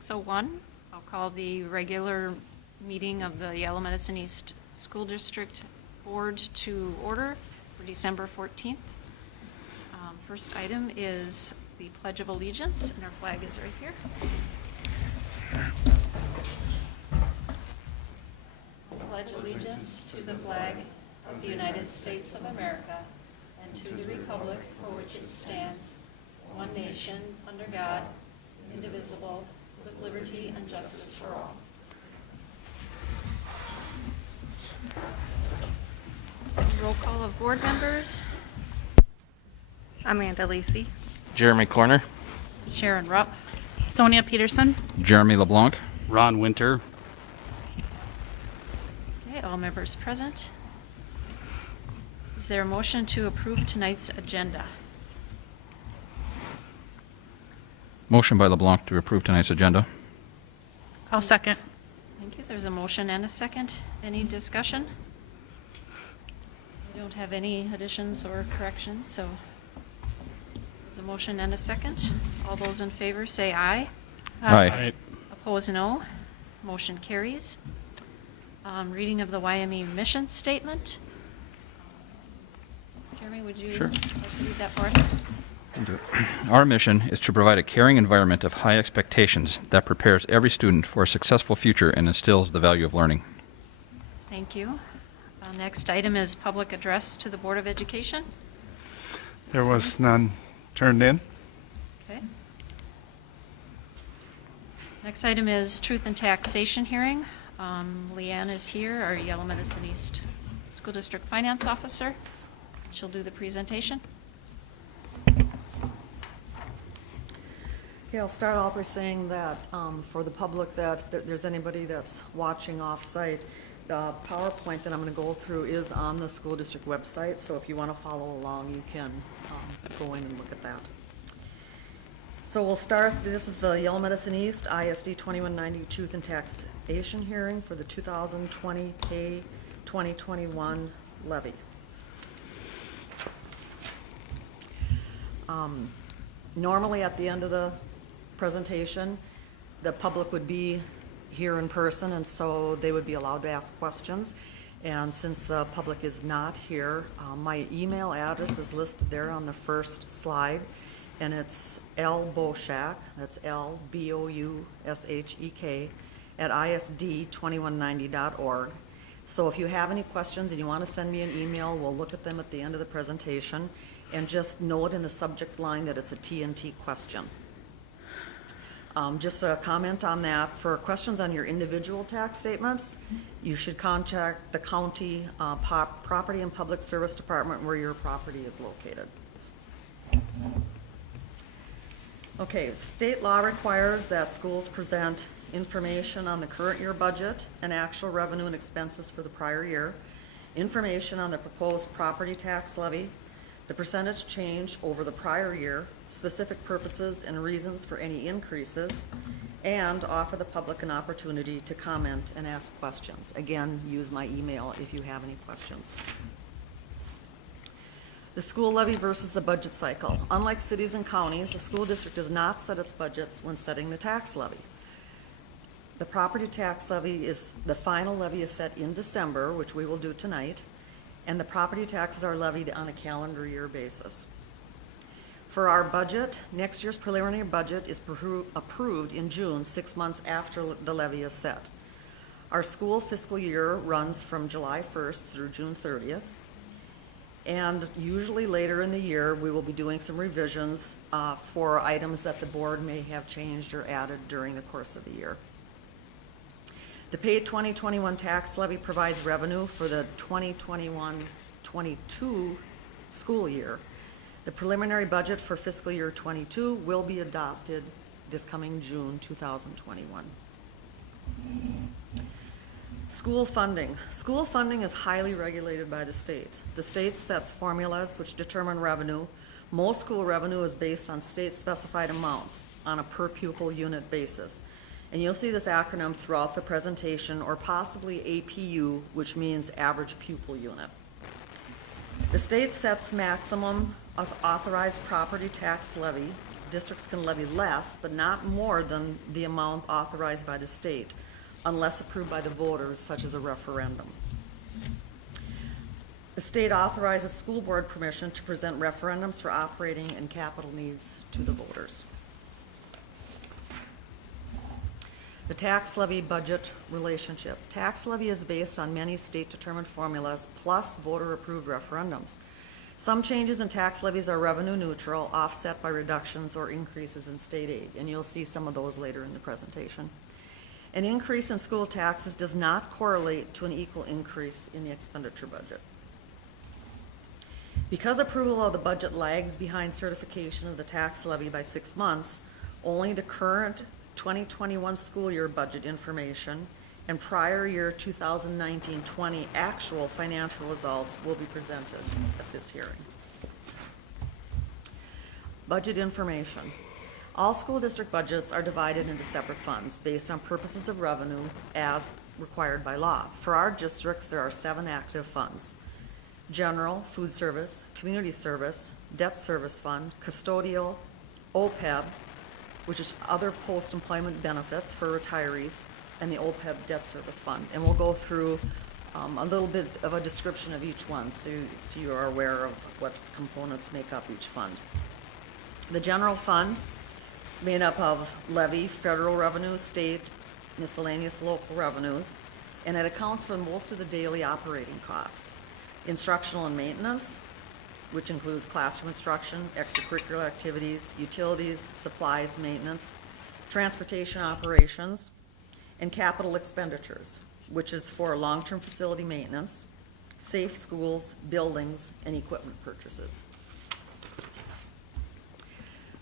6:01. I'll call the regular meeting of the Yellow Medicine East School District Board to order for December 14th. First item is the Pledge of Allegiance, and our flag is right here. I pledge allegiance to the flag of the United States of America and to the republic for which it stands, one nation, under God, indivisible, with liberty and justice for all. Roll call of board members. Amanda Lacey. Jeremy Corner. Sharon Rupp. Sonia Peterson. Jeremy LeBlanc. Ron Winter. Okay, all members present. Is there a motion to approve tonight's agenda? Motion by LeBlanc to approve tonight's agenda. I'll second. Thank you. There's a motion and a second. Any discussion? We don't have any additions or corrections, so there's a motion and a second. All those in favor say aye. Aye. Opposed, no. Motion carries. Reading of the Wyoming mission statement. Jeremy, would you Sure. like to read that for us? Our mission is to provide a caring environment of high expectations that prepares every student for a successful future and instills the value of learning. Thank you. Next item is public address to the Board of Education. There was none turned in. Okay. Next item is truth and taxation hearing. Leanne is here, our Yellow Medicine East School District Finance Officer. She'll do the presentation. Okay, I'll start off by saying that for the public that if there's anybody that's watching off-site, the PowerPoint that I'm going to go through is on the school district website, so if you want to follow along, you can go in and look at that. So we'll start, this is the Yellow Medicine East ISD 2190 Truth and Taxation hearing for the 2020 K 2021 levy. Normally at the end of the presentation, the public would be here in person, and so they would be allowed to ask questions. And since the public is not here, my email address is listed there on the first slide, and it's lboshak, that's LBOUSHEK, at isd2190.org. So if you have any questions and you want to send me an email, we'll look at them at the end of the presentation, and just note in the subject line that it's a TNT question. Just a comment on that, for questions on your individual tax statements, you should contact the county Property and Public Service Department where your property is located. Okay, state law requires that schools present information on the current year budget and actual revenue and expenses for the prior year, information on the proposed property tax levy, the percentage change over the prior year, specific purposes and reasons for any increases, and offer the public an opportunity to comment and ask questions. Again, use my email if you have any questions. The school levy versus the budget cycle. Unlike cities and counties, the school district does not set its budgets when setting the tax levy. The property tax levy is, the final levy is set in December, which we will do tonight, and the property taxes are levied on a calendar year basis. For our budget, next year's preliminary budget is approved in June, 6 months after the levy is set. Our school fiscal year runs from July 1st through June 30th. And usually later in the year, we will be doing some revisions for items that the board may have changed or added during the course of the year. The paid 2021 tax levy provides revenue for the 2021-22 school year. The preliminary budget for fiscal year 22 will be adopted this coming June 2021. School funding. School funding is highly regulated by the state. The state sets formulas which determine revenue. Most school revenue is based on state-specified amounts on a per-pupil unit basis. And you'll see this acronym throughout the presentation, or possibly APU, which means average pupil unit. The state sets maximum of authorized property tax levy districts can levy less, but not more than the amount authorized by the state, unless approved by the voters, such as a referendum. The state authorizes school board permission to present referendums for operating and capital needs to the voters. The tax levy budget relationship. Tax levy is based on many state-determined formulas plus voter-approved referendums. Some changes in tax levies are revenue neutral, offset by reductions or increases in state aid, and you'll see some of those later in the presentation. An increase in school taxes does not correlate to an equal increase in the expenditure budget. Because approval of the budget lags behind certification of the tax levy by 6 months, only the current 2021 school year budget information and prior year 2019-20 actual financial results will be presented at this hearing. Budget information. All school district budgets are divided into separate funds based on purposes of revenue as required by law. For our districts, there are 7 active funds: general, food service, community service, debt service fund, custodial, OPEB, which is other post-employment benefits for retirees, and the OPEB debt service fund. And we'll go through a little bit of a description of each one so you are aware of what components make up each fund. The general fund is made up of levy, federal revenue, state, miscellaneous local revenues, and it accounts for most of the daily operating costs. Instructional and maintenance, which includes classroom instruction, extracurricular activities, utilities, supplies, maintenance, transportation operations, and capital expenditures, which is for long-term facility maintenance, safe schools, buildings, and equipment purchases.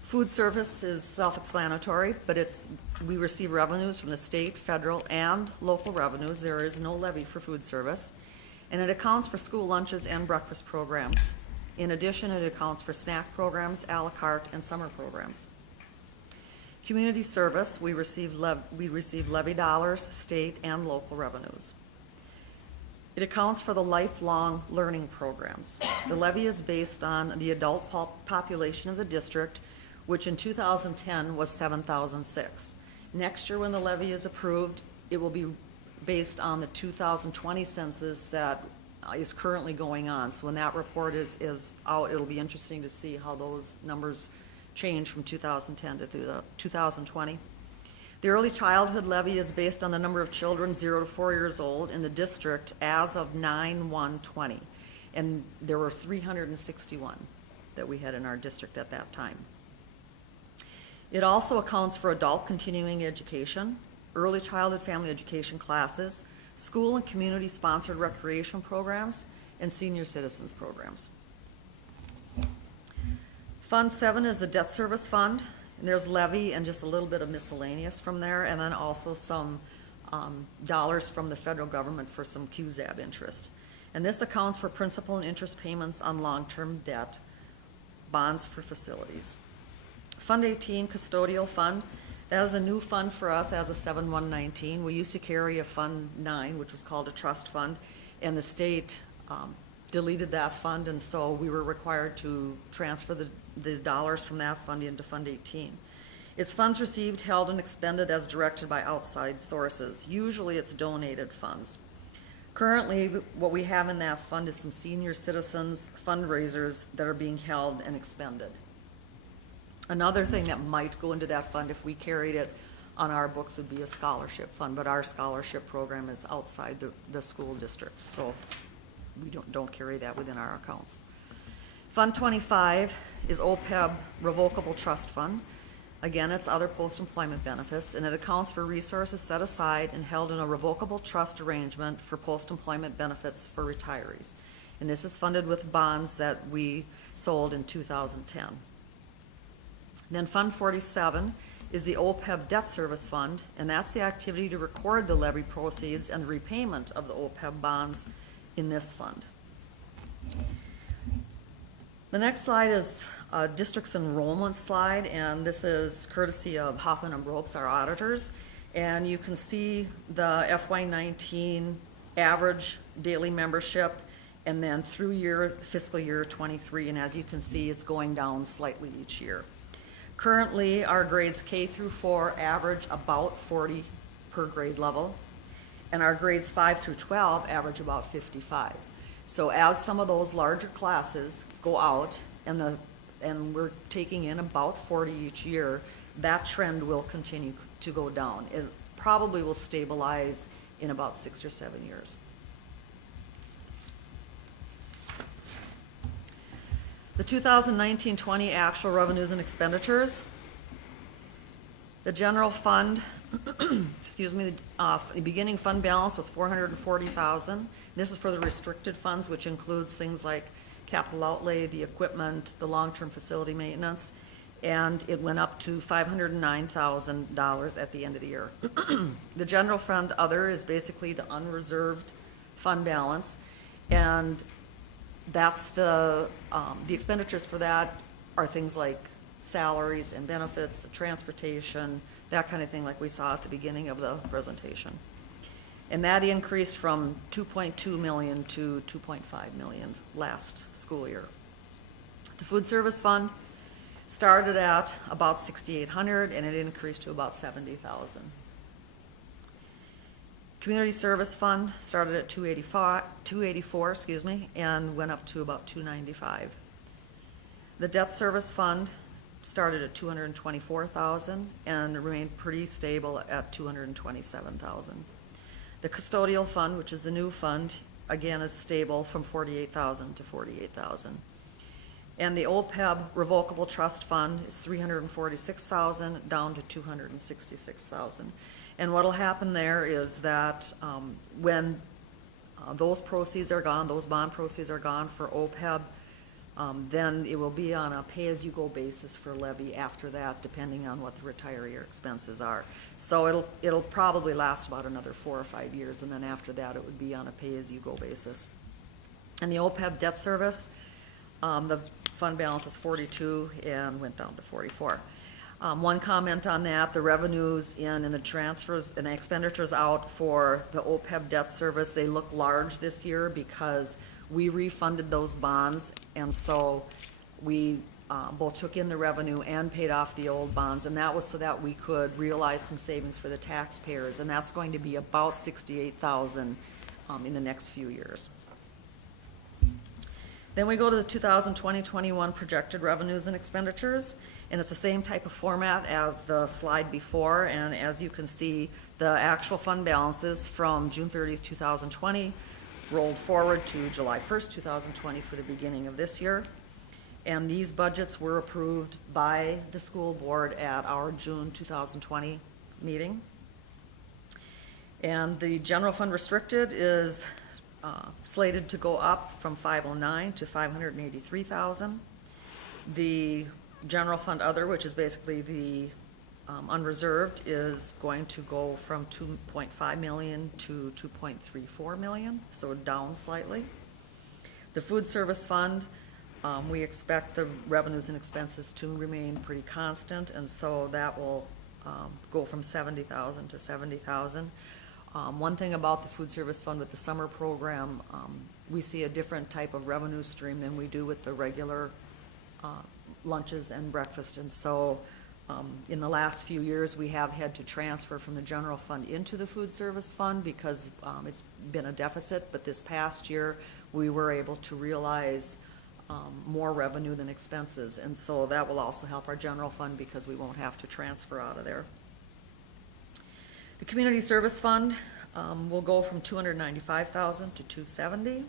Food service is self-explanatory, but we receive revenues from the state, federal, and local revenues. There is no levy for food service, and it accounts for school lunches and breakfast programs. In addition, it accounts for snack programs, a la carte, and summer programs. Community service, we receive levy dollars, state and local revenues. It accounts for the lifelong learning programs. The levy is based on the adult population of the district, which in 2010 was 7,006. Next year, when the levy is approved, it will be based on the 2020 census that is currently going on. So when that report is out, it'll be interesting to see how those numbers change from 2010 to 2020. The early childhood levy is based on the number of children 0 to 4 years old in the district as of 9/1/20. And there were 361 that we had in our district at that time. It also accounts for adult continuing education, early childhood family education classes, school and community-sponsored recreation programs, and senior citizens programs. Fund 7 is the debt service fund, and there's levy and just a little bit of miscellaneous from there, and then also some dollars from the federal government for some QZAB interest. And this accounts for principal and interest payments on long-term debt, bonds for facilities. Fund 18, custodial fund, that is a new fund for us as of 7/1/19. We used to carry a Fund 9, which was called a trust fund, and the state deleted that fund, and so we were required to transfer the dollars from that fund into Fund 18. It's funds received, held, and expended as directed by outside sources. Usually it's donated funds. Currently, what we have in that fund is some senior citizens fundraisers that are being held and expended. Another thing that might go into that fund if we carried it on our books would be a scholarship fund, but our scholarship program is outside the school district, so we don't carry that within our accounts. Fund 25 is OPEB Revocable Trust Fund. Again, it's other post-employment benefits, and it accounts for resources set aside and held in a revocable trust arrangement for post-employment benefits for retirees. And this is funded with bonds that we sold in 2010. Then Fund 47 is the OPEB Debt Service Fund, and that's the activity to record the levy proceeds and the repayment of the OPEB bonds in this fund. The next slide is a district's enrollment slide, and this is courtesy of Hoffman and Bropes, our auditors. And you can see the FY19 average daily membership, and then through fiscal year 23, and as you can see, it's going down slightly each year. Currently, our grades K through 4 average about 40 per grade level, and our grades 5 through 12 average about 55. So as some of those larger classes go out, and we're taking in about 40 each year, that trend will continue to go down. It probably will stabilize in about 6 or 7 years. The 2019-20 actual revenues and expenditures. The general fund, excuse me, the beginning fund balance was $440,000. This is for the restricted funds, which includes things like capital outlay, the equipment, the long-term facility maintenance, and it went up to $509,000 at the end of the year. The general fund other is basically the unreserved fund balance, and that's the expenditures for that are things like salaries and benefits, transportation, that kind of thing like we saw at the beginning of the presentation. And that increased from 2.2 million to 2.5 million last school year. The food service fund started at about 6,800 and it increased to about 70,000. Community service fund started at 284, excuse me, and went up to about 295. The debt service fund started at 224,000 and remained pretty stable at 227,000. The custodial fund, which is the new fund, again is stable from 48,000 to 48,000. And the OPEB revocable trust fund is 346,000 down to 266,000. And what'll happen there is that when those proceeds are gone, those bond proceeds are gone for OPEB, then it will be on a pay-as-you-go basis for Levy after that, depending on what the retiree expenses are. So it'll probably last about another 4 or 5 years, and then after that, it would be on a pay-as-you-go basis. And the OPEB debt service, the fund balance is 42 and went down to 44. One comment on that, the revenues in and the transfers and the expenditures out for the OPEB debt service, they look large this year because we refunded those bonds, and so we both took in the revenue and paid off the old bonds, and that was so that we could realize some savings for the taxpayers, and that's going to be about $68,000 in the next few years. Then we go to the 2020-21 projected revenues and expenditures, and it's the same type of format as the slide before, and as you can see, the actual fund balances from June 30th, 2020 rolled forward to July 1st, 2020 for the beginning of this year. And these budgets were approved by the school board at our June 2020 meeting. And the general fund restricted is slated to go up from 509 to 583,000. The general fund other, which is basically the unreserved, is going to go from 2.5 million to 2.34 million, so down slightly. The food service fund, we expect the revenues and expenses to remain pretty constant, and so that will go from 70,000 to 70,000. One thing about the food service fund with the summer program, we see a different type of revenue stream than we do with the regular lunches and breakfast, and so in the last few years, we have had to transfer from the general fund into the food service fund because it's been a deficit, but this past year, we were able to realize more revenue than expenses, and so that will also help our general fund because we won't have to transfer out of there. The community service fund will go from 295,000 to 270.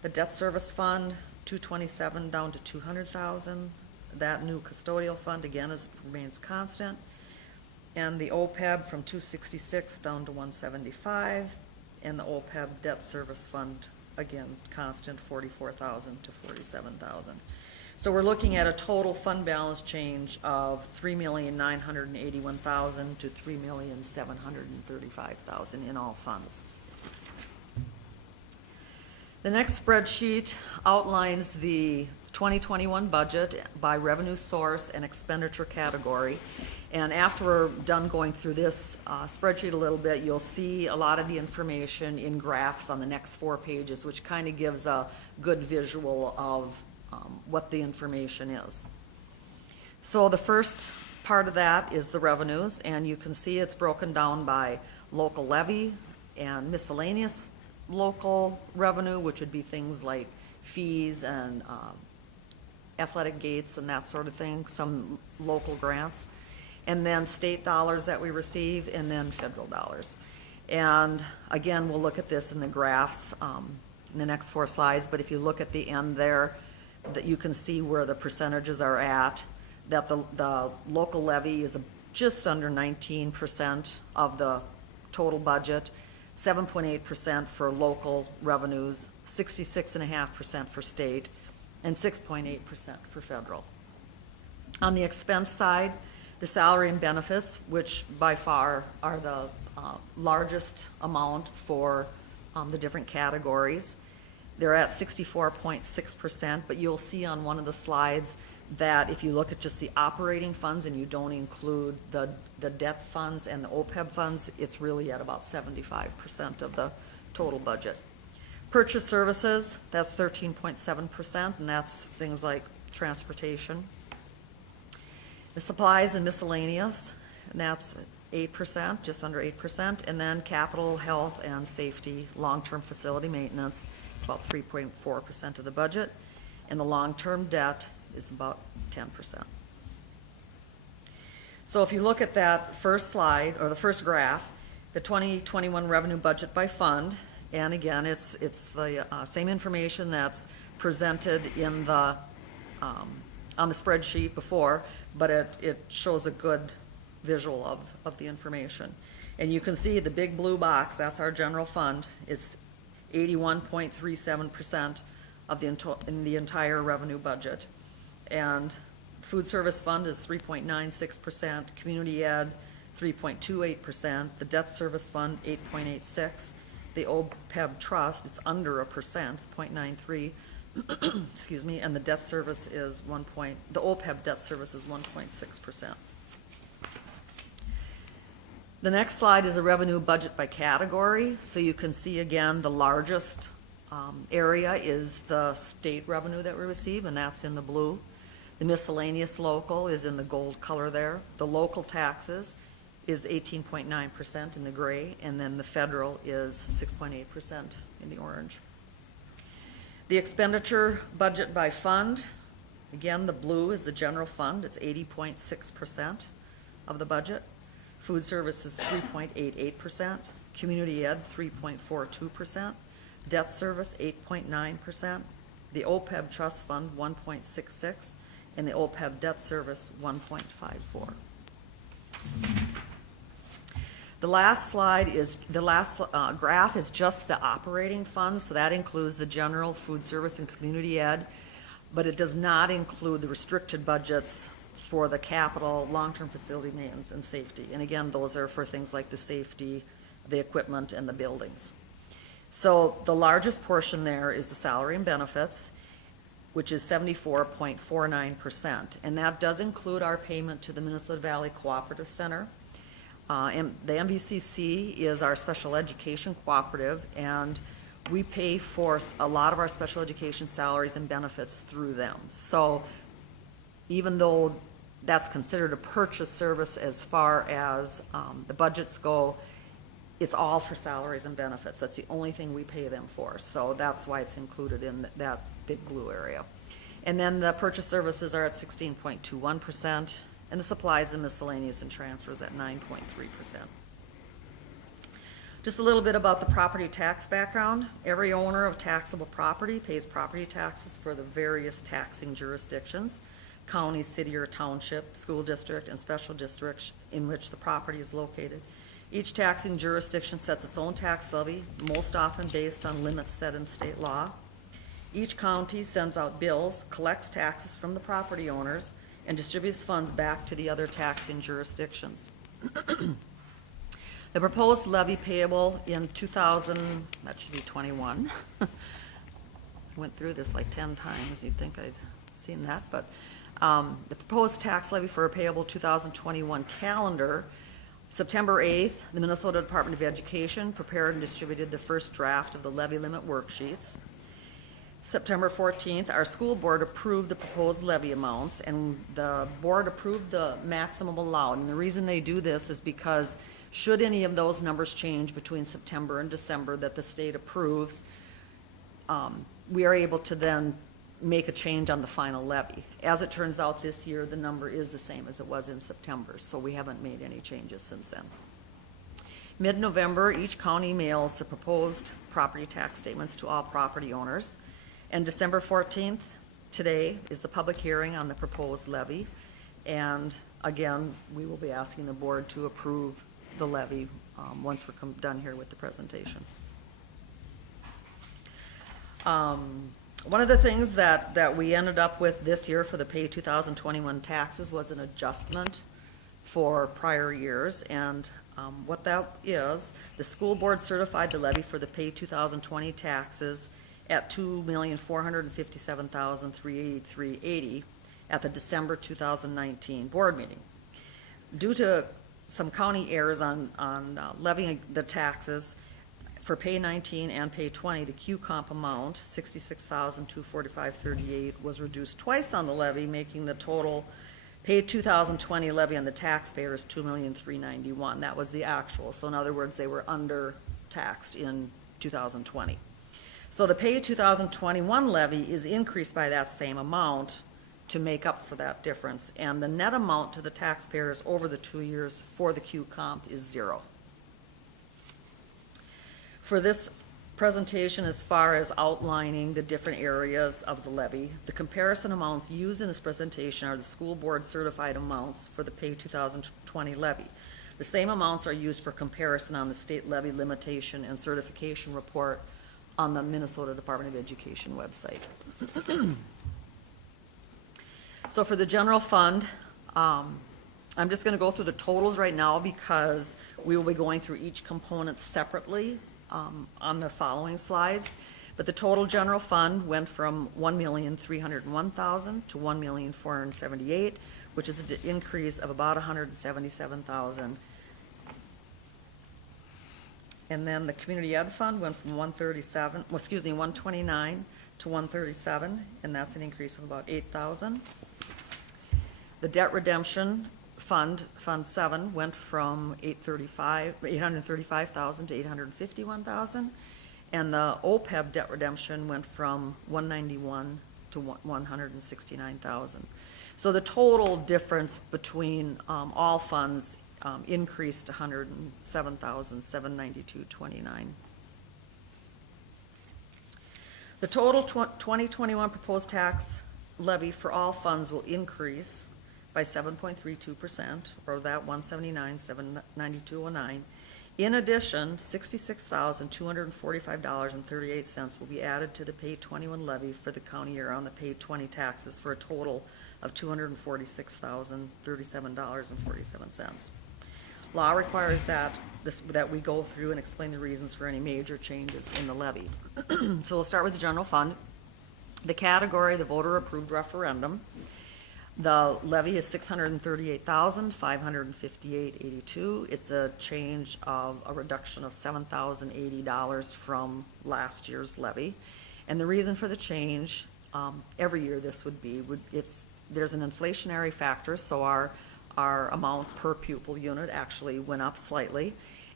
The debt service fund, 227 down to 200,000. That new custodial fund, again, remains constant. And the OPEB from 266 down to 175. And the OPEB debt service fund, again, constant, 44,000 to 47,000. So we're looking at a total fund balance change of $3,981,000 to $3,735,000 in all funds. The next spreadsheet outlines the 2021 budget by revenue source and expenditure category. And after we're done going through this spreadsheet a little bit, you'll see a lot of the information in graphs on the next 4 pages, which kind of gives a good visual of what the information is. So the first part of that is the revenues, and you can see it's broken down by local levy and miscellaneous local revenue, which would be things like fees and athletic gates and that sort of thing, some local grants, and then state dollars that we receive, and then federal dollars. And again, we'll look at this in the graphs in the next 4 slides, but if you look at the end there, that you can see where the percentages are at, that the local levy is just under 19% of the total budget, 7.8% for local revenues, 66.5% for state, and 6.8% for federal. On the expense side, the salary and benefits, which by far are the largest amount for the different categories, they're at 64.6%, but you'll see on one of the slides that if you look at just the operating funds and you don't include the debt funds and the OPEB funds, it's really at about 75% of the total budget. Purchase services, that's 13.7%, and that's things like transportation. The supplies and miscellaneous, and that's 8%, just under 8%, and then capital, health, and safety, long-term facility maintenance, it's about 3.4% of the budget, and the long-term debt is about 10%. So if you look at that first slide, or the first graph, the 2021 revenue budget by fund, and again, it's the same information that's presented in the, on the spreadsheet before, but it shows a good visual of the information. And you can see the big blue box, that's our general fund, it's 81.37% of the entire revenue budget. And food service fund is 3.96%, community ed 3.28%, the debt service fund 8.86%, the OPEB trust, it's under 1%, it's 0.93%, excuse me, and the debt service is the OPEB debt service is 1.6%. The next slide is a revenue budget by category. So you can see again, the largest area is the state revenue that we receive, and that's in the blue. The miscellaneous local is in the gold color there. The local taxes is 18.9% in the gray, and then the federal is 6.8% in the orange. The expenditure budget by fund, again, the blue is the general fund, it's 80.6% of the budget. Food service is 3.88%, community ed 3.42%, debt service 8.9%, the OPEB trust fund 1.66%, and the OPEB debt service 1.54%. The last slide is, the last graph is just the operating funds, so that includes the general, food service, and community ed, but it does not include the restricted budgets for the capital, long-term facility maintenance, and safety. And again, those are for things like the safety, the equipment, and the buildings. So the largest portion there is the salary and benefits, which is 74.49%. And that does include our payment to the Minnesota Valley Cooperative Center. And the MVCC is our special education cooperative, and we pay for a lot of our special education salaries and benefits through them. So even though that's considered a purchase service as far as the budgets go, it's all for salaries and benefits. That's the only thing we pay them for. So that's why it's included in that big blue area. And then the purchase services are at 16.21%, and the supplies and miscellaneous and transfers at 9.3%. Just a little bit about the property tax background. Every owner of taxable property pays property taxes for the various taxing jurisdictions, county, city, or township, school district, and special districts in which the property is located. Each taxing jurisdiction sets its own tax levy, most often based on limits set in state law. Each county sends out bills, collects taxes from the property owners, and distributes funds back to the other taxing jurisdictions. The proposed levy payable in 2021. Went through this like 10 times, you'd think I'd seen that, but the proposed tax levy for a payable 2021 calendar, September 8th, the Minnesota Department of Education prepared and distributed the first draft of the levy limit worksheets. September 14th, our school board approved the proposed levy amounts, and the board approved the maximum allowed. And the reason they do this is because should any of those numbers change between September and December that the state approves, we are able to then make a change on the final levy. As it turns out this year, the number is the same as it was in September, so we haven't made any changes since then. Mid-November, each county mails the proposed property tax statements to all property owners. And December 14th, today, is the public hearing on the proposed levy. And again, we will be asking the board to approve the levy once we're done here with the presentation. One of the things that we ended up with this year for the Pay 2021 taxes was an adjustment for prior years. And what that is, the school board certified the levy for the Pay 2020 taxes at $2,457,383.80 at the December 2019 board meeting. Due to some county errors on levying the taxes for Pay 19 and Pay 20, the Q comp amount, $66,245.38, was reduced twice on the levy, making the total Pay 2020 levy on the taxpayers $2,391,000. That was the actual. So in other words, they were under taxed in 2020. So the Pay 2021 levy is increased by that same amount to make up for that difference. And the net amount to the taxpayers over the 2 years for the Q comp is zero. For this presentation, as far as outlining the different areas of the levy, the comparison amounts used in this presentation are the school board certified amounts for the Pay 2020 levy. The same amounts are used for comparison on the state levy limitation and certification report on the Minnesota Department of Education website. So for the general fund, I'm just gonna go through the totals right now because we will be going through each component separately on the following slides. But the total general fund went from $1,301,000 to $1,478,000, which is an increase of about $177,000. And then the community ed fund went from 129 to 137, and that's an increase of about 8,000. The debt redemption fund, Fund 7, went from 835,000 to 851,000. And the OPEB debt redemption went from 191 to 169,000. So the total difference between all funds increased to $107,792.29. The total 2021 proposed tax levy for all funds will increase by 7.32%, or that $179,792.09. In addition, $66,245.38 will be added to the Pay 21 levy for the county year on the Pay 20 taxes for a total of $246,037.47. Law requires that we go through and explain the reasons for any major changes in the levy. So we'll start with the general fund. The category, the voter-approved referendum. The levy is $638,558.82. It's a change of a reduction of $7,080 from last year's levy. And the reason for the change, every year this would be, there's an inflationary factor, so our amount per pupil unit actually went up slightly.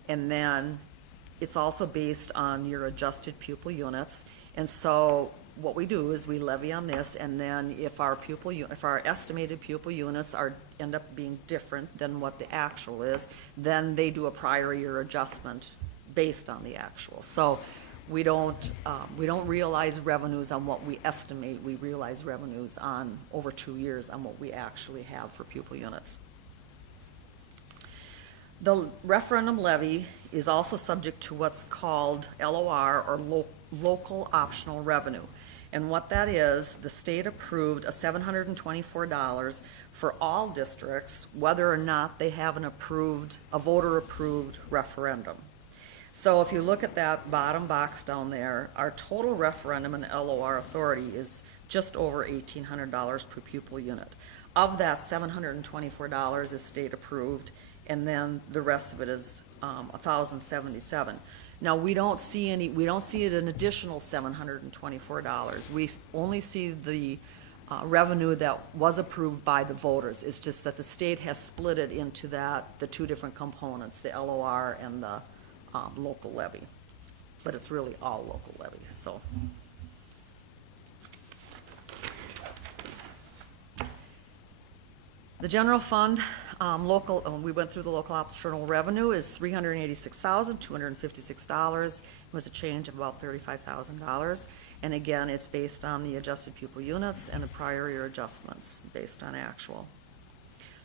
And then it's also based on your adjusted pupil units. And so what we do is we levy on this, and then if our estimated pupil units end up being different than what the actual is, then they do a prior year adjustment based on the actual. So we don't realize revenues on what we estimate. We realize revenues on over 2 years on what we actually have for pupil units. The referendum levy is also subject to what's called LOR, or local optional revenue. And what that is, the state approved a $724 for all districts, whether or not they have a voter-approved referendum. So if you look at that bottom box down there, our total referendum and LOR authority is just over $1,800 per pupil unit. Of that, $724 is state approved, and then the rest of it is $1,077. Now, we don't see an additional $724. We only see the revenue that was approved by the voters. It's just that the state has split it into the two different components, the LOR and the local levy. But it's really all local levy, so. The general fund, we went through the local optional revenue is $386,256. It was a change of about $35,000. And again, it's based on the adjusted pupil units and the prior year adjustments based on actual.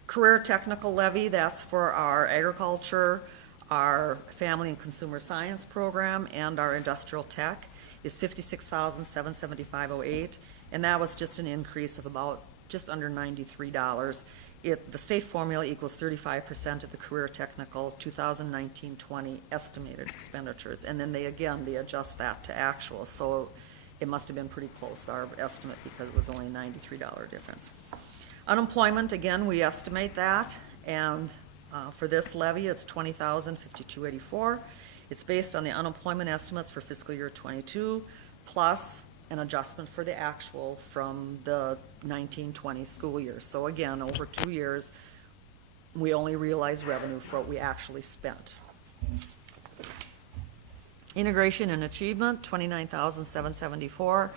Career technical levy, that's for our agriculture, our family and consumer science program, and our industrial tech, is $56,775.08. And that was just an increase of about just under $93. The state formula equals 35% of the career technical 2019-20 estimated expenditures. And then they adjust that to actual. So it must have been pretty close to our estimate because it was only a $93 difference. Unemployment, again, we estimate that. And for this levy, it's $20,052.84. It's based on the unemployment estimates for fiscal year '22 plus an adjustment for the actual from the 19-20 school year. So again, over 2 years, we only realize revenue for what we actually spent. Integration and achievement, $29,774.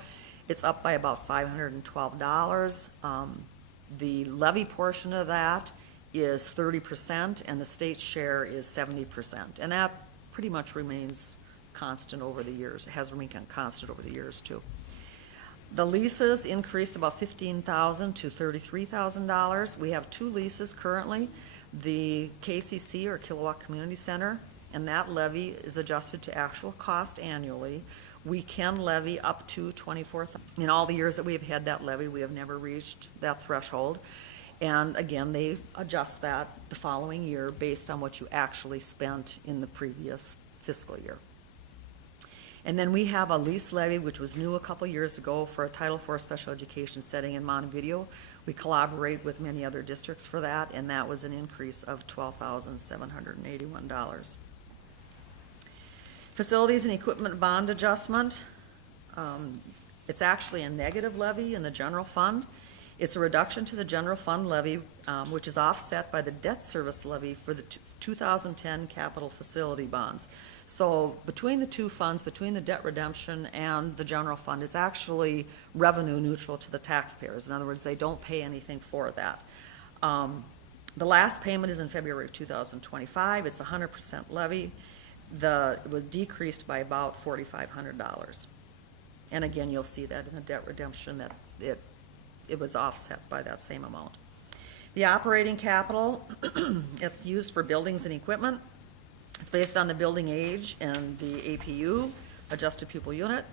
It's up by about $512. The levy portion of that is 30%, and the state share is 70%. And that pretty much remains constant over the years. It has remained constant over the years, too. The leases increased about $15,000 to $33,000. We have 2 leases currently, the KCC, or Kilowatt Community Center, and that levy is adjusted to actual cost annually. We can levy up to $24,000. In all the years that we have had that levy, we have never reached that threshold. And again, they adjust that the following year based on what you actually spent in the previous fiscal year. And then we have a lease levy, which was new a couple years ago for a Title IV special education setting in Montevideo. We collaborate with many other districts for that, and that was an increase of $12,781. Facilities and equipment bond adjustment, it's actually a negative levy in the general fund. It's a reduction to the general fund levy, which is offset by the debt service levy for the 2010 capital facility bonds. So between the two funds, between the debt redemption and the general fund, it's actually revenue neutral to the taxpayers. In other words, they don't pay anything for that. The last payment is in February of 2025. It's 100% levy. It was decreased by about $4,500. And again, you'll see that in the debt redemption that it was offset by that same amount. The operating capital, it's used for buildings and equipment. It's based on the building age and the APU, adjusted pupil unit,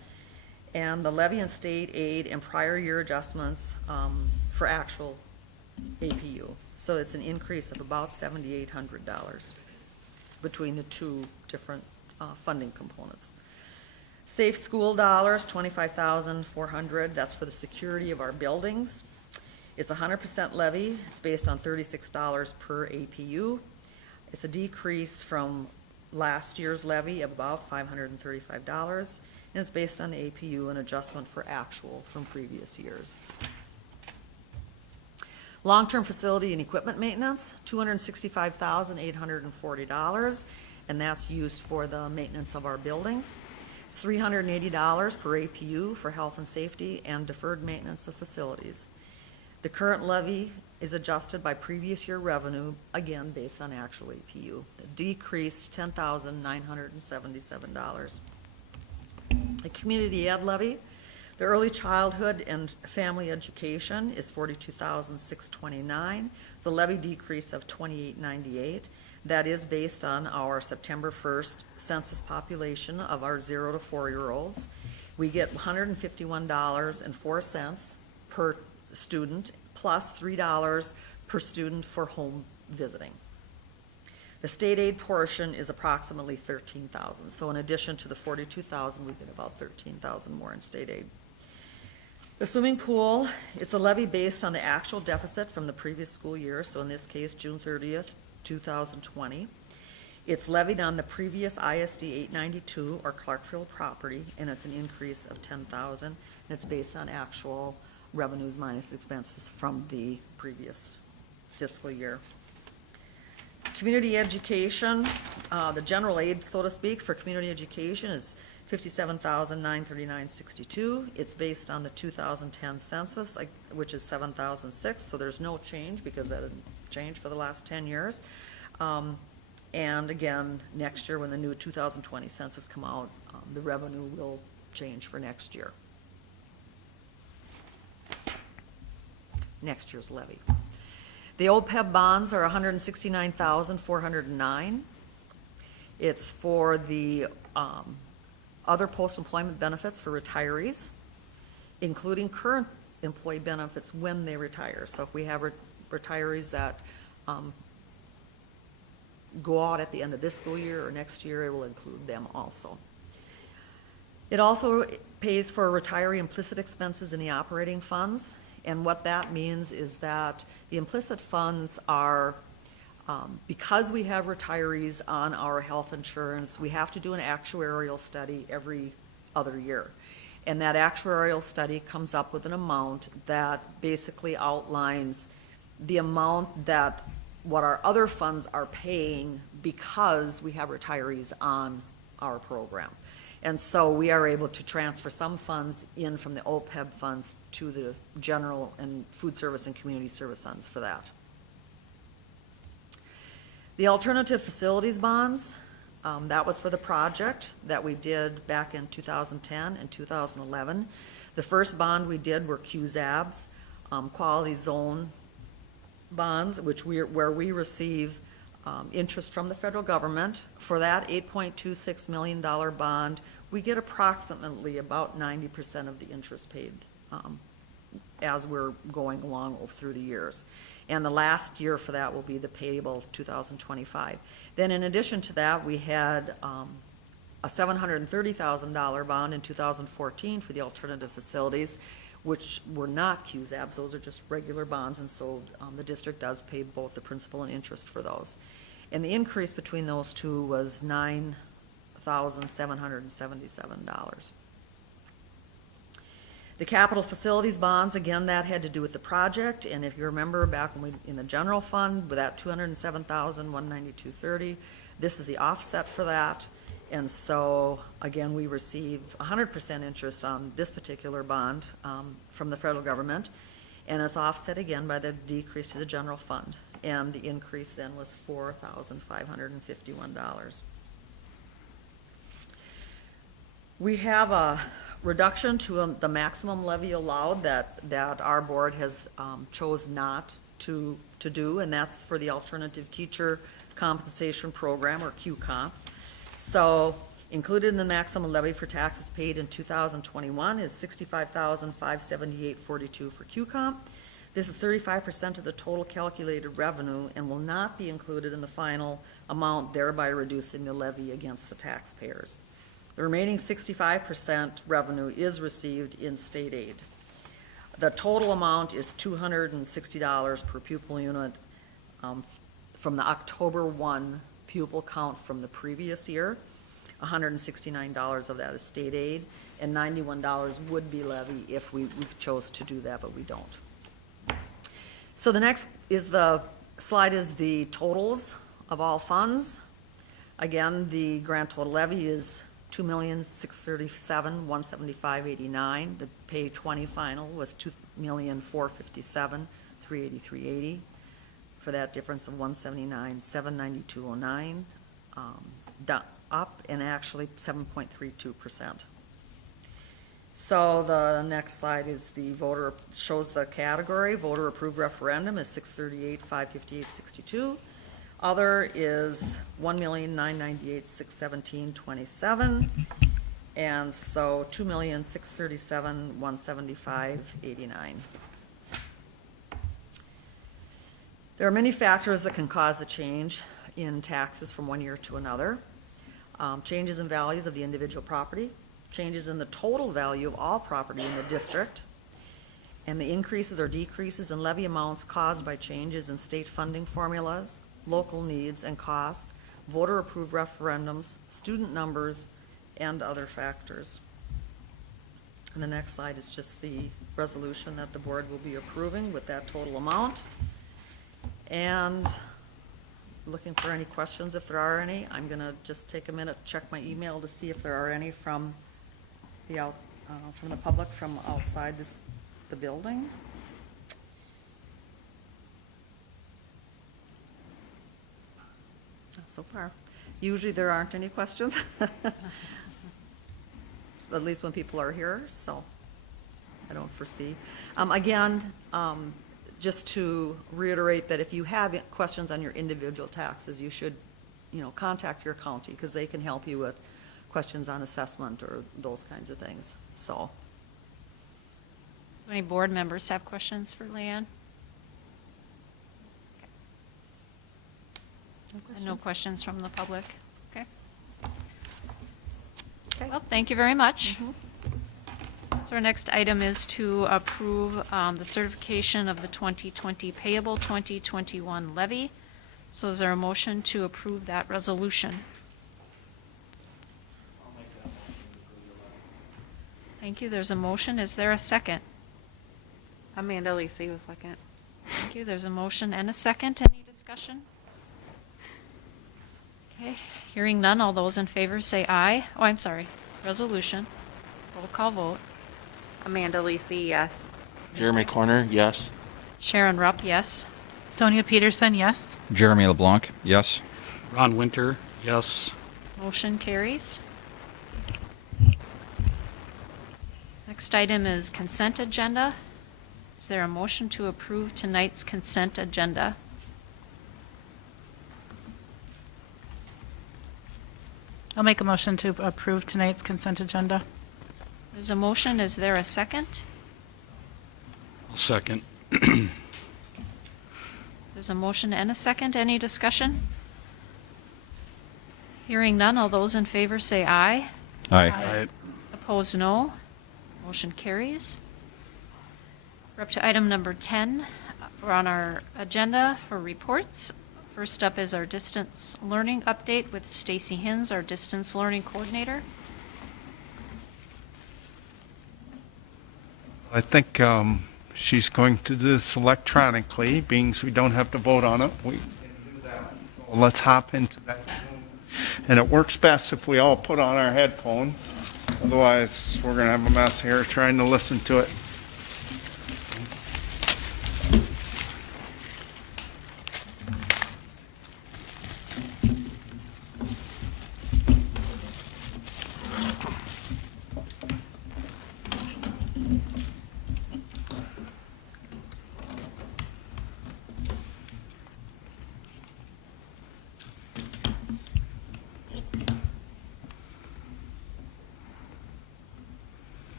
and the levy and state aid and prior year adjustments for actual APU. So it's an increase of about $7,800 between the two different funding components. Safe school dollars, $25,400. That's for the security of our buildings. It's 100% levy. It's based on $36 per APU. It's a decrease from last year's levy of about $535, and it's based on the APU and adjustment for actual from previous years. Long-term facility and equipment maintenance, $265,840, and that's used for the maintenance of our buildings. It's $380 per APU for health and safety and deferred maintenance of facilities. The current levy is adjusted by previous year revenue, again, based on actual APU. It decreased $10,977. The community ed levy, the early childhood and family education is $42,629. It's a levy decrease of $28.98. That is based on our September 1st census population of our 0 to 4-year-olds. We get $151.04 per student, plus $3 per student for home visiting. The state aid portion is approximately $13,000. So in addition to the $42,000, we get about $13,000 more in state aid. The swimming pool, it's a levy based on the actual deficit from the previous school year. So in this case, June 30th, 2020. It's levied on the previous ISD 892 or Clarkfield property, and it's an increase of 10,000. And it's based on actual revenues minus expenses from the previous fiscal year. Community education, the general aid, so to speak, for community education is $57,939.62. It's based on the 2010 census, which is 7,006, so there's no change because that didn't change for the last 10 years. And again, next year when the new 2020 census come out, the revenue will change for next year. Next year's levy. The OPEB bonds are $169,409. It's for the other post-employment benefits for retirees, including current employee benefits when they retire. So if we have retirees that go out at the end of this school year or next year, it will include them also. It also pays for retiree implicit expenses in the operating funds. And what that means is that the implicit funds are, because we have retirees on our health insurance, we have to do an actuarial study every other year. And that actuarial study comes up with an amount that basically outlines the amount that what our other funds are paying because we have retirees on our program. And so we are able to transfer some funds in from the OPEB funds to the general and food service and community service funds for that. The alternative facilities bonds, that was for the project that we did back in 2010 and 2011. The first bond we did were QZABs, quality zone bonds, where we receive interest from the federal government. For that $8.26 million bond, we get approximately about 90% of the interest paid as we're going along through the years. And the last year for that will be the payable 2025. Then in addition to that, we had a $730,000 bond in 2014 for the alternative facilities, which were not QZABs, those are just regular bonds, and so the district does pay both the principal and interest for those. And the increase between those two was $9,777. The capital facilities bonds, again, that had to do with the project, and if you remember back when we, in the general fund, with that $207,192.30, this is the offset for that. And so, again, we receive 100% interest on this particular bond from the federal government, and it's offset again by the decrease to the general fund. And the increase then was $4,551. We have a reduction to the maximum levy allowed that our board has chose not to do, and that's for the Alternative Teacher Compensation Program, or QComp. So included in the maximum levy for taxes paid in 2021 is $65,578.42 for QComp. This is 35% of the total calculated revenue and will not be included in the final amount, thereby reducing the levy against the taxpayers. The remaining 65% revenue is received in state aid. The total amount is $260 per pupil unit from the October 1 pupil count from the previous year. $169 of that is state aid, and $91 would be levy if we chose to do that, but we don't. So the next is slide is the totals of all funds. Again, the grand total levy is $2,637,175.89. The pay 20 final was $2,457,383.80. For that difference of $179,792.09, up, and actually 7.32%. So the next slide is shows the category. Voter approved referendum is $638,558.62. Other is $1,998,617.27. And so $2,637,175.89. There are many factors that can cause a change in taxes from one year to another. Changes in values of the individual property, changes in the total value of all property in the district, and the increases or decreases in levy amounts caused by changes in state funding formulas, local needs and costs, voter-approved referendums, student numbers, and other factors. And the next slide is just the resolution that the board will be approving with that total amount. And looking for any questions, if there are any. I'm going to just take a minute, check my email to see if there are any from the public from outside the building. Not so far. Usually there aren't any questions, at least when people are here, so I don't foresee. Again, just to reiterate that if you have questions on your individual taxes, you should, contact your county, because they can help you with questions on assessment or those kinds of things, so. Any board members have questions for Leanne? And no questions from the public? Okay. Okay. Well, thank you very much. So our next item is to approve the certification of the 2020 payable 2021 levy. So is there a motion to approve that resolution? Thank you. There's a motion. Is there a second? Amanda Lisi was second. Thank you. There's a motion and a second. Any discussion? Okay. Hearing none. All those in favor say aye. Oh, I'm sorry. Resolution. Roll call vote. Amanda Lisi, yes. Jeremy Corner, yes. Sharon Rupp, yes. Sonia Peterson, yes. Jeremy LeBlanc, yes. Ron Winter, yes. Motion carries. Next item is consent agenda. Is there a motion to approve tonight's consent agenda? I'll make a motion to approve tonight's consent agenda. There's a motion. Is there a second? I'll second. There's a motion and a second. Any discussion? Hearing none. All those in favor say aye. Aye. Opposed, no. Motion carries. We're up to item number 10. We're on our agenda for reports. First up is our distance learning update with Stacy Hins, our distance learning coordinator. I think she's going to do this electronically, being we don't have to vote on it. We can do that. So let's hop into that. And it works best if we all put on our headphones. Otherwise, we're going to have a mess here trying to listen to it.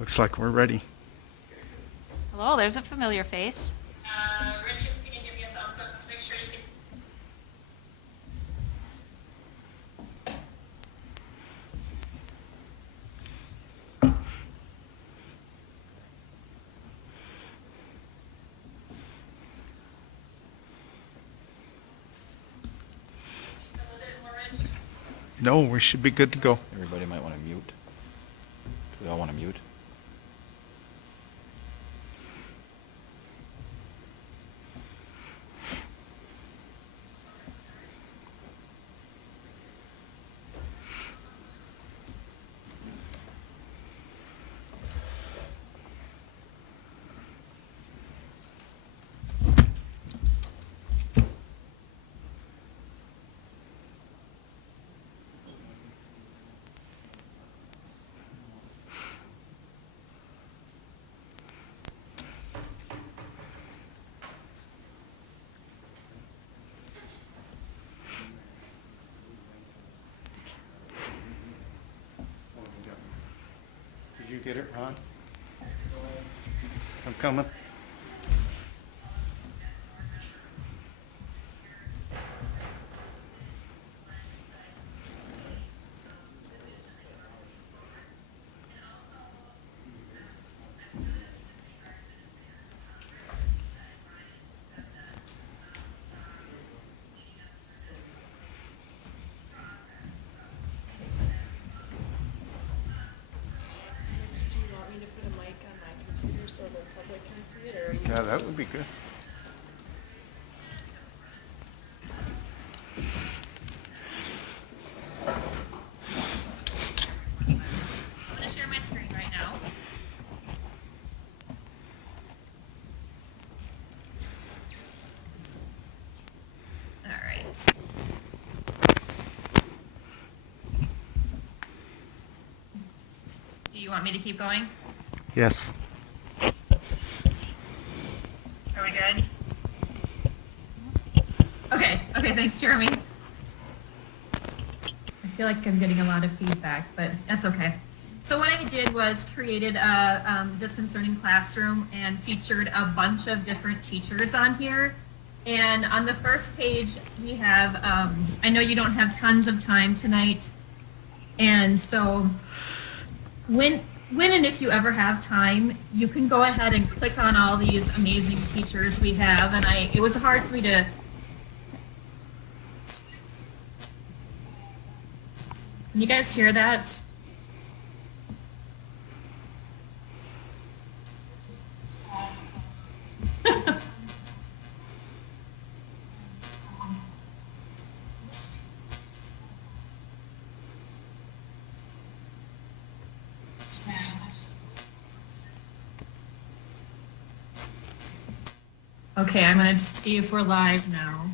Looks like we're ready. Hello, there's a familiar face. Richard, can you give me a thumbs up? Make sure you can. A little bit more, Rich. No, we should be good to go. Everybody might want to mute. Do we all want to mute? Did you get it, Ron? I'm coming. so the public can see it, or are you? Yeah, that would be good. I'm gonna share my screen right now. All right. Do you want me to keep going? Yes. Are we good? Okay, thanks, Jeremy. I feel like I'm getting a lot of feedback, but that's okay. So what I did was created a distance learning classroom and featured a bunch of different teachers on here. And on the first page, we have, I know you don't have tons of time tonight. And so when and if you ever have time, you can go ahead and click on all these amazing teachers we have. And it was hard for me to, can you guys hear that? Okay, I'm gonna just see if we're live now.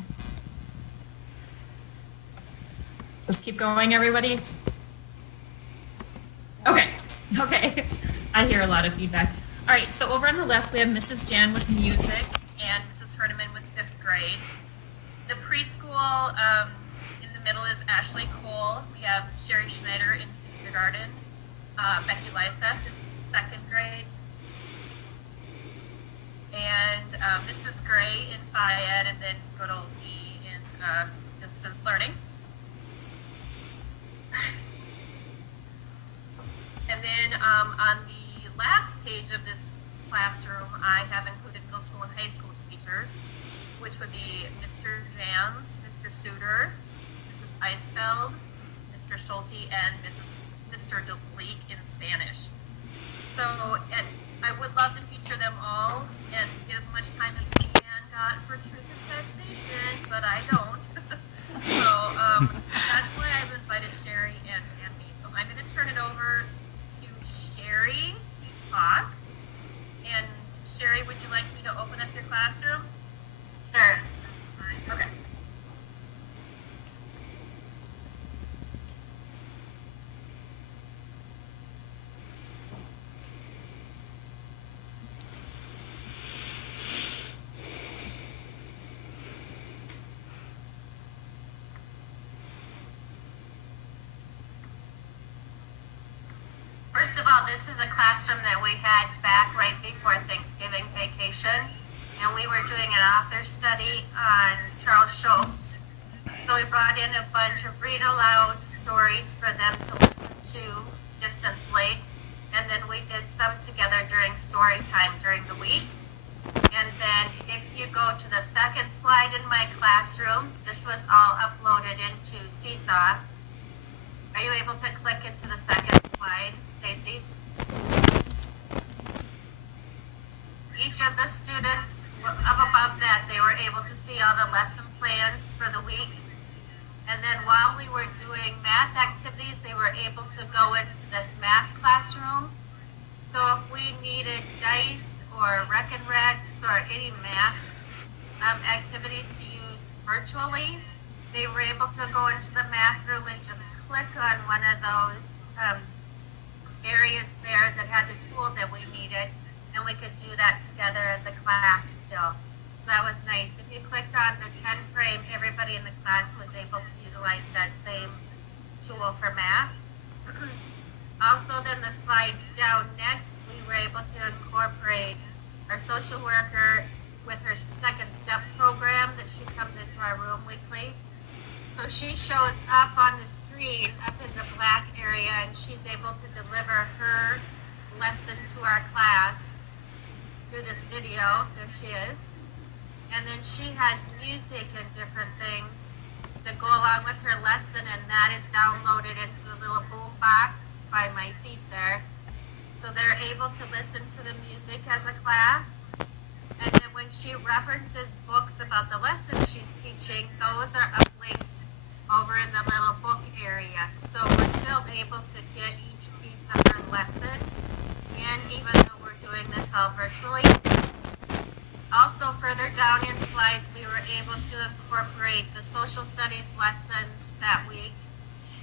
Just keep going, everybody. Okay. I hear a lot of feedback. All right, so over on the left, we have Mrs. Jan with music and Mrs. Herdeman with 5th grade. The preschool in the middle is Ashley Cole. We have Sherry Schneider in kindergarten, Becky Lyseth in 2nd grade, and Mrs. Gray in Phi-Ed, and then good old me in distance learning. And then on the last page of this classroom, I have included middle school and high school teachers, which would be Mr. Jans, Mr. Suter, Mrs. Eisfeld, Mr. Schulte, and Mr. DeLeek in Spanish. So and I would love to feature them all and get as much time as Leanne got for truth and taxation, but I don't. So that's why I've invited Sherry and Tammy. So I'm going to turn it over to Sherry to talk. And Sherry, would you like me to open up your classroom? Sure. Okay. First of all, this is a classroom that we had back right before Thanksgiving vacation, and we were doing an author study on Charles Schultz. So we brought in a bunch of read aloud stories for them to listen to distantly, and then we did some together during story time during the week. And then if you go to the second slide in my classroom, this was all uploaded into Seesaw. Are you able to click into the second slide, Stacy? Each of the students up above that, they were able to see all the lesson plans for the week. And then while we were doing math activities, they were able to go into this math classroom. So if we needed dice or rec and recs or any math activities to use virtually, they were able to go into the math room and just click on one of those areas there that had the tool that we needed, and we could do that together as the class still. So that was nice. If you clicked on the 10 frame, everybody in the class was able to utilize that same tool for math. Also, then the slide down next, we were able to incorporate our social worker with her second step program that she comes into our room weekly. So she shows up on the screen up in the black area, and she's able to deliver her lesson to our class through this video. There she is. And then she has music and different things that go along with her lesson, and that is downloaded into the little boom box by my feet there. So so they're able to listen to the music as a class. And then when she references books about the lessons she's teaching, those are uplinked over in the little book area. So we're still able to get each piece of her lesson, and even though we're doing this all virtually. Also, further down in slides, we were able to incorporate the social studies lessons that week.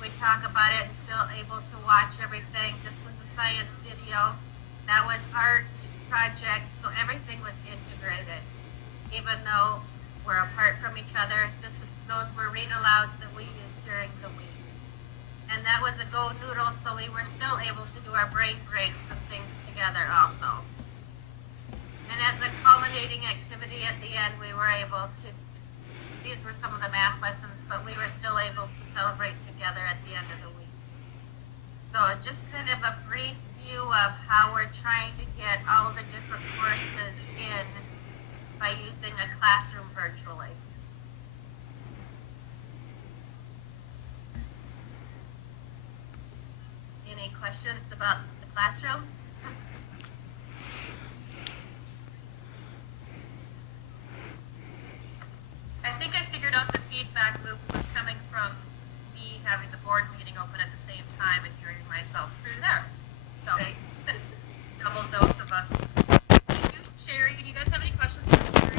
We talk about it and still able to watch everything. This was a science video. That was art project, so everything was integrated. Even though we're apart from each other, those were read-alouds that we used during the week. And that was a go noodle, so we were still able to do our brain breaks and things together also. And as a culminating activity at the end, we were able to, these were some of the math lessons, but we were still able to celebrate together at the end of the week. So just kind of a brief view of how we're trying to get all the different courses in by using a classroom virtually. Any questions about the classroom? I think I figured out the feedback loop was coming from me having the board meeting open at the same time and hearing myself through there. So, double dose of us. Thank you, Sherry. Do you guys have any questions for Sherry?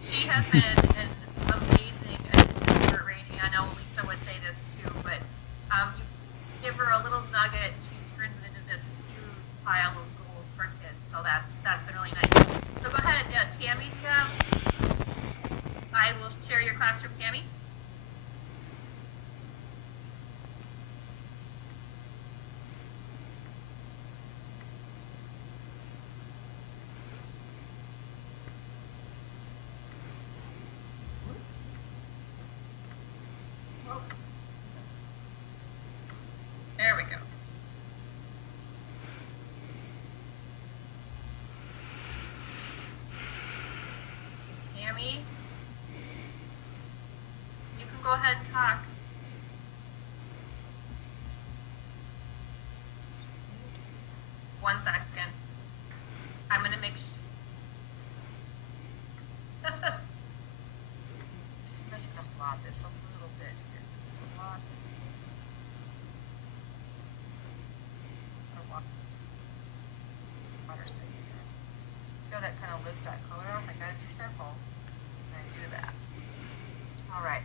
She has been an amazing educator, Rainey. I know Lisa would say this too, but you give her a little nugget, she turns it into this huge pile of gold for kids. So that's been really nice. So go ahead, Tammy, do you have? I will share your classroom, Tammy. Oops. Whoa. There we go. Tammy, you can go ahead and talk. One second. I'm gonna make I'm just gonna plot this a little bit here, because it's a lot. Water saving here. See how that kind of lifts that color up? I gotta be careful when I do that. All right,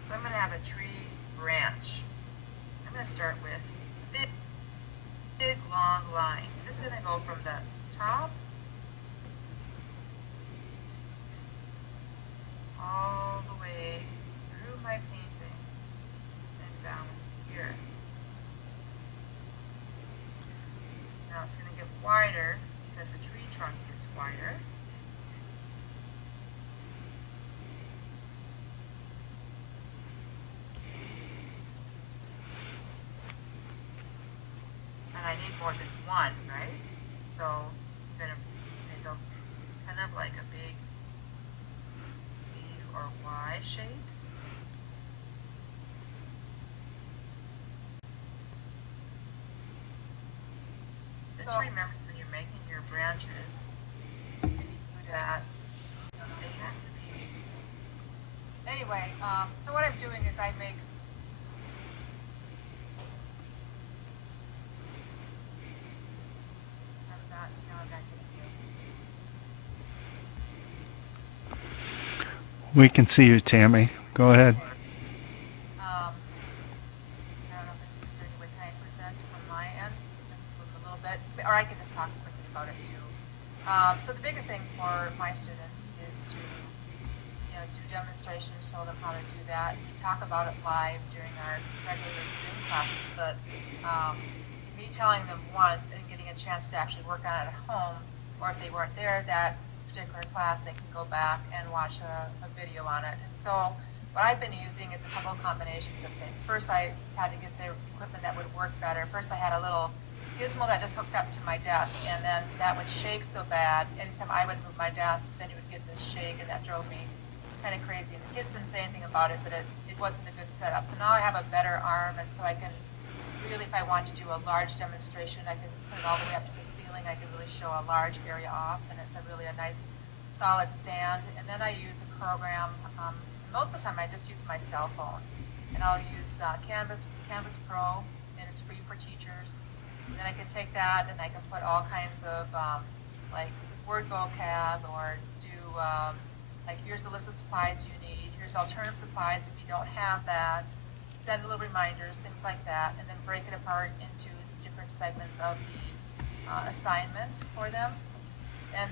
so I'm gonna have a tree branch. I'm gonna start with a big long line. And this is gonna go from the top all the way through my painting and down to here. Now it's gonna get wider because the tree trunk is wider. And I need more than one, right? So I'm gonna make a kind of like a big V or Y shape. Just remember when you're making your branches, and you do that, they have to be. Anyway, so what I'm doing is I make. I'm not getting you. We can see you, Tammy. Go ahead. I don't know if it's any way can I present from my end, just a little bit, or I can just talk quickly about it too. So the bigger thing for my students is to, do demonstrations, show them how to do that. We talk about it live during our regular Zoom classes, but me telling them once and getting a chance to actually work on it at home, or if they weren't there that particular class, they can go back and watch a video on it. And so what I've been using is a couple of combinations of things. First, I had to get the equipment that would work better. First, I had a little gizmo that just hooked up to my desk, and then that would shake so bad. Anytime I would move my desk, then it would get this shake, and that drove me kind of crazy. And the kids didn't say anything about it, but it it wasn't a good setup. So now I have a better arm, and so I can really, if I want to do a large demonstration, I can put it all the way up to the ceiling. I can really show a large area off, and it's really a nice solid stand. And then I use a program. Most of the time I just use my cell phone, and I'll use Canvas Pro, and it's free for teachers. And then I can take that and I can put all kinds of like word vocab, or do like, here's the list of supplies you need, here's alternative supplies if you don't have that, send little reminders, things like that, and then break it apart into different segments of the assignment for them. And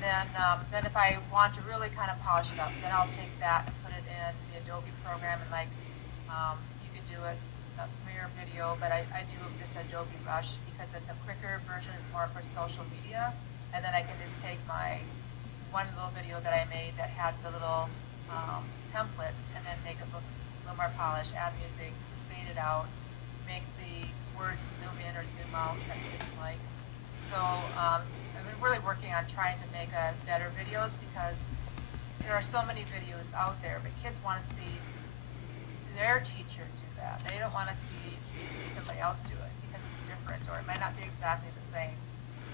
then if I want to really kind of polish it up, then I'll take that and put it in the Adobe program, and like you could do it a Premiere Video, but I do this Adobe Rush because it's a quicker version. It's more for social media, and then I can just take my one little video that I made that had the little templates, and then make it look a little more polished, add music, fade it out, make the words zoom in or zoom out that kids like. So I've been really working on trying to make better videos, because there are so many videos out there, but kids want to see their teacher do that. They don't want to see somebody else do it because it's different, or it might not be exactly the same.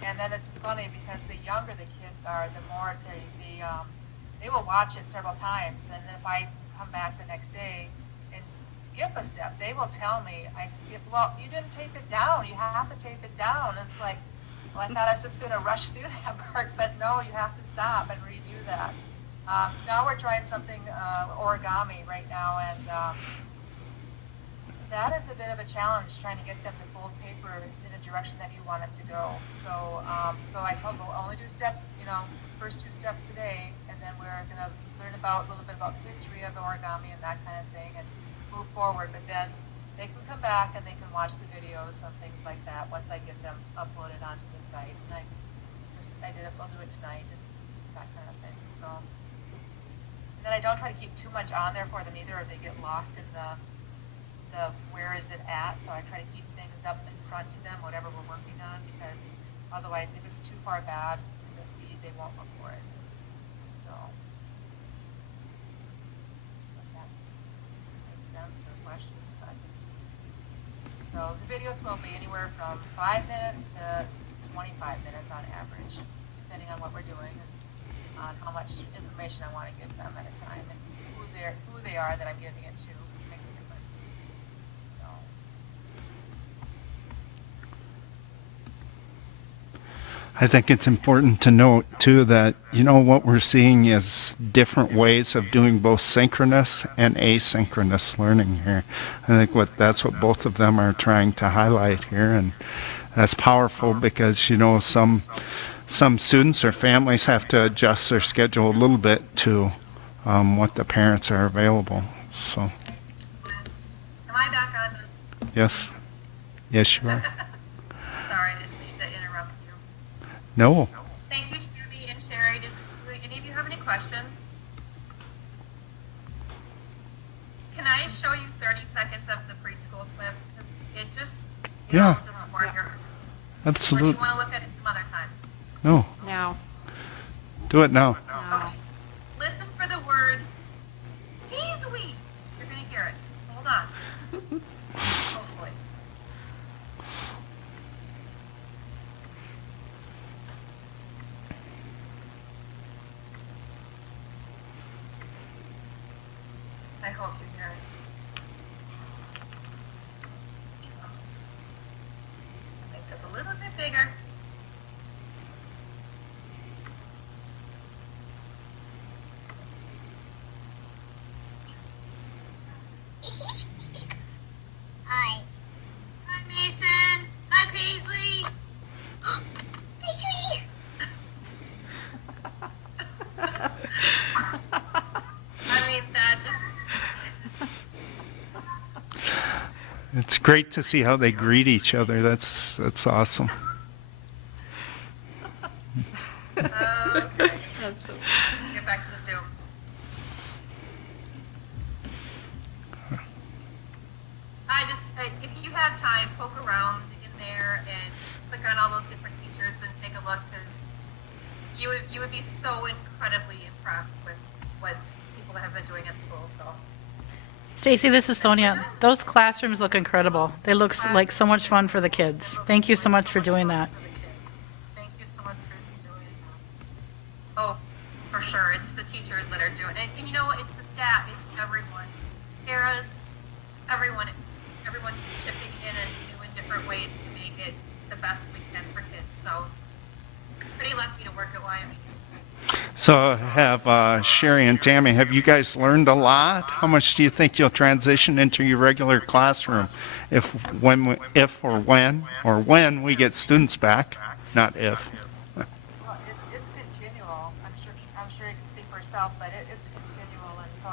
And then it's funny because the younger the kids are, the more they will watch it several times, and then if I come back the next day and skip a step, they will tell me I skipped. Well, you didn't tape it down. You have to tape it down. And it's like, well, I thought I was just going to rush through that part, but no, you have to stop and redo that. Now we're trying something origami right now, and that is a bit of a challenge, trying to get them to fold paper in a direction that you want it to go. So I told them we'll only do first 2 steps today, and then we're going to learn a little bit about the history of origami and that kind of thing, and move forward. But then they can come back and they can watch the videos and things like that once I get them uploaded onto the site. And we'll do it tonight and that kind of thing. So, and then I don't try to keep too much on there for them either, or they get lost in the where is it at. So I try to keep things up in front to them, whatever we're working on, because otherwise, if it's too far bad in the feed, they won't look for it. So, if that makes sense, or questions, but. So the videos will be anywhere from 5 minutes to 25 minutes on average, depending on what we're doing and on how much information I want to give them at a time, and who they are that I'm giving it to makes a difference. So. I think it's important to note, too, that, what we're seeing is different ways of doing both synchronous and asynchronous learning here. I think that's what both of them are trying to highlight here, and that's powerful because, some students or families have to adjust their schedule a little bit to what the parents are available. So. Am I back on? Yes. Yes, you are. Sorry, I didn't mean to interrupt you. No. Thank you, Sherry and Sherry. Do any of you have any questions? Can I show you 30 seconds of the preschool clip? Because it just, Yeah. just warm your. Or do Absolutely. you want to look at it some other time? No. Now. Do it now. Okay. Listen for the word Peasweed. You're going to hear it. Hold on. Hopefully. I hope you hear it. Make this a little bit bigger. Hi. Hi, Mason. Hi, Paisley. Paisley. I mean, that just. It's great to see how they greet each other. That's awesome. Okay. That's so. Get back to the Zoom. If you have time, poke around in there and click on all those different teachers and take a look, because you would be so incredibly impressed with what people have been doing at school. So Stacy, this is Sonia. Those classrooms look incredible. They look like so much fun for the kids. Thank you so much for doing that. Thank you so much for doing that. Oh, for sure. It's the teachers that are doing it. And you know, it's the staff, it's everyone. Paras, everyone's just chipping in and doing different ways to make it the best we can for kids. So, pretty lucky to work at Wyoming. So have Sherry and Tammy, have you guys learned a lot? How much do you think you'll transition into your regular classroom if when we get students back, not if? Well, it's continual. I'm sure you can speak for yourself, but it's continual, and so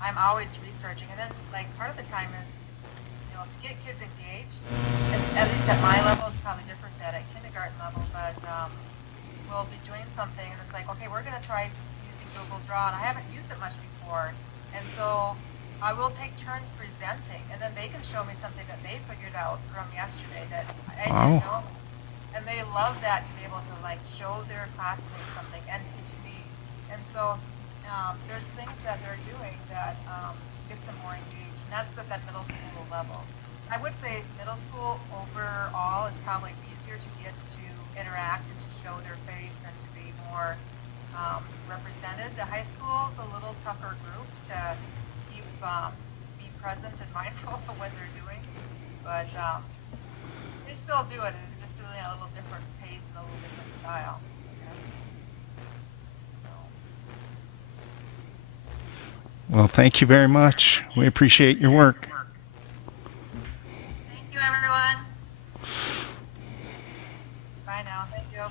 I'm always researching. And then, like, part of the time is, you know, to get kids engaged. And at least at my level, it's probably different than at kindergarten level, but we'll be doing something, and it's like, okay, we're going to try using Google Draw, and I haven't used it much before, and so I will take turns presenting, and then they can show me something that they figured out from yesterday that I didn't know. And they love that, to be able to, like, show their classmates something and teach me. And so there's things that they're doing that gets them more engaged, and that's at that middle school level. I would say middle school overall is probably easier to get to interact and to show their face and to be more represented. The high school is a little tougher group to keep be present and mindful of what they're doing, but they still do it. It's just really a little different pace and a little different style, I guess. So. Well, thank you very much. We appreciate your work. Thank you, everyone. Bye now. Thank you.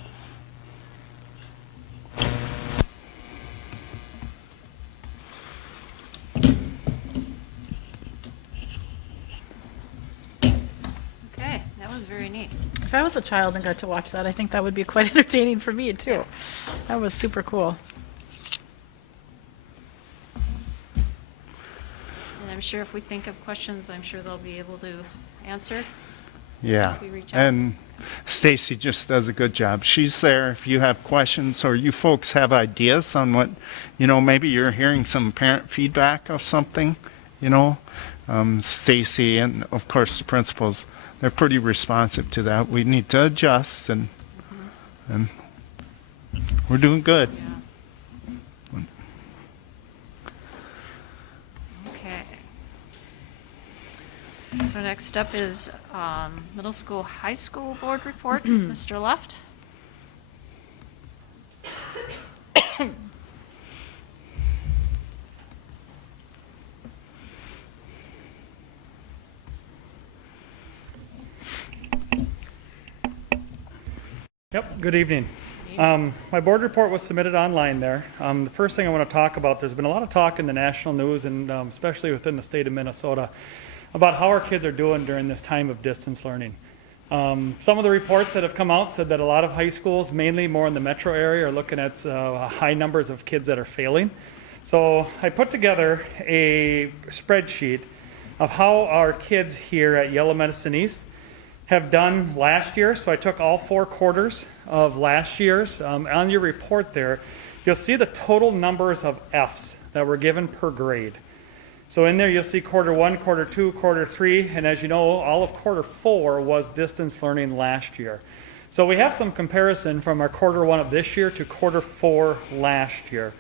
Okay, that was very neat. If I was a child and got to watch that, I think that would be quite entertaining for me, too. That was super cool. And I'm sure if we think of questions, I'm sure they'll be able to answer. Yeah, We reach out. and Stacy just does a good job. She's there if you have questions or you folks have ideas on what, you know, maybe you're hearing some parent feedback of something, you know. Stacy and, of course, the principals, they're pretty responsive to that. We need to adjust, and we're doing good. Yeah. Okay. So next up is middle school, high school board report. Mr. Left. Yep, good evening. My board report was submitted online there. The first thing I want to talk about, there's been a lot of talk in the national news and especially within the state of Minnesota about how our kids are doing during this time of distance learning. Some of the reports that have come out said that a lot of high schools, mainly more in the metro area, are looking at high numbers of kids that are failing. So I put together a spreadsheet of how our kids here at Yellow Medicine East have done last year. So I took all 4 quarters of last year's. On your report there, you'll see the total numbers of Fs that were given per grade. So in there you'll see quarter 1, quarter 2, quarter 3, and as you know, all of quarter 4 was distance learning last year. So we have some comparison from our quarter 1 of this year to quarter 4 last year.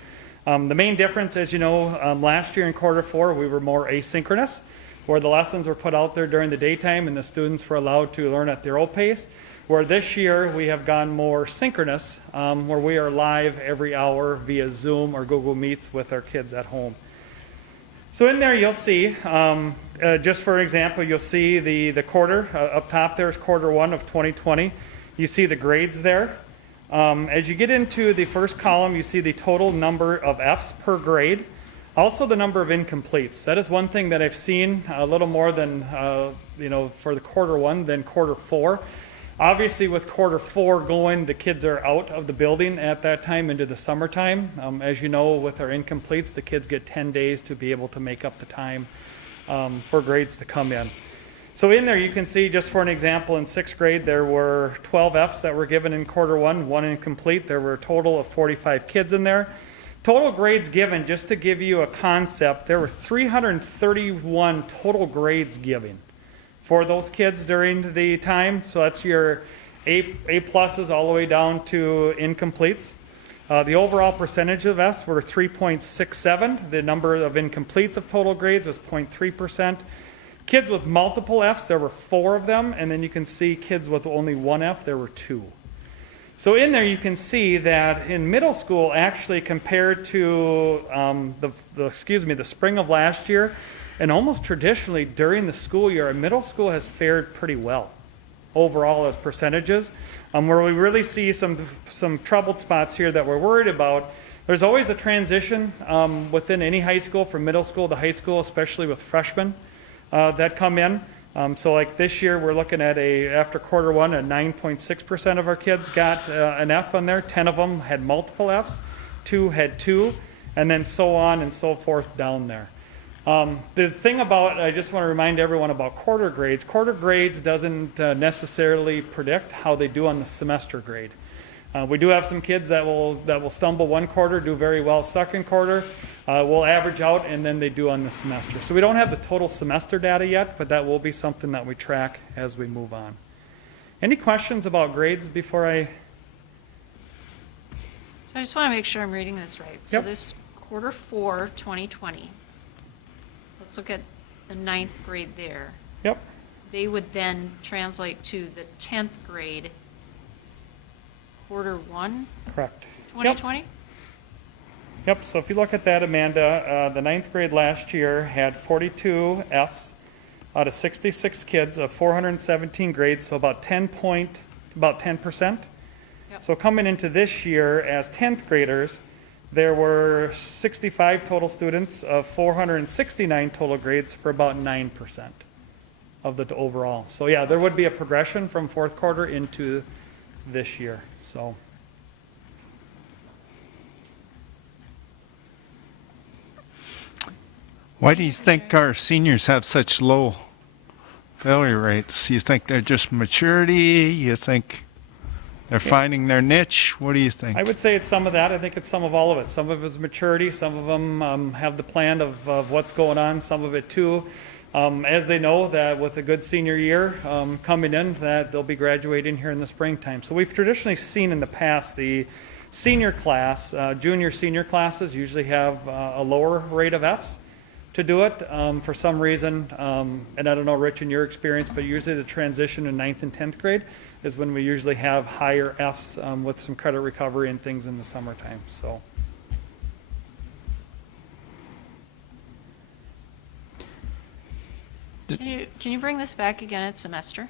The main difference, as you know, last year in quarter 4 we were more asynchronous, where the lessons were put out there during the daytime and the students were allowed to learn at their own pace. Where this year we have gone more synchronous, where we are live every hour via Zoom or Google Meets with our kids at home. So in there you'll see, just for example, you'll see the quarter, up top there is quarter 1 of 2020. You see the grades there. As you get into the first column, you see the total number of Fs per grade. Also the number of incompletes. That is one thing that I've seen a little more than, for the quarter 1 than quarter 4. Obviously with quarter 4 going, the kids are out of the building at that time into the summertime. As you know, with our incompletes, the kids get 10 days to be able to make up the time for grades to come in. So in there you can see, just for an example, in 6th grade there were 12 Fs that were given in quarter 1, 1 incomplete. There were a total of 45 kids in there. Total grades given, just to give you a concept, there were 331 total grades given for those kids during the time. So that's your A pluses all the way down to incompletes. The overall percentage of Fs were 3.67. The number of incompletes of total grades was 0.3%. Kids with multiple Fs, there were 4 of them, and then you can see kids with only 1 F, there were 2. So in there you can see that in middle school, actually compared to the spring of last year, and almost traditionally during the school year, middle school has fared pretty well overall as percentages. Where we really see some troubled spots here that we're worried about, there's always a transition within any high school from middle school to high school, especially with freshmen that come in. So like this year, we're looking at after quarter one, 9.6% of our kids got an F on there. 10 of them had multiple Fs, 2 had 2, and then so on and so forth down there. The thing about, I just want to remind everyone about quarter grades. Quarter grades doesn't necessarily predict how they do on the semester grade. We do have some kids that will stumble one quarter, do very well second quarter. We'll average out, and then they do on the semester. So we don't have the total semester data yet, but that will be something that we track as we move on. Any questions about grades before I? So I just want to make sure I'm reading this right. So Yep. this quarter 4, 2020, let's look at the 9th grade there. Yep. They would then translate to the 10th grade quarter 1, Correct. 2020? Yep, so if you look at that, Amanda, the 9th grade last year had 42 Fs out of 66 kids of 417 grades, so about 10%. Yep. So coming into this year as 10th graders, there were 65 total students of 469 total grades for about 9% of the overall. So yeah, there would be a progression from fourth quarter into this year, so. Why do you think our seniors have such low failure rates? You think they're just maturity? You think they're finding their niche? What do you think? I would say it's some of that. I think it's some of all of it. Some of it is maturity. Some of them have the plan of what's going on. Some of it too, as they know that with a good senior year coming in, that they'll be graduating here in the springtime. So we've traditionally seen in the past the senior class, junior senior classes usually have a lower rate of Fs to do it for some reason. And I don't know, Rich, in your experience, but usually the transition in 9th and 10th grade is when we usually have higher Fs with some credit recovery and things in the summertime. So. Can you bring this back again at semester?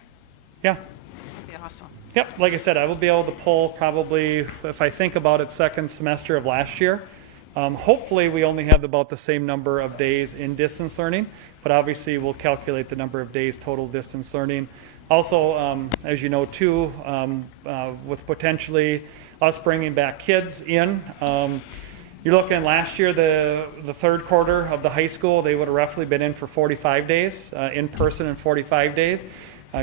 Yeah. That'd be awesome. Yep, like I said, I will be able to pull probably, if I think about it, second semester of last year. Hopefully, we only have about the same number of days in distance learning, but obviously, we'll calculate the number of days total distance learning. Also, as you know, too, with potentially us bringing back kids in, you're looking last year, the third quarter of the high school, they would have roughly been in for 45 days, in person in 45 days.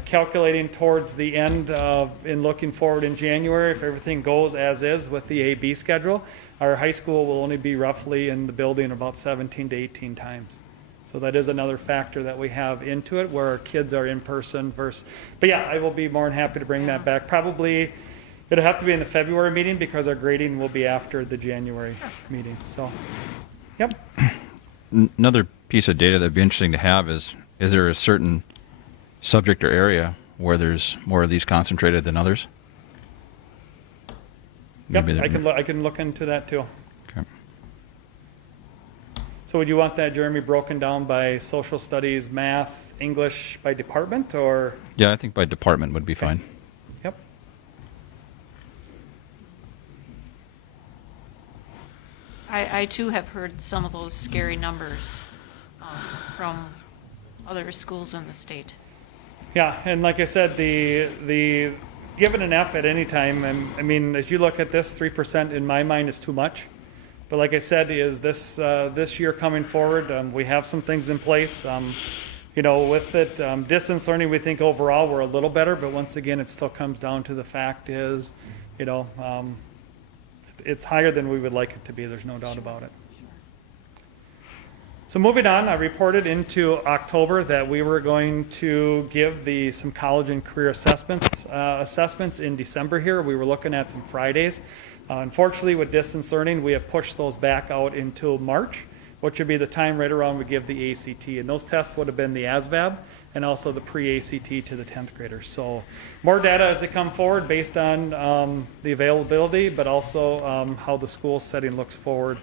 Calculating towards the end of, in looking forward in January, if everything goes as is with the A-B schedule, our high school will only be roughly in the building about 17 to 18 times. So that is another factor that we have into it, where our kids are in person versus, but yeah, I will be more than happy to bring that back. Probably, it'll have to be in the February meeting because our grading will be after the January meeting, so, yep. Another piece of data that'd be interesting to have is there a certain subject or area where there's more of these concentrated than others? Yep, Maybe I can look into that too. Okay. So would you want that, Jeremy, broken down by social studies, math, English by department, or? Yeah, I think by department would be fine. Yep. I too have heard some of those scary numbers from other schools in the state. Yeah, and like I said, the given an F at any time, and I mean, as you look at this, 3% in my mind is too much. But like I said, is this year coming forward, we have some things in place. You know, with it, distance learning, we think overall we're a little better, but once again, it still comes down to the fact is, you know, it's higher than we would like it to be, there's no doubt about it. So moving on, I reported into October that we were going to give some college and career assessments in December here. We were looking at some Fridays. Unfortunately, with distance learning, we have pushed those back out until March, which would be the time right around we give the ACT. And those tests would have been the ASVAB and also the pre-ACT to the 10th graders. So more data as they come forward based on the availability, but also how the school setting looks forward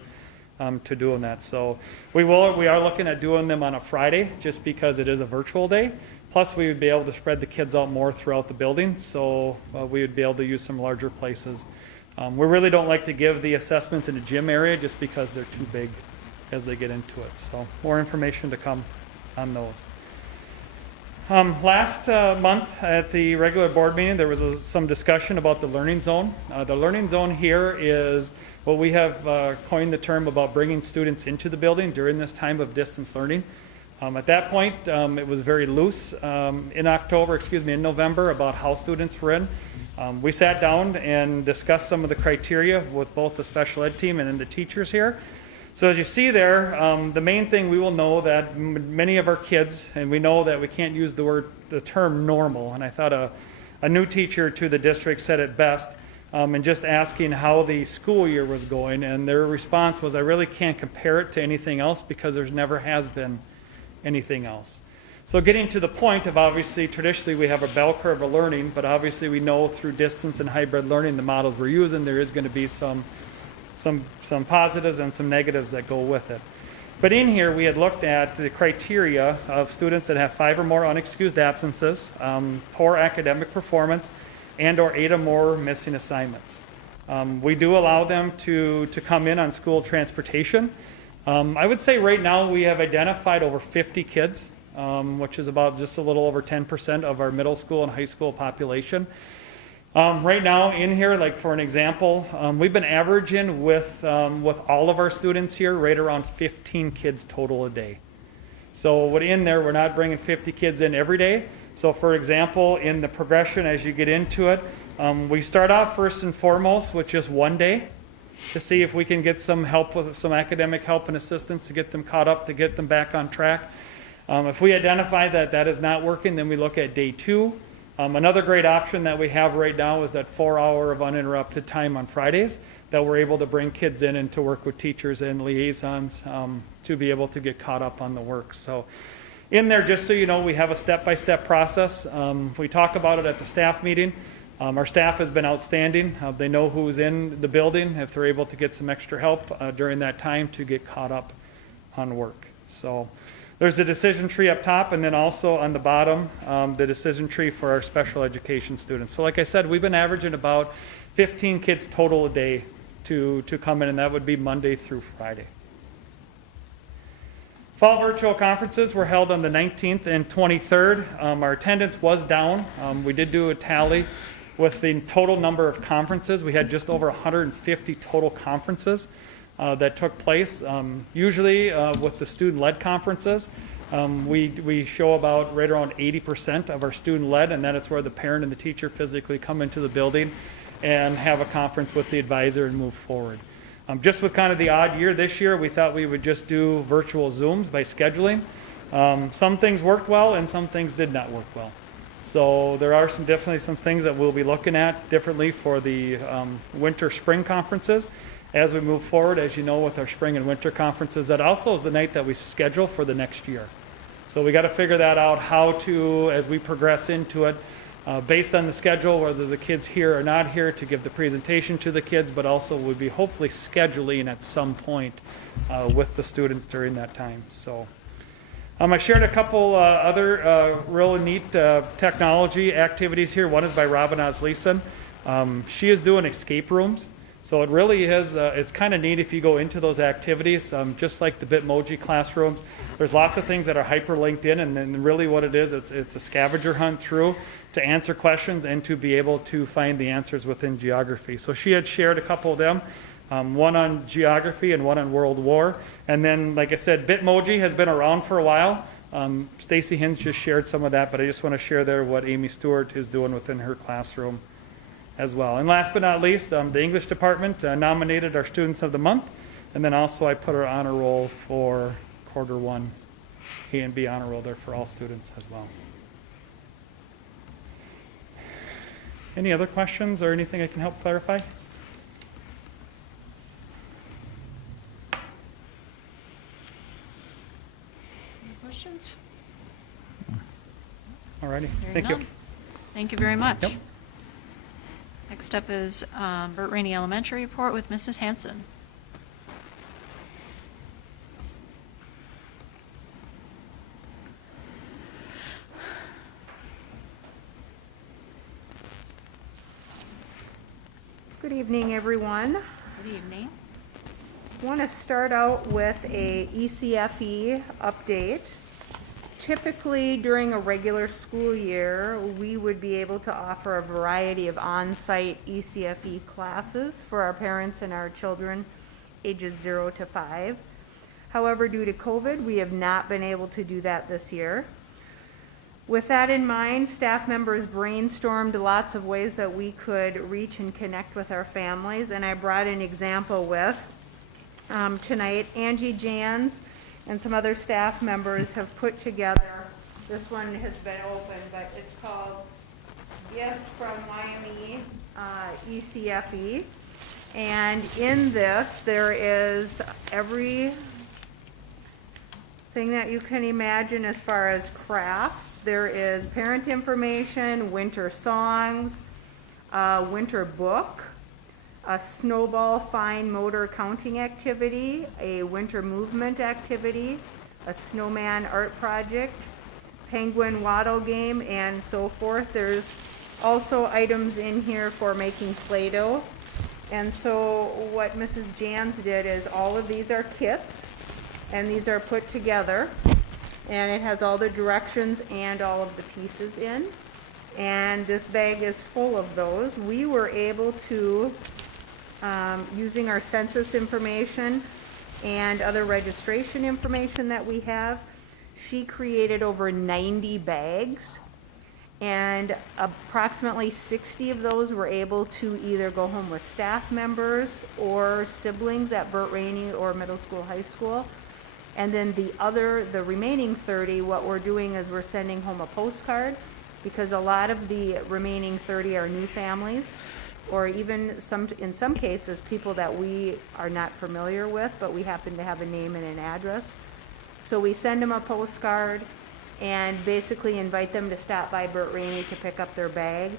to doing that. So we are looking at doing them on a Friday just because it is a virtual day. Plus we would be able to spread the kids out more throughout the building. So we would be able to use some larger places. We really don't like to give the assessments in the gym area just because they're too big as they get into it. So more information to come on those. Last month at the regular board meeting, there was some discussion about the learning zone. The learning zone here is what we have coined the term about bringing students into the building during this time of distance learning. At that point, it was very loose in November about how students were in. We sat down and discussed some of the criteria with both the special ed team and then the teachers here. So as you see there, the main thing we will know that many of our kids, and we know that we can't use the term normal, and I thought a new teacher to the district said it best, and just asking how the school year was going, and their response was, I really can't compare it to anything else because there's never has been anything else. So getting to the point of obviously traditionally we have a bell curve of learning, but obviously we know through distance and hybrid learning, the models we're using, there is going to be some positives and some negatives that go with it. But in here, we had looked at the criteria of students that have 5 or more unexcused absences, poor academic performance, and or 8 or more missing assignments. We do allow them to come in on school transportation. I would say right now we have identified over 50 kids, which is about just a little over 10% of our middle school and high school population. Right now in here, like for an example, we've been averaging with all of our students here right around 15 kids total a day. So within there, we're not bringing 50 kids in every day. So for example, in the progression as you get into it, we start off first and foremost with just one day to see if we can get some help with some academic help and assistance to get them caught up, to get them back on track. If we identify that that is not working, then we look at day 2. Another great option that we have right now is that 4 hour of uninterrupted time on Fridays that we're able to bring kids in and to work with teachers and liaisons to be able to get caught up on the work. So in there, just so you know, we have a step-by-step process. We talk about it at the staff meeting. Our staff has been outstanding. They know who's in the building, if they're able to get some extra help during that time to get caught up on work. So there's a decision tree up top, and then also on the bottom, the decision tree for our special education students. So like I said, we've been averaging about 15 kids total a day to come in, and that would be Monday through Friday. Fall virtual conferences were held on the 19th and 23rd. Our attendance was down. We did do a tally with the total number of conferences. We had just over 150 total conferences that took place. Usually with the student-led conferences, we show about right around 80% of our student-led, and that is where the parent and the teacher physically come into the building and have a conference with the advisor and move forward. Just with kind of the odd year this year, we thought we would just do virtual Zooms by scheduling. Some things worked well and some things did not work well. So there are definitely some things that we'll be looking at differently for the winter-spring conferences as we move forward. As you know, with our spring and winter conferences, that also is the night that we schedule for the next year. So we got to figure that out, how to, as we progress into it, based on the schedule, whether the kids here or not here, to give the presentation to the kids, but also we'll be hopefully scheduling at some point with the students during that time. So I shared a couple other really neat technology activities here. One is by Robin Osleson. She is doing escape rooms. So it really is, it's kind of neat if you go into those activities, just like the Bitmoji classrooms. There's lots of things that are hyperlinked in, and then really what it is, it's a scavenger hunt through to answer questions and to be able to find the answers within geography. So she had shared a couple of them, one on geography and one on World War. And then, like I said, Bitmoji has been around for a while. Stacy Hinz just shared some of that, but I just want to share there what Amy Stewart is doing within her classroom as well. And last but not least, the English department nominated our Students of the Month, and then also I put our honor roll for quarter one, A and B honor roll there for all students as well. Any other questions or anything I can help clarify? Any questions? Alrighty, Hearing thank you. none. Thank you very much. Yep. Next up is Burt Rainey Elementary report with Mrs. Hanson. Good evening, everyone. Good evening. I want to start out with a ECFE update. Typically, during a regular school year, we would be able to offer a variety of on-site ECFE classes for our parents and our children ages 0 to 5. However, due to COVID, we have not been able to do that this year. With that in mind, staff members brainstormed lots of ways that we could reach and connect with our families, and I brought an example with tonight. Angie Jans and some other staff members have put together, this one has been open, but it's called Gift from Wyoming ECFE. And in this, there is every thing that you can imagine as far as crafts. There is parent information, winter songs, winter book, a snowball fine motor counting activity, a winter movement activity, a snowman art project, penguin waddle game, and so forth. There's also items in here for making Play-Doh. And so what Mrs. Jans did is all of these are kits, and these are put together, and it has all the directions and all of the pieces in. And this bag is full of those. We were able to, using our census information and other registration information that we have, she created over 90 bags, and approximately 60 of those were able to either go home with staff members or siblings at Burt Rainey or middle school, high school. And then the remaining 30, what we're doing is we're sending home a postcard, because a lot of the remaining 30 are new families, or even in some cases, people that we are not familiar with, but we happen to have a name and an address. So we send them a postcard and basically invite them to stop by Burt Rainey to pick up their bag.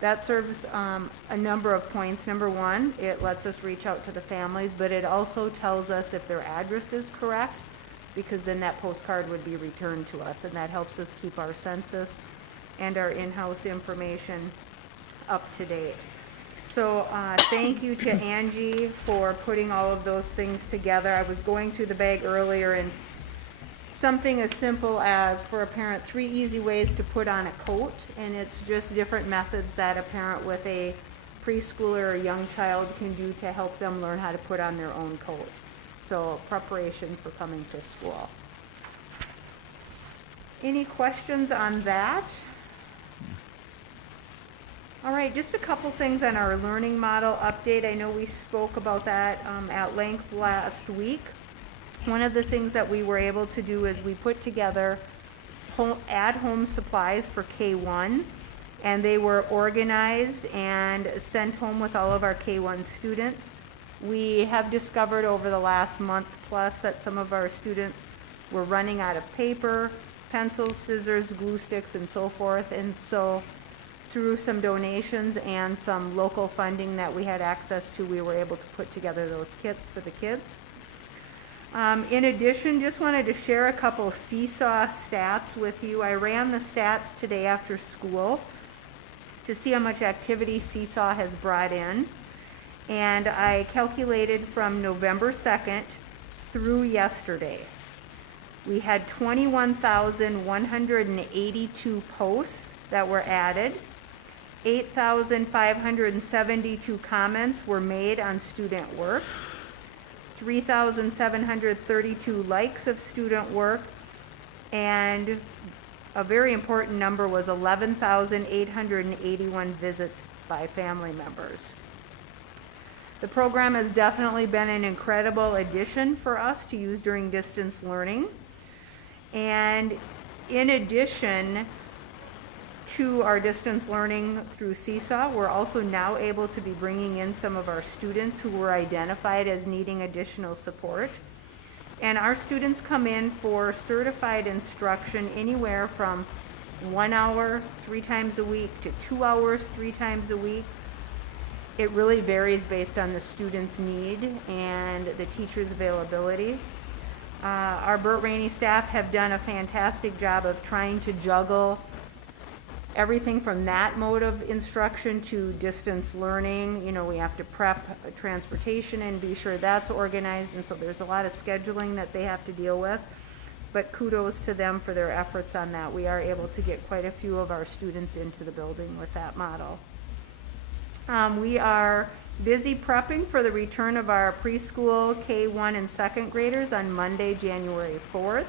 That serves a number of points. Number one, it lets us reach out to the families, but it also tells us if their address is correct, because then that postcard would be returned to us, and that helps us keep our census and our in-house information up to date. So thank you to Angie for putting all of those things together. I was going through the bag earlier, and something as simple as, for a parent, 3 easy ways to put on a coat, and it's just different methods that a parent with a preschooler or young child can do to help them learn how to put on their own coat. So preparation for coming to school. Any questions on that? All right, just a couple things on our learning model update. I know we spoke about that at length last week. One of the things that we were able to do is we put together at-home supplies for K-1, and they were organized and sent home with all of our K-1 students. We have discovered over the last month plus that some of our students were running out of paper, pencils, scissors, glue sticks, and so forth. And so through some donations and some local funding that we had access to, we were able to put together those kits for the kids. In addition, just wanted to share a couple Seesaw stats with you. I ran the stats today after school to see how much activity Seesaw has brought in. And I calculated from November 2nd through yesterday. We had 21,182 posts that were added. 8,572 comments were made on student work. 3,732 likes of student work, and a very important number was 11,881 visits by family members. The program has definitely been an incredible addition for us to use during distance learning. And in addition to our distance learning through Seesaw, we're also now able to be bringing in some of our students who were identified as needing additional support. And our students come in for certified instruction anywhere from 1 hour 3 times a week to 2 hours 3 times a week. It really varies based on the student's need and the teacher's availability. Our Burt Rainey staff have done a fantastic job of trying to juggle everything from that mode of instruction to distance learning. You know, we have to prep transportation and be sure that's organized, and so there's a lot of scheduling that they have to deal with. But kudos to them for their efforts on that. We are able to get quite a few of our students into the building with that model. We are busy prepping for the return of our preschool K1 and second graders on Monday, January 4th,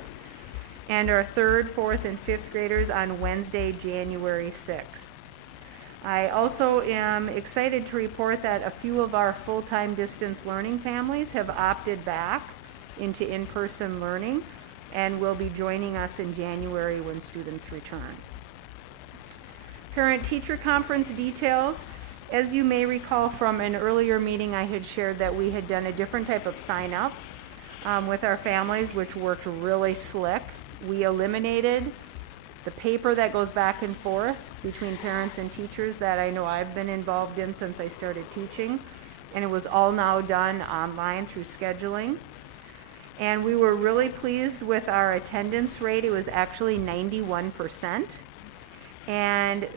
and our third, fourth, and fifth graders on Wednesday, January 6th. I also am excited to report that a few of our full-time distance learning families have opted back into in-person learning and will be joining us in January when students return. Parent-teacher conference details. As you may recall from an earlier meeting, I had shared that we had done a different type of sign-up with our families, which worked really slick. We eliminated the paper that goes back and forth between parents and teachers that I know I've been involved in since I started teaching, and it was all now done online through scheduling. And we were really pleased with our attendance rate. It was actually 91%. And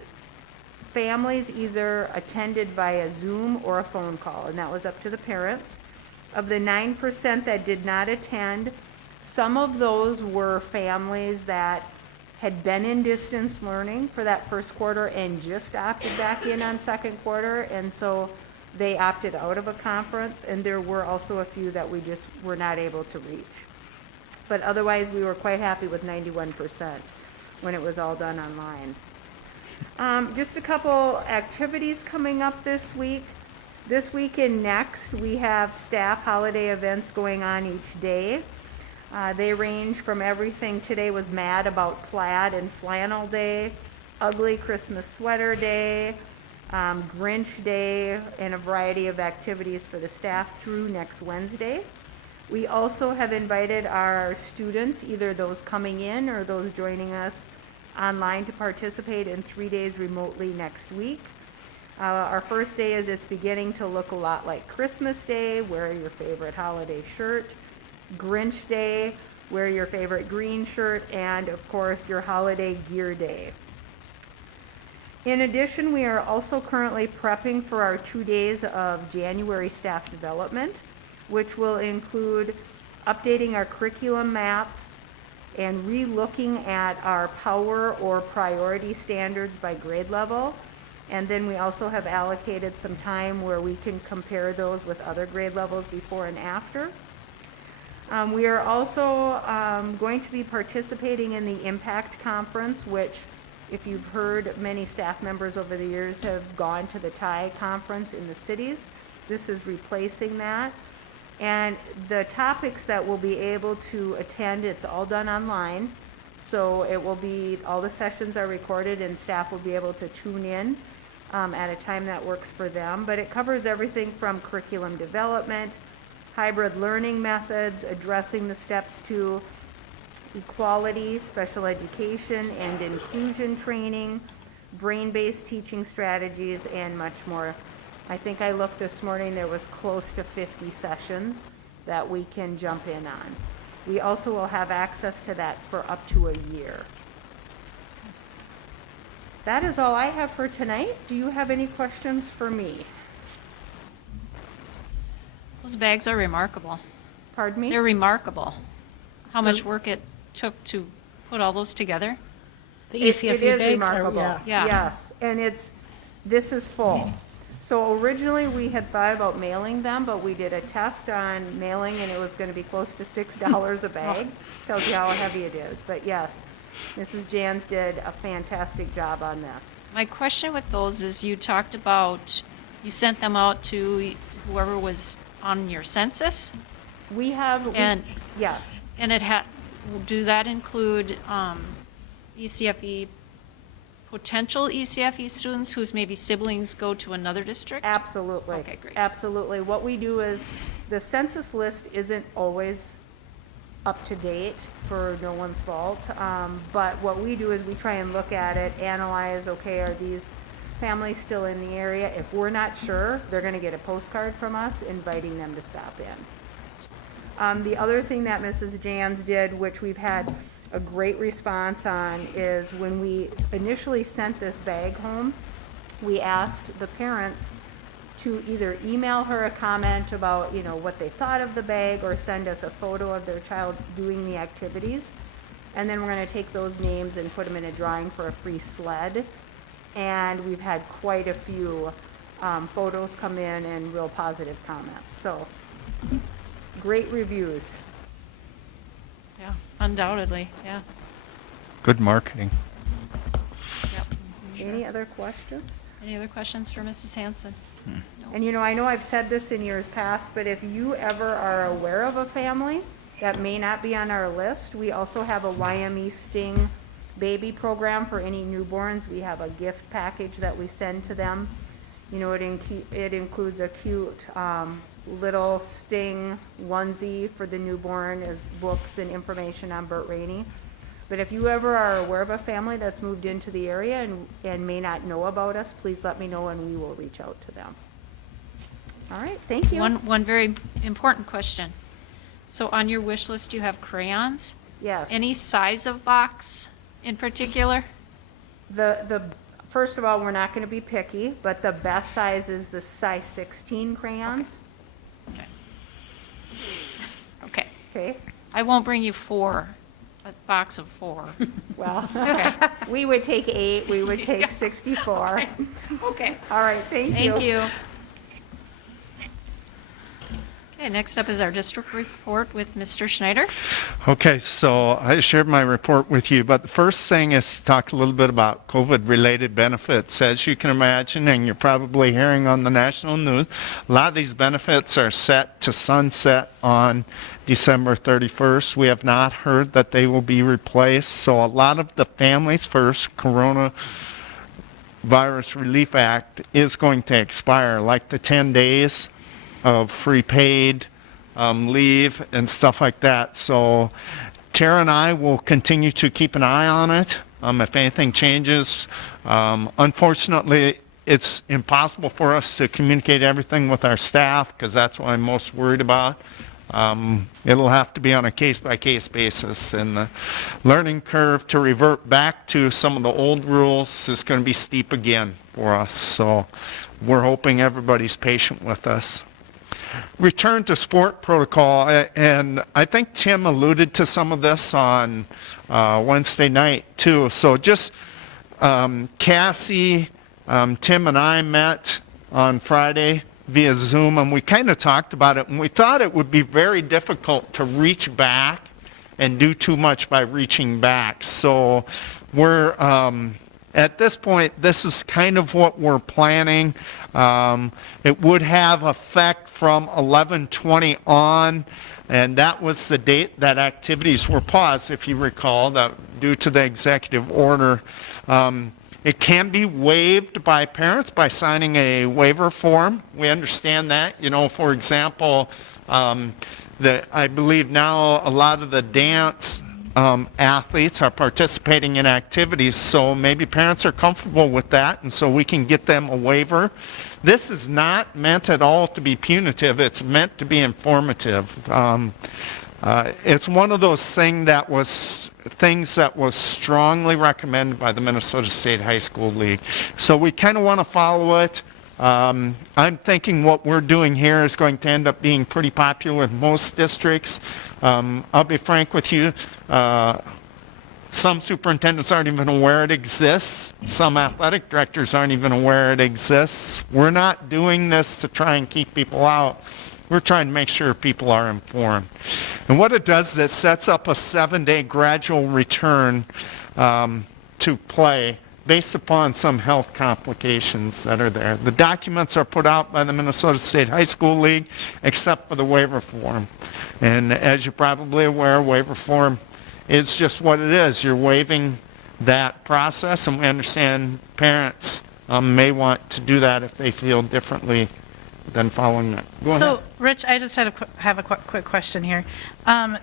families either attended via Zoom or a phone call, and that was up to the parents. Of the 9% that did not attend, some of those were families that had been in distance learning for that first quarter and just opted back in on second quarter, and so they opted out of a conference, and there were also a few that we just were not able to reach. But otherwise, we were quite happy with 91% when it was all done online. Just a couple activities coming up this week. This week and next, we have staff holiday events going on each day. They range from everything. Today was Mad About Plaid and Flannel Day, Ugly Christmas Sweater Day, Grinch Day, and a variety of activities for the staff through next Wednesday. We also have invited our students, either those coming in or those joining us online, to participate in 3 days remotely next week. Our first day is it's beginning to look a lot like Christmas Day, wear your favorite holiday shirt. Grinch Day, wear your favorite green shirt, and of course your holiday gear day. In addition, we are also currently prepping for our 2 days of January staff development, which will include updating our curriculum maps and re-looking at our power or priority standards by grade level. And then we also have allocated some time where we can compare those with other grade levels before and after. We are also going to be participating in the Impact Conference, which, if you've heard, many staff members over the years have gone to the TIE conference in the cities. This is replacing that. And the topics that we'll be able to attend, it's all done online. So it will be, all the sessions are recorded and staff will be able to tune in at a time that works for them. But it covers everything from curriculum development, hybrid learning methods, addressing the steps to equality, special education and inclusion training, brain-based teaching strategies, and much more. I think I looked this morning, there was close to 50 sessions that we can jump in on. We also will have access to that for up to a year. That is all I have for tonight. Do you have any questions for me? Those bags are remarkable. Pardon me? They're remarkable. How much work it took to put all those together. The It ECFE is bags remarkable. are, Yeah. Yes, and this is full. So originally, we had thought about mailing them, but we did a test on mailing, and it was going to be close to $6 a bag. Tells you how heavy it is, but yes. Mrs. Jans did a fantastic job on this. My question with those is you talked about, you sent them out to whoever was on your census? We have, And- yes, And do that include ECFE, potential ECFE students whose maybe siblings go to another district? absolutely. Okay, great. Absolutely. What we do is, the census list isn't always up to date for no one's fault. But what we do is we try and look at it, analyze, okay, are these families still in the area? If we're not sure, they're gonna get a postcard from us inviting them to stop in. The other thing that Mrs. Jans did, which we've had a great response on, is when we initially sent this bag home, we asked the parents to either email her a comment about, you know, what they thought of the bag, or send us a photo of their child doing the activities. And then we're gonna take those names and put them in a drawing for a free sled. And we've had quite a few photos come in and real positive comments. So, great reviews. Yeah, undoubtedly, yeah. Good marketing. Yep. Any other questions? Any other questions for Mrs. Hanson? And you know, I know I've said this in years past, but if you ever are aware of a family that may not be on our list, we also have a Wyoming Sting baby program for any newborns. We have a gift package that we send to them. You know, it includes a cute little Sting onesie for the newborn, as books and information on Burt Rainey. But if you ever are aware of a family that's moved into the area and may not know about us, please let me know and we will reach out to them. All right, thank you. One very important question. So on your wish list, you have crayons? Yes. Any size of box in particular? First of all, we're not gonna be picky, but the best size is the size 16 crayons. Okay. Okay, I won't bring you a box of 4. well, Okay. we would take 8, we would take 64. Okay. All right, thank you. Thank you. Okay, next up is our district report with Mr. Schneider. Okay, so I shared my report with you, but the first thing is to talk a little bit about COVID-related benefits. As you can imagine, and you're probably hearing on the national news, a lot of these benefits are set to sunset on December 31st. We have not heard that they will be replaced, so a lot of the Families First Coronavirus Relief Act is going to expire, like the 10 days of free paid leave and stuff like that. So Tara and I will continue to keep an eye on it. If anything changes, unfortunately, it's impossible for us to communicate everything with our staff because that's what I'm most worried about. It'll have to be on a case-by-case basis, and the learning curve to revert back to some of the old rules is going to be steep again for us. So we're hoping everybody's patient with us. Return to sport protocol, and I think Tim alluded to some of this on Wednesday night too. So just Cassie, Tim and I met on Friday via Zoom, and we kind of talked about it, and we thought it would be very difficult to reach back and do too much by reaching back. So we're at this point, this is kind of what we're planning. It would have effect from 11/20 on, and that was the date that activities were paused, if you recall, that due to the executive order. It can be waived by parents by signing a waiver form. We understand that. You know, for example, I believe now a lot of the dance athletes are participating in activities, so maybe parents are comfortable with that, and so we can get them a waiver. This is not meant at all to be punitive. It's meant to be informative. It's one of those things that was strongly recommended by the Minnesota State High School League. So we kind of want to follow it. I'm thinking what we're doing here is going to end up being pretty popular in most districts. I'll be frank with you. Some superintendents aren't even aware it exists. Some athletic directors aren't even aware it exists. We're not doing this to try and keep people out. We're trying to make sure people are informed. And what it does is it sets up a 7-day gradual return to play based upon some health complications that are there. The documents are put out by the Minnesota State High School League except for the waiver form. And as you're probably aware, waiver form is just what it is. You're waiving that process, and we understand parents may want to do that if they feel differently than following that. Go ahead. So, Rich, I just have a quick question here.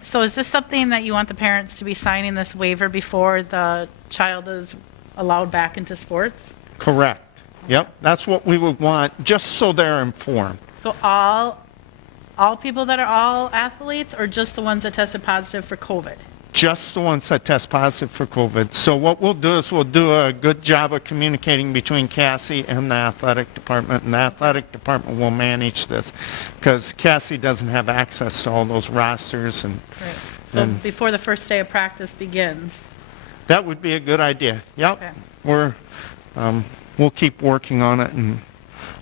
So is this something that you want the parents to be signing this waiver before the child is allowed back into sports? Correct. Yep, that's what we would want, just so they're informed. So all people that are all athletes, or just the ones that tested positive for COVID? Just the ones that test positive for COVID. So what we'll do is we'll do a good job of communicating between Cassie and the athletic department, and the athletic department will manage this, because Cassie doesn't have access to all those rosters. And Right. So and before the first day of practice begins? that would be a good idea. Yep. Okay. We'll keep working on it, and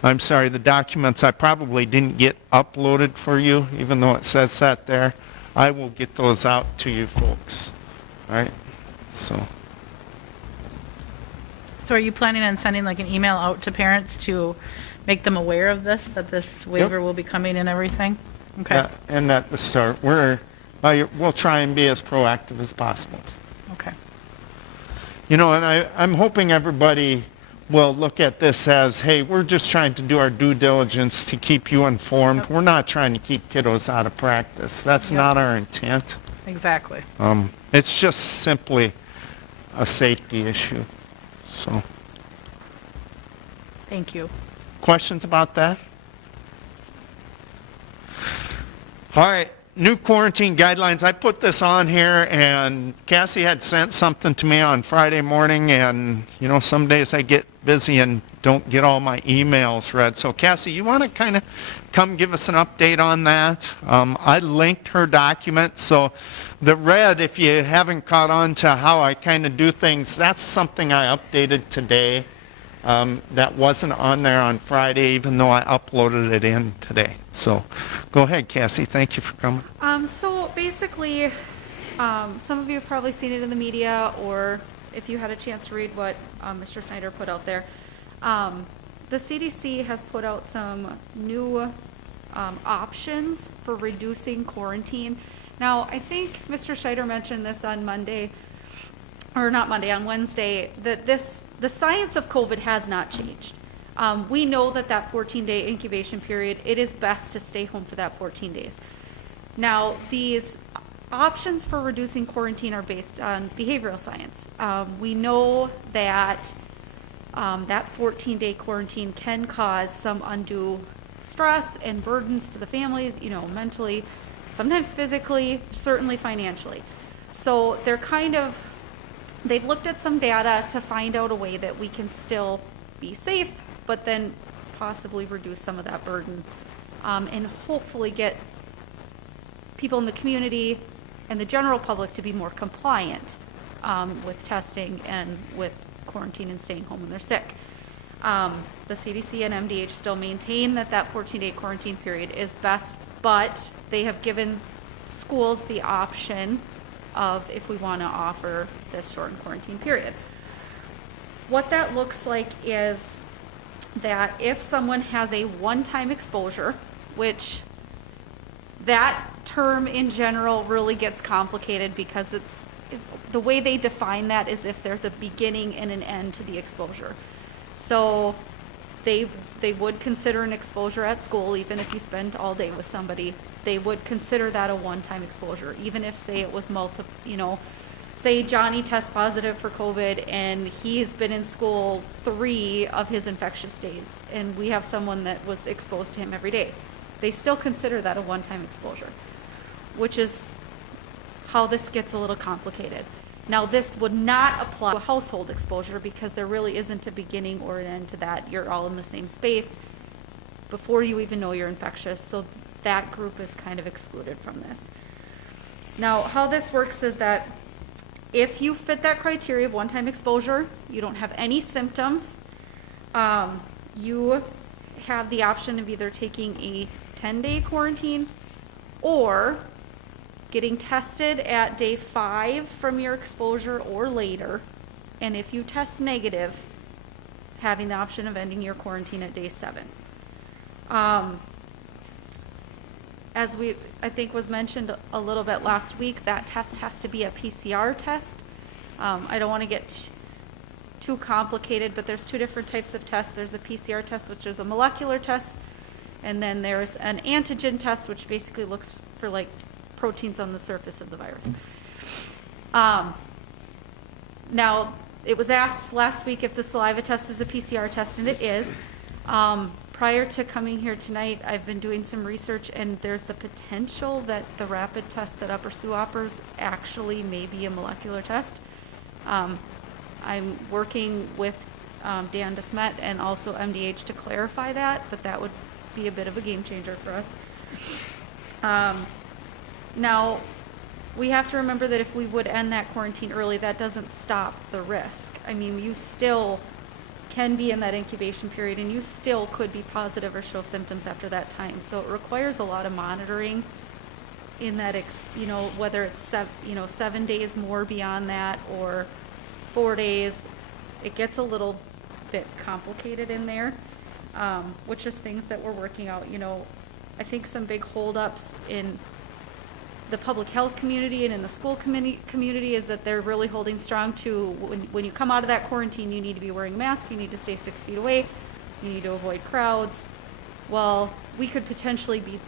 I'm sorry, the documents I probably didn't get uploaded for you, even though it says that there. I will get those out to you folks. All right? So So are you planning on sending like an email out to parents to make them aware of this, that this waiver will be coming and everything? Okay. yeah, and at the start, we'll try and be as proactive as possible. Okay. You know, and I'm hoping everybody will look at this as, hey, we're just trying to do our due diligence to keep you informed. We're not trying to keep kiddos out of practice. That's not our intent. Exactly. It's just simply a safety issue. So, Thank you. questions about that? All right, new quarantine guidelines. I put this on here, and Cassie had sent something to me on Friday morning, and you know, some days I get busy and don't get all my emails read. So Cassie, you want to kind of come give us an update on that? I linked her document, so the red, if you haven't caught on to how I kind of do things, that's something I updated today. That wasn't on there on Friday, even though I uploaded it in today. So go ahead, Cassie. Thank you for coming. So basically, some of you have probably seen it in the media, or if you had a chance to read what Mr. Schneider put out there. The CDC has put out some new options for reducing quarantine. Now, I think Mr. Schneider mentioned this on Monday, or not Monday, on Wednesday, that the science of COVID has not changed. We know that 14-day incubation period, it is best to stay home for that 14 days. Now, these options for reducing quarantine are based on behavioral science. We know that that 14-day quarantine can cause some undue stress and burdens to the families, you know, mentally, sometimes physically, certainly financially. So they've looked at some data to find out a way that we can still be safe, but then possibly reduce some of that burden, and hopefully get people in the community and the general public to be more compliant with testing and with quarantine and staying home when they're sick. The CDC and MDH still maintain that 14-day quarantine period is best, but they have given schools the option of if we want to offer this shortened quarantine period. What that looks like is that if someone has a one-time exposure, which that term in general really gets complicated because the way they define that is if there's a beginning and an end to the exposure. So they would consider an exposure at school, even if you spend all day with somebody, they would consider that a one-time exposure, even if, say, it was say Johnny tests positive for COVID and he has been in school 3 of his infectious days, and we have someone that was exposed to him every day. They still consider that a one-time exposure, which is how this gets a little complicated. Now, this would not apply to a household exposure because there really isn't a beginning or an end to that. You're all in the same space before you even know you're infectious, so that group is kind of excluded from this. Now, how this works is that if you fit that criteria of one-time exposure, you don't have any symptoms, you have the option of either taking a 10-day quarantine or getting tested at day 5 from your exposure or later, and if you test negative, having the option of ending your quarantine at day 7. As I think was mentioned a little bit last week, that test has to be a PCR test. I don't want to get too complicated, but there's 2 different types of tests. There's a PCR test, which is a molecular test, and then there's an antigen test, which basically looks for like proteins on the surface of the virus. Now, it was asked last week if the saliva test is a PCR test, and it is. Prior to coming here tonight, I've been doing some research, and there's the potential that the rapid test that Upper Sioux offers actually may be a molecular test. I'm working with Dan DeSmet and also MDH to clarify that, but that would be a bit of a game changer for us. Now, we have to remember that if we would end that quarantine early, that doesn't stop the risk. I mean, you still can be in that incubation period, and you still could be positive or show symptoms after that time. So it requires a lot of monitoring in that, whether it's 7 days more beyond that or 4 days. It gets a little bit complicated in there, which is things that we're working out. I think some big holdups in the public health community and in the school community is that they're really holding strong to when you come out of that quarantine, you need to be wearing a mask, you need to stay 6 feet away, you need to avoid crowds. Well, we could potentially be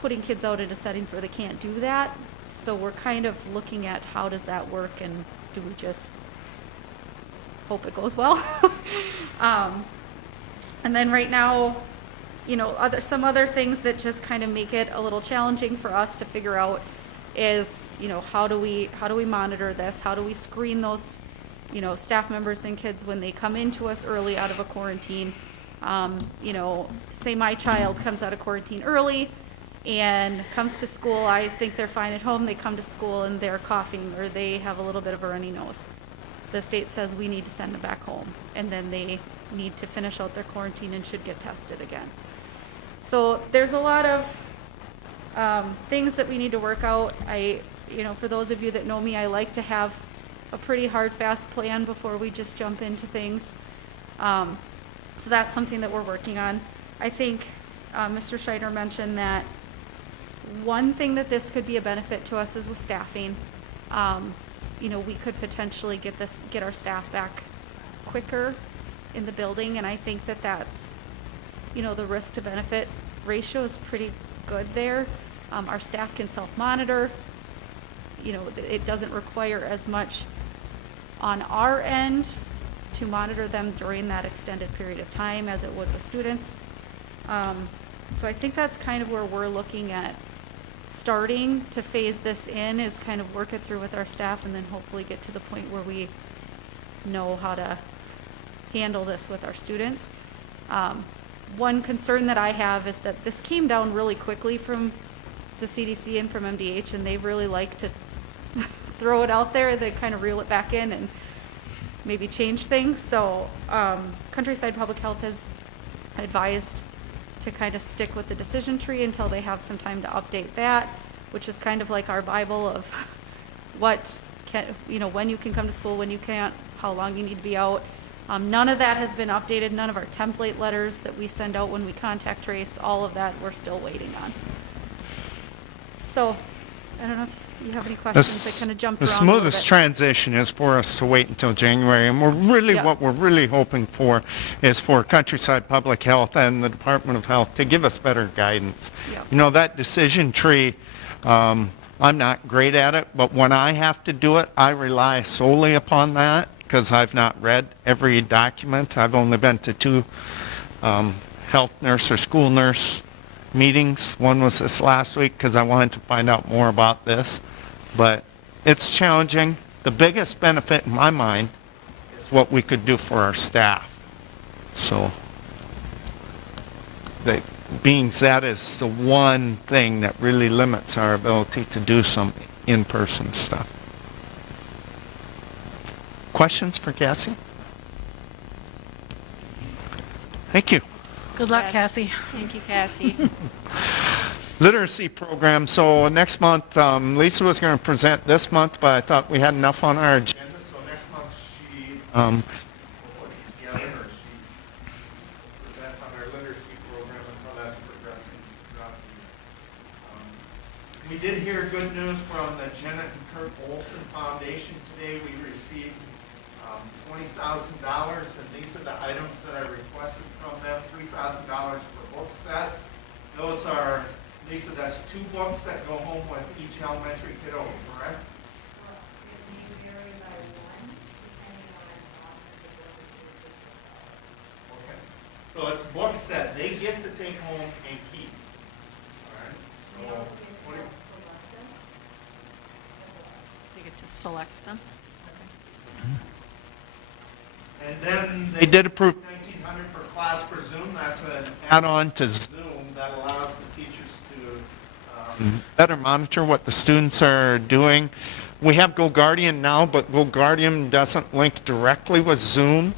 putting kids out into settings where they can't do that. So we're kind of looking at how does that work, and do we just hope it goes well? And then right now, some other things that just kind of make it a little challenging for us to figure out is, how do we monitor this? How do we screen those, staff members and kids when they come into us early out of a quarantine? Say my child comes out of quarantine early and comes to school. I think they're fine at home. They come to school and they're coughing or they have a little bit of a runny nose. The state says we need to send them back home, and then they need to finish out their quarantine and should get tested again. So there's a lot of things that we need to work out. For those of you that know me, I like to have a pretty hard, fast plan before we just jump into things. So that's something that we're working on. I think Mr. Scheider mentioned that one thing that this could be a benefit to us is with staffing. We could potentially get our staff back quicker in the building, and I think that that's, the risk to benefit ratio is pretty good there. Our staff can self-monitor. It doesn't require as much on our end to monitor them during that extended period of time as it would with students. So I think that's kind of where we're looking at starting to phase this in, is kind of work it through with our staff and then hopefully get to the point where we know how to handle this with our students. One concern that I have is that this came down really quickly from the CDC and from MDH, and they really like to throw it out there, they kind of reel it back in and maybe change things. So Countryside Public Health has advised to kind of stick with the decision tree until they have some time to update that, which is kind of like our Bible of what when you can come to school, when you can't, how long you need to be out. None of that has been updated. None of our template letters that we send out when we contact trace, all of that we're still waiting on. So I don't know if you have any questions. I kind of jumped around a The little smoothest bit. transition is for us to wait until January, and what we're really hoping for is for Countryside Public Health and the Department of Health to give us better guidance. Yep. That decision tree, I'm not great at it, but when I have to do it, I rely solely upon that because I've not read every document. I've only been to 2 health nurse or school nurse meetings. One was this last week because I wanted to find out more about this. But it's challenging. The biggest benefit in my mind is what we could do for our staff. So that is the one thing that really limits our ability to do some in-person stuff. Questions for Cassie? Thank you. Good luck, Yes. Cassie. Thank you, Cassie. literacy program. So next month, Lisa was going to present this month, but I thought we had enough on our agenda. So next month she will put it together, or she will present on our literacy program and how that's progressing throughout the year. We did hear good news from the Janet and Kurt Olson Foundation today. We received $20,000, and these are the items that I requested from them. $3,000 for book sets. Those are, Lisa, that's 2 books that go home with each elementary kiddo, correct? Okay. So it's books that they get to take home and keep. All right. So, what do you- They get to select them. And then they did approve $1,900 for class per Zoom. That's an add-on to Zoom that allows the teachers to better monitor what the students are doing. We have Go Guardian now, but Go Guardian doesn't link directly with Zoom.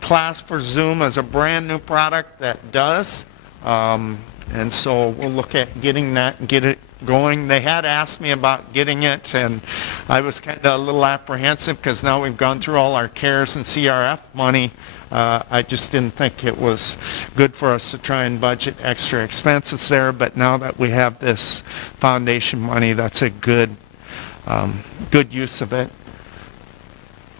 Class for Zoom is a brand new product that does. And so we'll look at getting that, get it going. They had asked me about getting it, and I was kind of a little apprehensive because now we've gone through all our CARES and CRF money. I just didn't think it was good for us to try and budget extra expenses there, but now that we have this foundation money, that's a good use of it.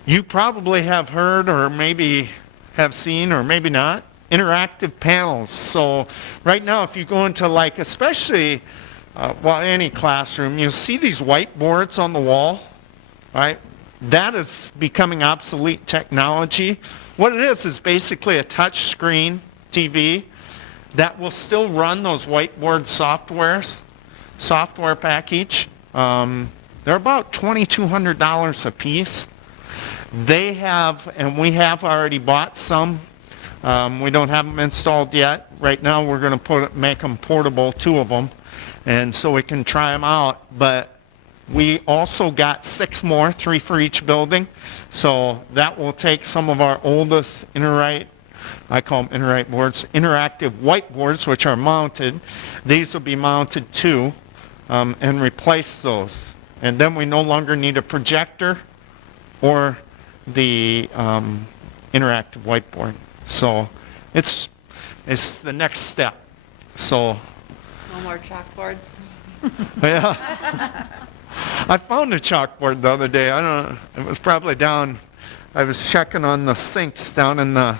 You probably have heard, or maybe have seen, or maybe not, interactive panels. So right now, if you go into like, especially any classroom, you'll see these whiteboards on the wall, right? That is becoming obsolete technology. What it is basically a touch screen TV that will still run those whiteboard software package. They're about $2,200 a piece. They have, and we have already bought some. We don't have them installed yet. Right now we're going to make them portable, 2 of them, and so we can try them out. But we also got 6 more, 3 for each building. So that will take some of our oldest I call them interactive whiteboards, which are mounted. These will be mounted too, and replace those. And then we no longer need a projector or the interactive whiteboard. So it's the next step. So No more chalkboards? yeah. I found a chalkboard the other day. I don't know. It was probably down. I was checking on the sinks down in the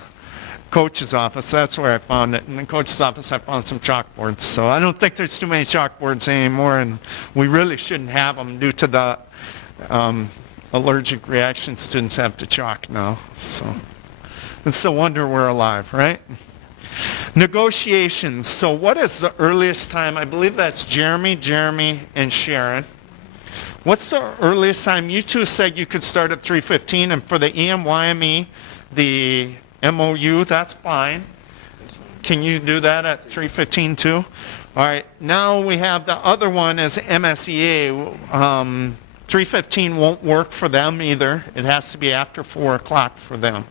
coach's office. That's where I found it. In the coach's office, I found some chalkboards. So I don't think there's too many chalkboards anymore, and we really shouldn't have them due to the allergic reaction students have to chalk now. So it's a wonder we're alive, right? Negotiations. So what is the earliest time? I believe that's Jeremy, and Sharon. What's the earliest time? You two said you could start at 3:15, and for the EMYME, the MOU, that's fine. Can you do that at 3:15 too? All right. Now we have the other one is MSEA. 3:15 won't work for them either. It has to be after 4 o'clock for them.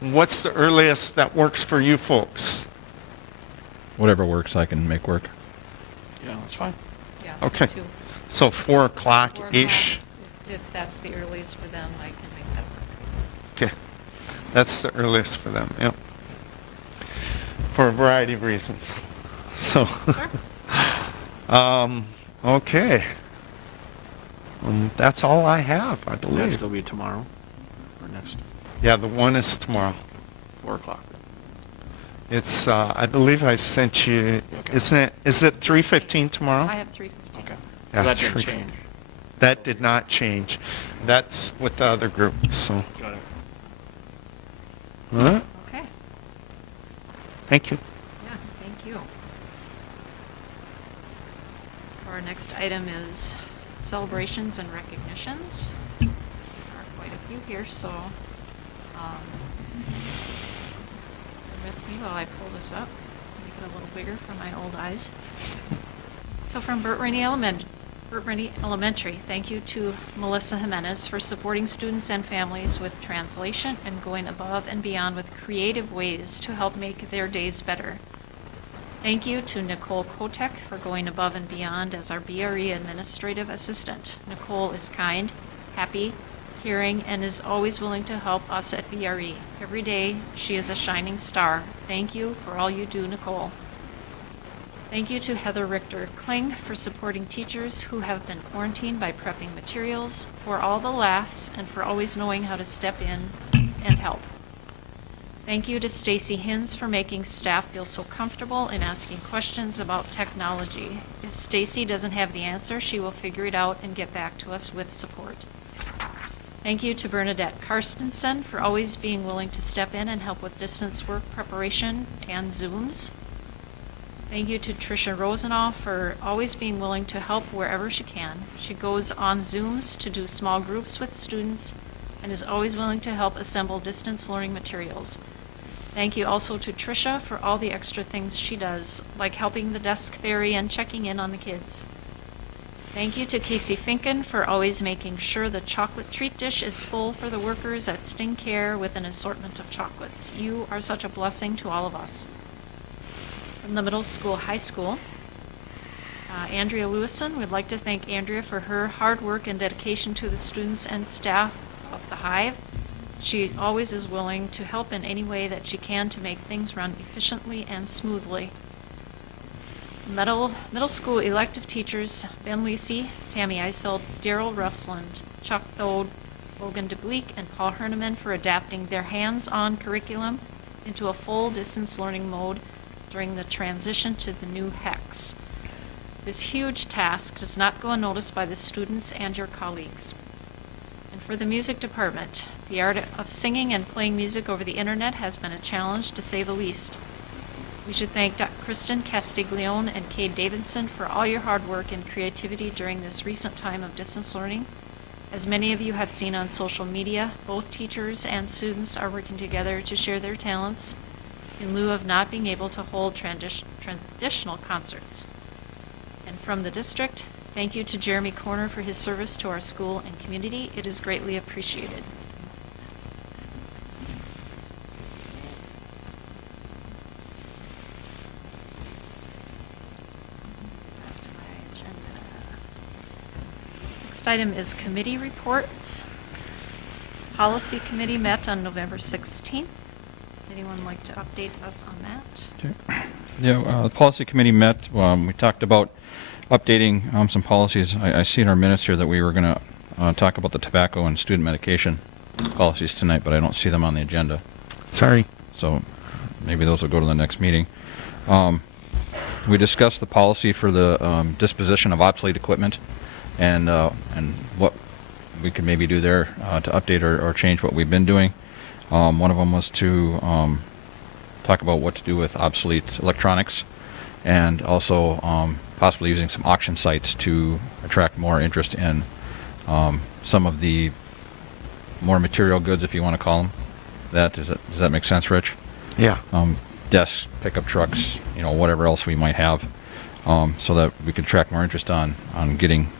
What's the earliest that works for you folks? Whatever works, I can make work. Yeah, that's fine. Yeah. Okay. 2. So 4 o'clock-ish. If that's the earliest for them, I can make that work. Okay. That's the earliest for them, yep. For a variety of reasons. So, okay. That's all I have, I That'll believe. still be tomorrow or next, Yeah, the one is tomorrow. 4 o'clock. It's, I believe I sent you, Okay. is it 3:15 tomorrow? I have 3:15. Okay. Yeah, So that didn't 3:15. change. That did not change. That's with the other group, so. Got it. All right, Okay. thank you. Yeah, thank you. So our next item is celebrations and recognitions. There are quite a few here, so bear with me while I pull this up, make it a little bigger for my old eyes. So from Burt Rainey Elementary, thank you to Melissa Jimenez for supporting students and families with translation and going above and beyond with creative ways to help make their days better. Thank you to Nicole Kotek for going above and beyond as our BRE administrative assistant. Nicole is kind, happy, caring, and is always willing to help us at BRE. Every day, she is a shining star. Thank you for all you do, Nicole. Thank you to Heather Richter Kling for supporting teachers who have been quarantined by prepping materials, for all the laughs, and for always knowing how to step in and help. Thank you to Stacy Hins for making staff feel so comfortable in asking questions about technology. If Stacy doesn't have the answer, she will figure it out and get back to us with support. Thank you to Bernadette Karstensen for always being willing to step in and help with distance work preparation and Zooms. Thank you to Tricia Rosenoff for always being willing to help wherever she can. She goes on Zooms to do small groups with students and is always willing to help assemble distance learning materials. Thank you also to Tricia for all the extra things she does, like helping the desk fairy and checking in on the kids. Thank you to Casey Finken for always making sure the chocolate treat dish is full for the workers at Sting Care with an assortment of chocolates. You are such a blessing to all of us. From the middle school, high school, Andrea Lewison, we'd like to thank Andrea for her hard work and dedication to the students and staff of the Hive. She always is willing to help in any way that she can to make things run efficiently and smoothly. Middle school elective teachers, Ben Lisi, Tammy Eisfeld, Daryl Ruffsland, Chuck Thode, Logan DeBleek, and Paul Herneman for adapting their hands-on curriculum into a full distance learning mode during the transition to the new HEX. This huge task does not go unnoticed by the students and your colleagues. And for the music department, the art of singing and playing music over the internet has been a challenge, to say the least. We should thank Kristen Castiglione and Cade Davidson for all your hard work and creativity during this recent time of distance learning. As many of you have seen on social media, both teachers and students are working together to share their talents in lieu of not being able to hold traditional concerts. And from the district, thank you to Jeremy Corner for his service to our school and community. It is greatly appreciated. Back to my agenda. Next item is committee reports. Policy Committee met on November 16th. Anyone like to update us on that? Okay. Yeah, the policy committee met. We talked about updating some policies. I see in our minutes here that we were going to talk about the tobacco and student medication policies tonight, but I don't see them on the agenda. Sorry. So maybe those will go to the next meeting. We discussed the policy for the disposition of obsolete equipment and what we could maybe do there to update or change what we've been doing. One of them was to talk about what to do with obsolete electronics, and also possibly using some auction sites to attract more interest in some of the more material goods, if you want to call them that. Does that make sense, Rich? Yeah. Desks, pickup trucks, whatever else we might have, so that we could attract more interest on getting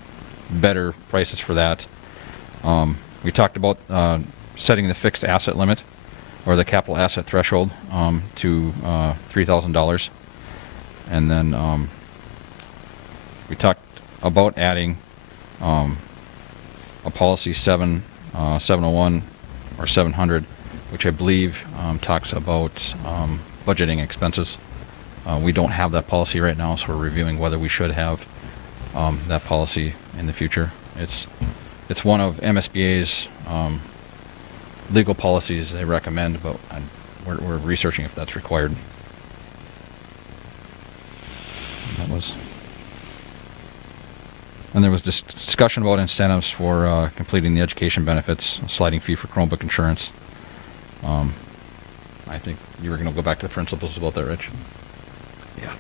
better prices for that. We talked about setting the fixed asset limit or the capital asset threshold to $3,000. And then we talked about adding a policy 701 or 700, which I believe talks about budgeting expenses. We don't have that policy right now, so we're reviewing whether we should have that policy in the future. It's one of MSBA's legal policies they recommend, but we're researching if that's required. And there was discussion about incentives for completing the education benefits, a sliding fee for Chromebook insurance. I think you were going to go back to the principles about that, Rich. Yeah.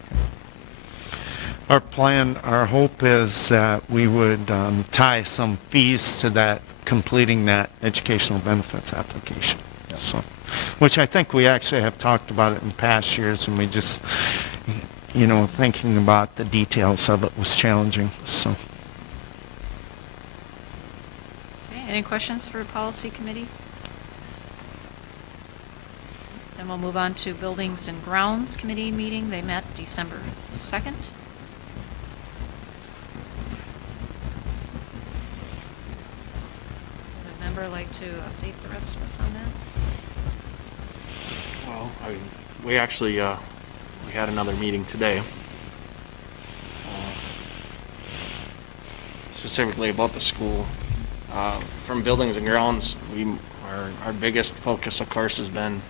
Our plan, our hope is that we would tie some fees to that, completing that educational benefits application. Yeah. So, which I think we actually have talked about it in past years, and we just, thinking about the details of it was challenging. So. Okay, any questions for Policy Committee? Then Then we'll move on to Buildings and Grounds Committee meeting. They met December 2nd. Would a member like to update the rest of us on that? Well, we actually, we had another meeting today. Specifically about the school. From Buildings and Grounds, our biggest focus, of course, has been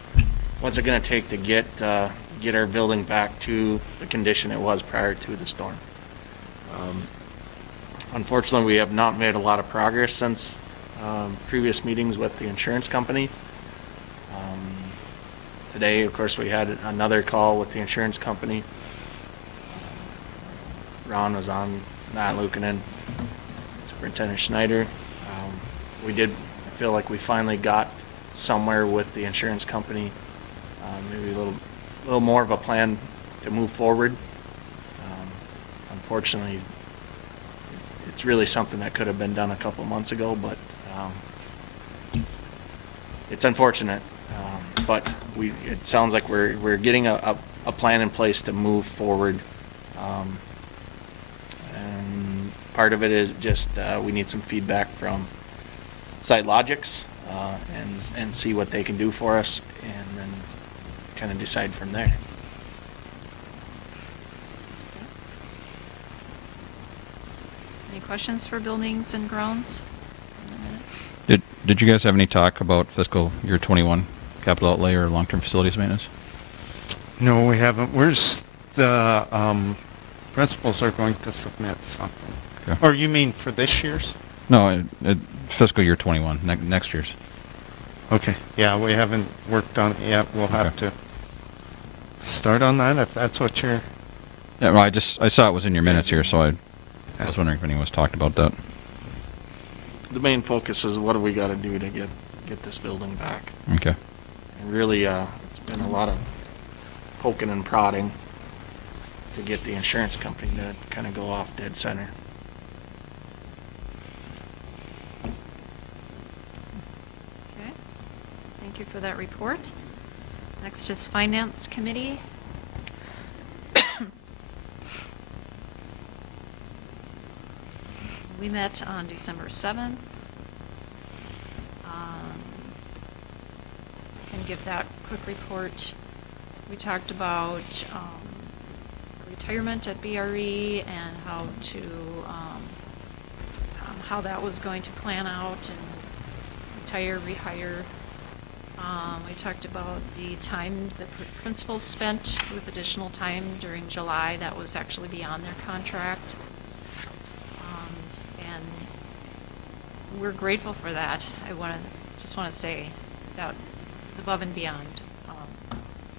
what's it going to take to get our building back to the condition it was prior to the storm. Unfortunately, we have not made a lot of progress since previous meetings with the insurance company. Today, of course, we had another call with the insurance company. Ron was on, Matt Lukanen, Superintendent Schneider. We did feel like we finally got somewhere with the insurance company, maybe a little more of a plan to move forward. Unfortunately, it's really something that could have been done a couple months ago, but it's unfortunate. But it sounds like we're getting a plan in place to move forward. And part of it is just we need some feedback from SiteLogix and see what they can do for us, and then kind of decide from there. Any questions for Buildings and Grounds? Did you guys have any talk about fiscal year 21 capital outlay or long-term facilities maintenance? No, we haven't. Where's the principals are going to submit something? Okay. Or you mean for this year's? No, fiscal year 21, next year's. Okay. Yeah, we haven't worked on it yet. We'll have to start on that if that's what you're... Yeah, well, I saw it was in your minutes here, so I was wondering if anyone was talked about that. The main focus is what do we got to do to get this building back. Okay. And really, it's been a lot of poking and prodding to get the insurance company to kind of go off dead center. Okay. Thank you for that report. Next is Finance Committee. We met on December 7th. I can give that quick report. We talked about retirement at BRE and how that was going to plan out and retire, rehire. We talked about the time the principals spent with additional time during July that was actually beyond their contract. And we're grateful for that. I just want to say that was above and beyond.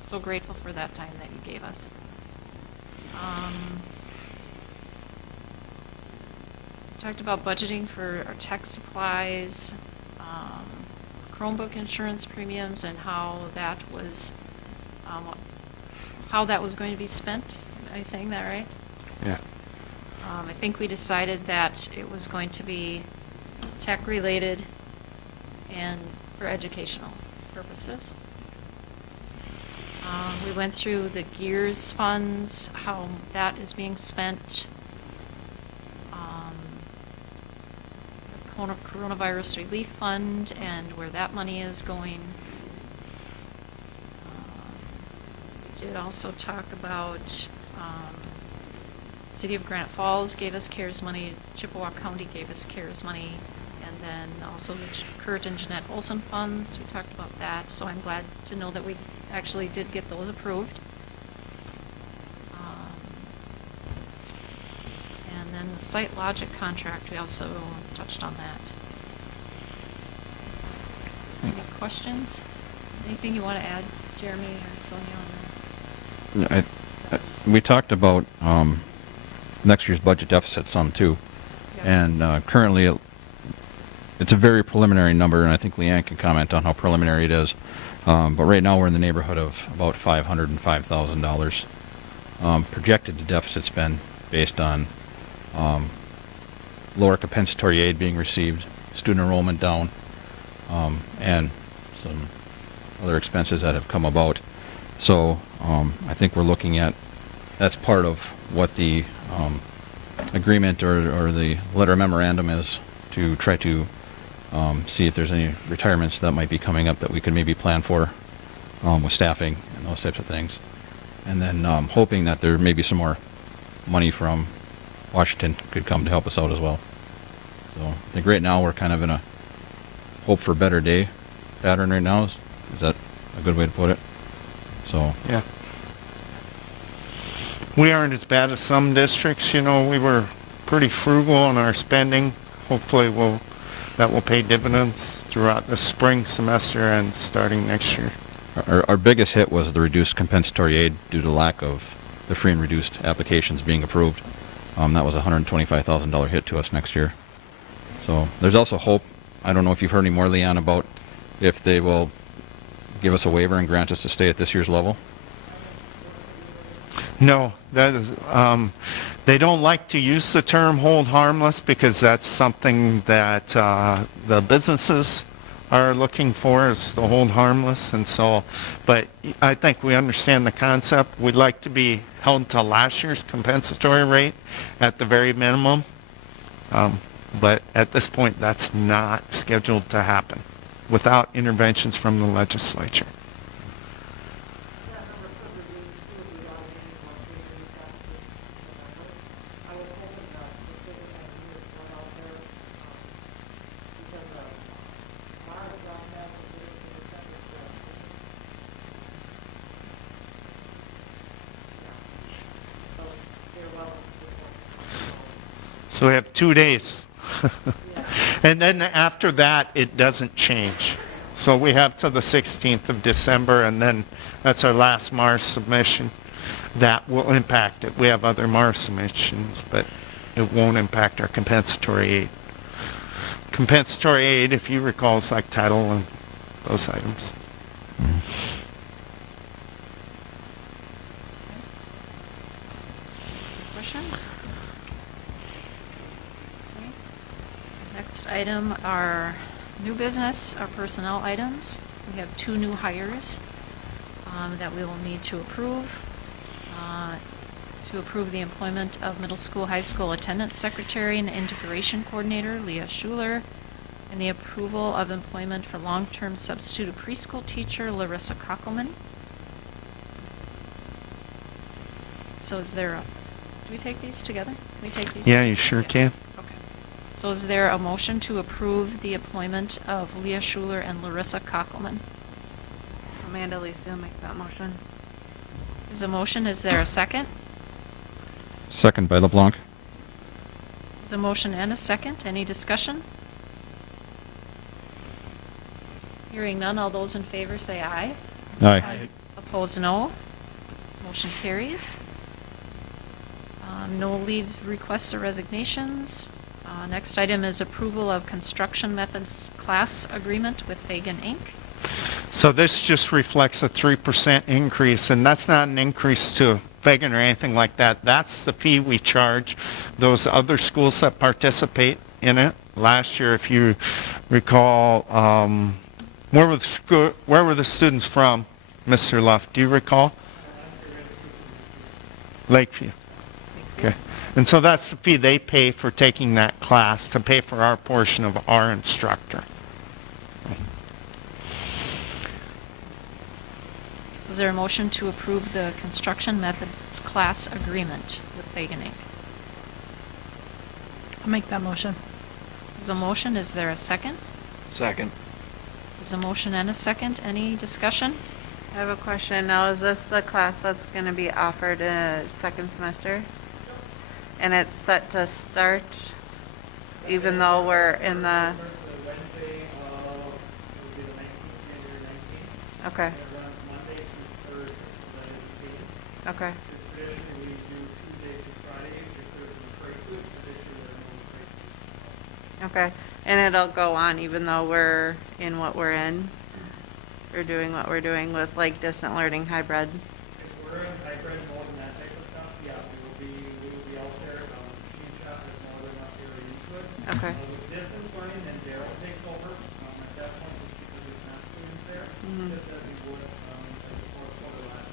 So grateful for that time that you gave us. Talked about budgeting for our tech supplies, Chromebook insurance premiums, and how that was going to be spent. Am I saying that right? Yeah. I think we decided that it was going to be tech-related and for educational purposes. We went through the GEARS funds, how that is being spent, the coronavirus relief fund, and where that money is going. We did also talk about City of Granite Falls gave us CARES money, Chippewa County gave us CARES money, and then also the Kurt and Jeanette Olson funds. We talked about that, so I'm glad to know that we actually did get those approved. And then the SiteLogix contract, we also touched on that. Any questions? Anything you want to add, Jeremy or Sonia? On We talked about next year's budget deficit some too, and currently it's a very preliminary number, and I think Leanne can comment on how preliminary it is. But right now we're in the neighborhood of about $505,000 projected to deficit spend based on lower compensatory aid being received, student enrollment down, and some other expenses that have come about. So I think we're looking at, that's part of what the agreement or the letter memorandum is, to try to see if there's any retirements that might be coming up that we could maybe plan for with staffing and those types of things. And then hoping that there may be some more money from Washington could come to help us out as well. So I think right now we're kind of in a hope for a better day pattern right now. Is that a good way to put it? So Yeah. We aren't as bad as some districts, you know, we were pretty frugal in our spending. Hopefully that will pay dividends throughout the spring semester and starting next year. our biggest hit was the reduced compensatory aid due to lack of the free and reduced applications being approved. That was a $125,000 hit to us next year. So there's also hope. I don't know if you've heard any more, Leanne, about if they will give us a waiver and grant us to stay at this year's level. No, that is, they don't like to use the term hold harmless because that's something that the businesses are looking for, is the hold harmless. And so, but I think we understand the concept. We'd like to be held to last year's compensatory rate at the very minimum. But at this point, that's not scheduled to happen without interventions from the legislature. So we have 2 days. And then after that, it doesn't change. So we have till the 16th of December, and then that's our last MARS submission. That will impact it. We have other MARS submissions, but it won't impact our compensatory aid. Compensatory aid, if you recall, is like title and those items. Questions? Okay. Next item are new business, our personnel items. We have 2 new hires that we will need to approve. To approve the employment of middle school, high school attendance secretary and integration coordinator, Leah Schuler, and the approval of employment for long-term substitute preschool teacher, Larissa Kockelman. So is there a, do we take these together? Can we take these? Yeah, you sure can. Okay. So is there a motion to approve the employment of Leah Schuler and Larissa Kockelman? Amanda Lisa will make that motion. There's a motion. Is there a second? Second by LeBlanc. There's a motion and a second. Any discussion? Hearing none, all those in favor say aye. Aye. Opposed, no. Motion carries. No leave requests or resignations. Next item is approval of construction methods class agreement with Fagan Inc. So this just reflects a 3% increase, and that's not an increase to Fagan or anything like that. That's the fee we charge those other schools that participate in it. Last year, if you recall, where were the students from, Mr. Luff? Do you recall? Lakeview. Okay. And so that's the fee they pay for taking that class, to pay for our portion of our instructor. So is there a motion to approve the construction methods class agreement with Fagan Inc.? I'll make that motion. There's a motion. Is there a second? Second. There's a motion and a second. Any discussion? I have a question. Now, is this the class that's going to be offered in a second semester? And it's set to start even though we're in the... Okay. Okay. Okay. And it'll go on even though we're in what we're in? Or doing what we're doing with like distant learning hybrid? If we're in hybrid mode and that type of stuff, yeah, we will be out there. Machine shop is more than enough area into it. Okay. With distance learning, then Daryl takes over at that point, just because there's not students there, Mhm. just as he would in the fourth quarter last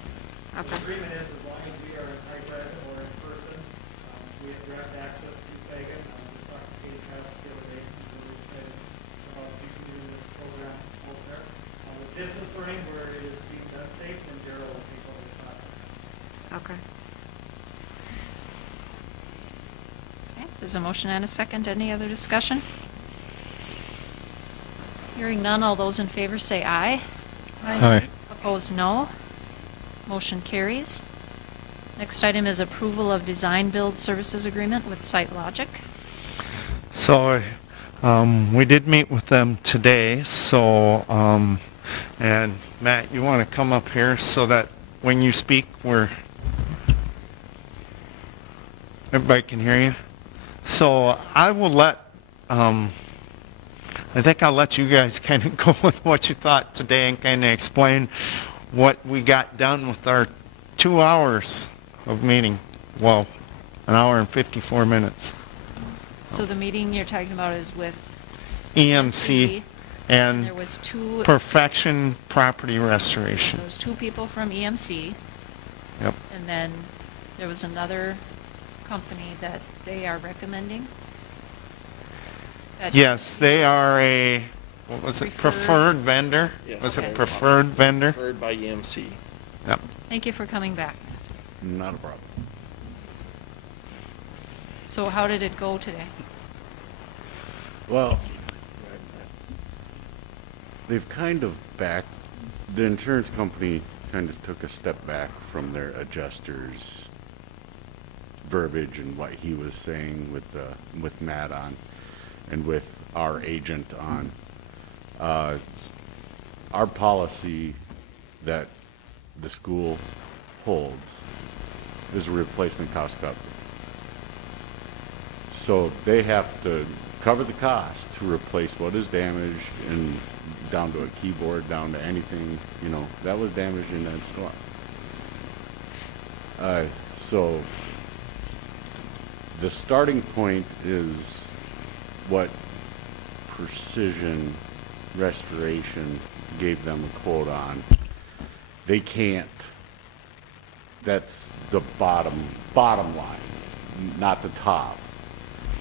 Okay, there's a motion and a second. Any other discussion? Hearing none, all those in favor say aye. Aye. Opposed, no. Motion carries. Next item is approval of design build services agreement with SiteLogic. So, we did meet with them today, so, and Matt, you want to come up here so that when you speak, everybody can hear you? So I will I think I'll let you guys kind of go with what you thought today and kind of explain what we got done with our 2 hours of meeting. Well, an hour and 54 minutes. So the meeting you're talking about is with EMC and there was two. Perfection Property So Restoration. there's two people from EMC, Yep. and then there was another company that they are recommending. that- Yes, they are what was it, preferred vendor? Yes. Was Okay. it preferred vendor? Preferred by EMC. Yep. Thank you for coming back. Not a problem. So how did it go today? Well, they've kind of the insurance company kind of took a step back from their adjuster's verbiage and what he was saying with Matt on, and with our agent on. Our policy that the school holds is a replacement cost coverage. So they have to cover the cost to replace what is damaged, and down to a keyboard, down to anything, that was damaged in that storm. So the starting point is what Precision Restoration gave them a quote on. They can't, that's the bottom line, not the top.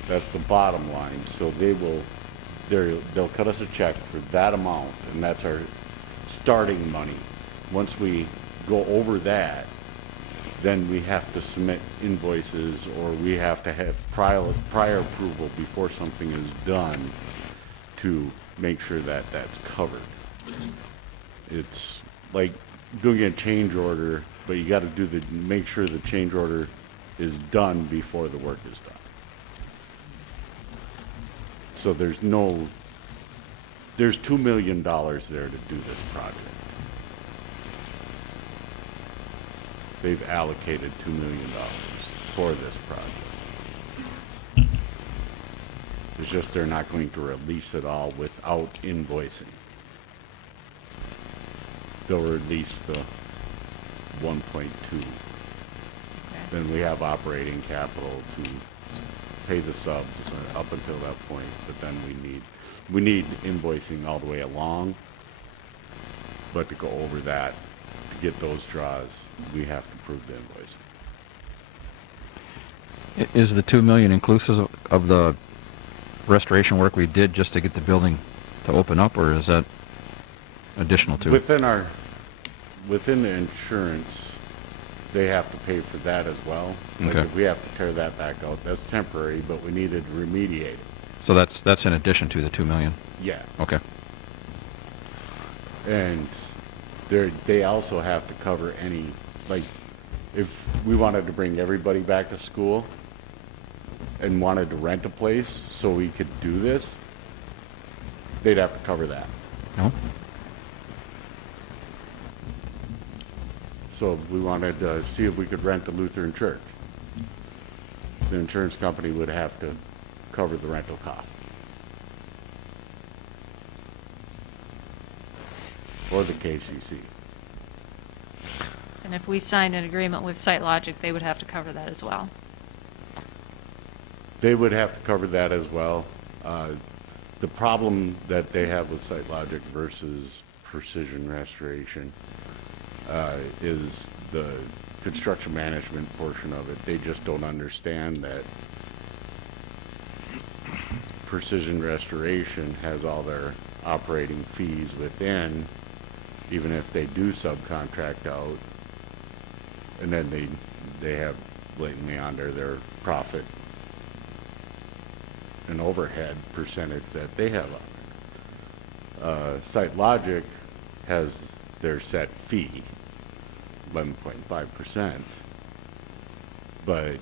That's the bottom line. So they'll cut us a check for that amount, and that's our starting money. Once we go over that, then we have to submit invoices, or we have to have prior approval before something is done to make sure that that's covered. It's like doing a change order, but you got to make sure the change order is done before the work is done. So there's $2 million there to do this project. They've allocated $2 million for this project. It's just they're not going to release it all without invoicing. They'll release the 1.2. Then we have operating capital to pay the subs up until that point, but then we need invoicing all the way along. But to go over that, to get those draws, we have to prove the invoicing. Is the 2 million inclusive of the restoration work we did just to get the building to open up, or is that additional to it? Within the insurance, they have to pay for that as well. Like Okay. if we have to tear that back out, that's temporary, but we needed to remediate it. So that's in addition to the 2 million? Yeah. Okay. And they also have to cover any, like, if we wanted to bring everybody back to school and wanted to rent a place so we could do this, they'd have to cover that. No? So we wanted to see if we could rent a Lutheran church. The insurance company would have to cover the rental cost. Or the KCC. And if we signed an agreement with SiteLogic, they would have to cover that as well. They would have to cover that as well. The problem that they have with SiteLogic versus Precision Restoration is the construction management portion of it. They just don't understand that Precision Restoration has all their operating fees within, even if they do subcontract out, and then they have blatantly under their profit and overhead percentage that they have on it. Site Logic has their set fee, 11.5%, but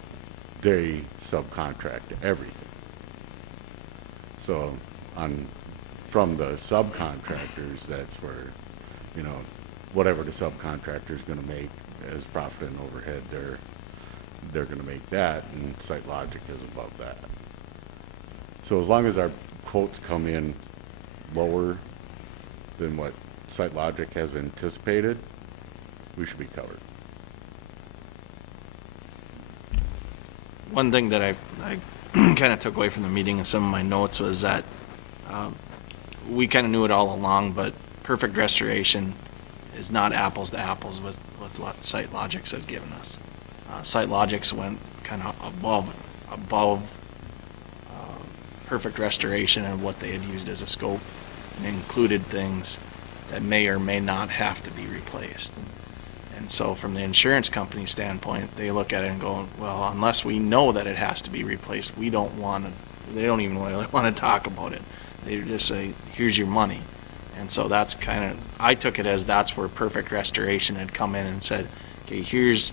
they subcontract everything. So from the subcontractors, that's where, you know, whatever the subcontractor is going to make as profit and overhead, they're going to make that, and Site Logic is above that. So as long as our quotes come in lower than what Site Logic has anticipated, we should be covered. One thing that I kind of took away from the meeting and some of my notes was that we kind of knew it all along, but Perfect Restoration is not apples to apples with what Site Logic has given us. Site Logic went kind of above Perfect Restoration and what they had used as a scope, and included things that may or may not have to be replaced. And so from the insurance company standpoint, they look at it and go, well, unless we know that it has to be replaced, they don't even really want to talk about it. They just say, here's your money. And so that's kind of, I took it as that's where Perfect Restoration had come in and said, okay, here's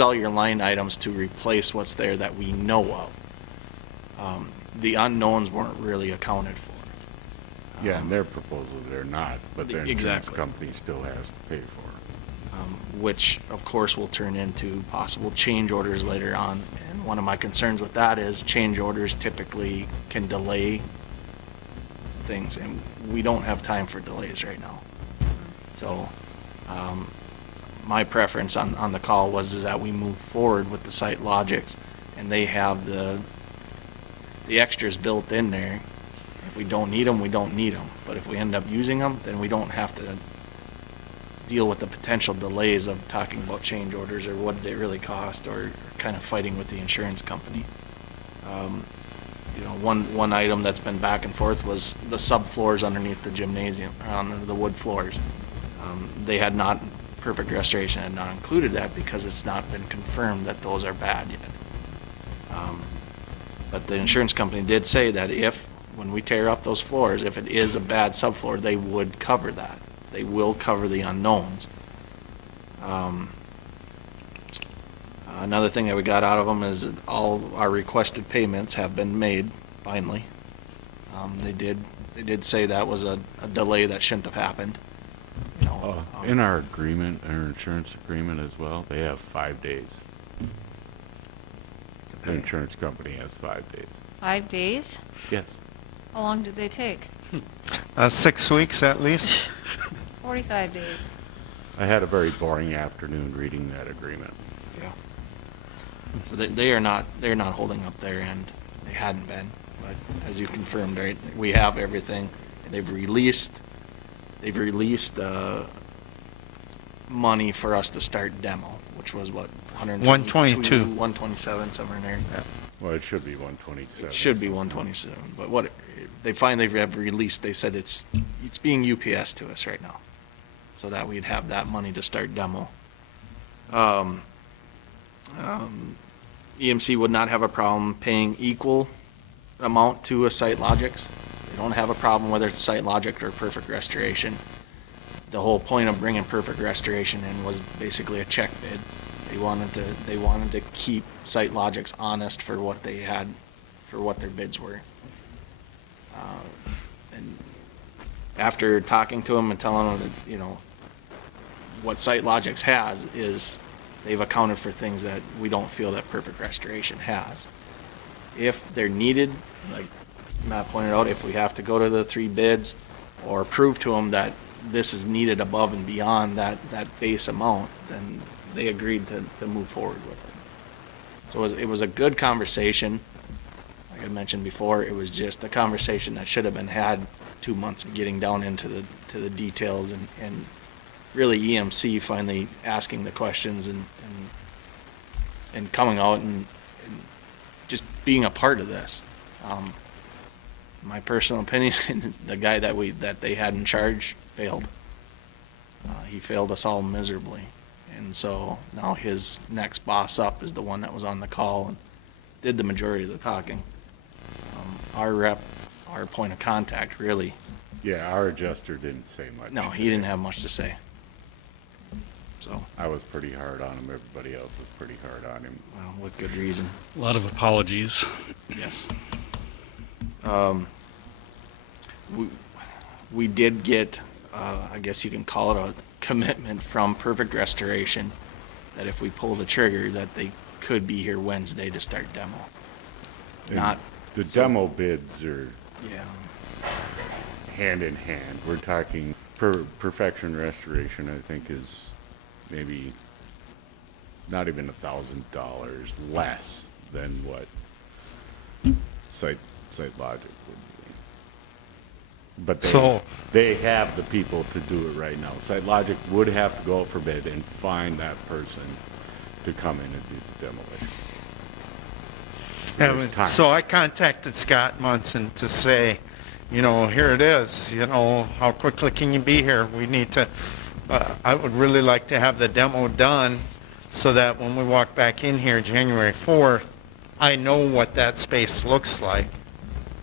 all your line items to replace what's there that we know of. The unknowns weren't really accounted for. Yeah, in their proposal, they're not, but their insurance Exactly. company still has to pay for it. Which of course will turn into possible change orders later on. And one of my concerns with that is change orders typically can delay things, and we don't have time for delays right now. So my preference on the call was that we move forward with the Site Logics, and they have the extras built in there. If we don't need them, we don't need them. But if we end up using them, then we don't have to deal with the potential delays of talking about change orders or what did it really cost, or kind of fighting with the insurance company. You know, one item that's been back and forth was the subfloors underneath the gymnasium, on the wood floors. They had not, Perfect Restoration had not included that because it's not been confirmed that those are bad yet. But the insurance company did say that when we tear up those floors, if it is a bad subfloor, they would cover that. They will cover the unknowns. Another thing that we got out of them is all our requested payments have been made, finally. They did say that was a delay that shouldn't have happened. You know, In our agreement, our insurance agreement as well, they have 5 days. The insurance company has 5 days. 5 days? Yes. How long did they take? 6 weeks at least. 45 days. I had a very boring afternoon reading that agreement. Yeah. So they're not holding up their end. They hadn't been, but as you confirmed, right, we have everything. They've released money for us to start demo, which was what, 122. 127, somewhere in there. Yeah. Well, it should be 127. It should be 127, but what they finally have released, they said it's being UPS to us right now, so that we'd have that money to start demo. EMC would not have a problem paying equal amount to a Site Logics. They don't have a problem whether it's Site Logic or Perfect Restoration. The whole point of bringing Perfect Restoration in was basically a check bid. They wanted to keep Site Logics honest for what they had, for what their bids were. And after talking to them and telling them that, you know, what Site Logics has is they've accounted for things that we don't feel that Perfect Restoration has. If they're needed, like Matt pointed out, if we have to go to the 3 bids or prove to them that this is needed above and beyond that base amount, then they agreed to move forward with it. So it was a good conversation. Like I mentioned before, it was just a conversation that should have been had 2 months, getting down into the details and really EMC finally asking the questions and coming out and just being a part of this. My personal opinion, the guy that they had in charge failed. He failed us all miserably, And so now his next boss up is the one that was on the call and did the majority of the talking. Our rep, our point of contact, really, Yeah, our adjuster didn't say much. no, he didn't have much to say. So, I was pretty hard on him. Everybody else was pretty hard on him. well, with good reason. A lot of apologies. Yes. We did get, I guess you can call it a commitment from Perfect Restoration that if we pull the trigger, that they could be here Wednesday to start demo. And Not, the demo bids are yeah, hand in hand. We're talking Perfection Restoration, I think, is maybe not even $1,000 less than what Site Logic would be. But So- they have the people to do it right now. Site Logic would have to go out for bid and find that person to come in and do the demolition. There's time. So I contacted Scott Munson to say, you know, here it is, you know, how quickly can you be here? We need to, I would really like to have the demo done so that when we walk back in here January 4th, I know what that space looks like.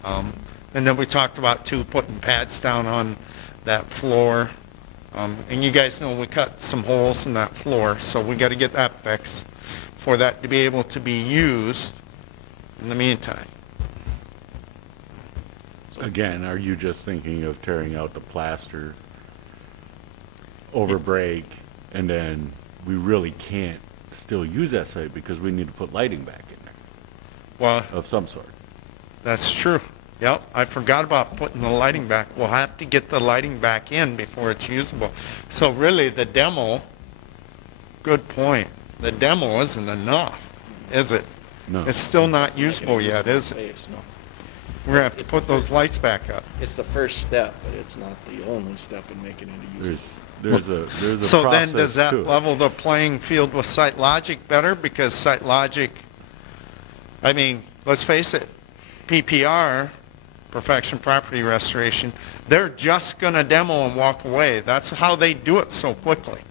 And then we talked about too, putting pads down on that floor. And you guys know we cut some holes in that floor, so we got to get that fixed for that to be able to be used in the meantime. Again, are you just thinking of tearing out the plaster, over break, and then we really can't still use that site because we need to put lighting back in there Well, of some sort? that's true. Yep, I forgot about putting the lighting back. We'll have to get the lighting back in before it's usable. So really, the demo, good point. The demo isn't enough, is it? No. It's still not usable yet, is it? space, no. We're gonna have to put those lights back up. It's the first step, but it's not the only step in making it usable. There's a So then, does process that to it. level the playing field with Site Logic better? Because Site Logic, I mean, let's face it, PPR, Perfection Property Restoration, they're just gonna demo and walk away. That's how they do it so quickly.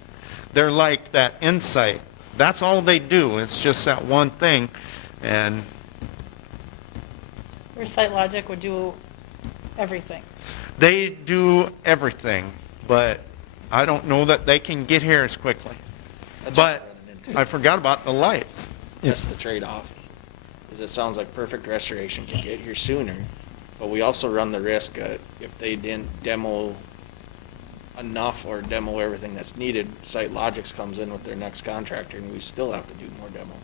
They're like that Insight. That's all they do. It's just that one thing. And Where Site Logic would do everything. they do everything, but I don't know that they can get here as quickly. That's what But we're running into. I forgot about the lights. That's the trade-off, is it sounds like Perfect Restoration can get here sooner, but we also run the risk, if they didn't demo enough or demo everything that's needed, Site Logics comes in with their next contractor and we still have to do more demo.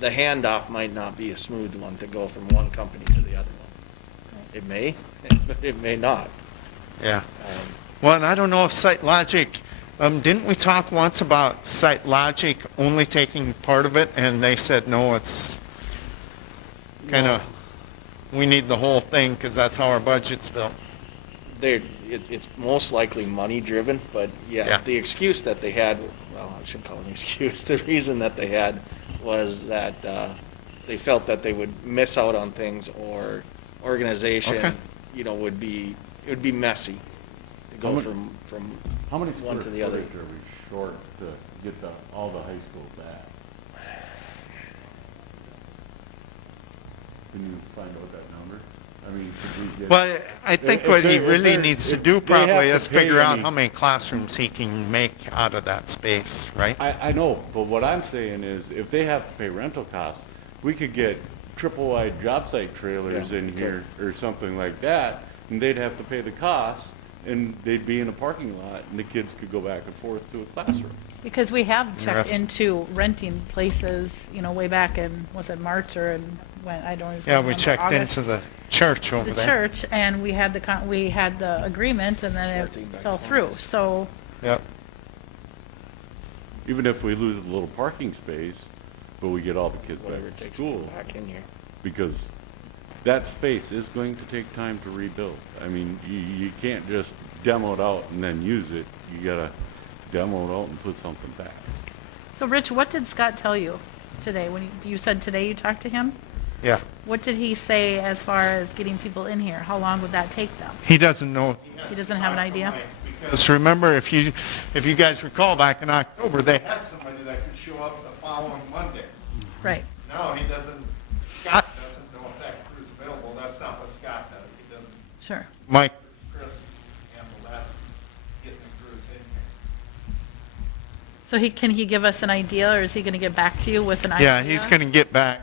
The handoff might not be a smooth one to go from one company to the other one. It may, but it may not. Yeah. Um, Well, and I don't know if Site Logic, didn't we talk once about Site Logic only taking part of it, and they said, no, it's kind of, we need the whole thing, because that's how our budget's built. It's most likely money-driven, but Yeah. yeah, the excuse that they had, well, I shouldn't call it an excuse, the reason that they had was that they felt that they would miss out on things, or Okay. organization, it would be messy to How go many- from How many one square to the other. footage are we short to get all the high schools back? Can you find out that number? I mean, could we get? Well, I think If what he they're- really if needs to they're- do if they have probably to is pay figure out any- how many classrooms he can make out of that space, right? I know, but what I'm saying is, if they have to pay rental costs, we could get triple-wide job site trailers Yeah, in we here, or something like that, and they'd have to pay the costs, and they'd be in a parking lot, and the kids could go back and forth to a classroom. Because we have checked Yes. into renting places, way back in, was it March or in, when, I don't even Yeah, remember. we checked August. into the church over The there. church, and we had the agreement, and then it 14 by fell 20s. through, so. Yep. Even if we lose a little parking space, but we get all the kids Whatever it back to takes to school, get back in here. because that space is going to take time to rebuild. I mean, you can't just demo it out and then use it. You gotta demo it out and put something back. So Rich, what did Scott tell you today? When you said today you talked to him? Yeah. What did he say as far as getting people in here? How long would that take them? He doesn't know. He doesn't have an idea? Because remember, if you guys recall, back in October, they had somebody that could show up the following Monday. Right. No, Scott doesn't know if that crew's available. That's not what Scott does. He doesn't. Sure. Mike, Chris handle that, getting the crews in here. So can he give us an idea, or is he going to get back to you with an idea? Yeah, he's going to get back.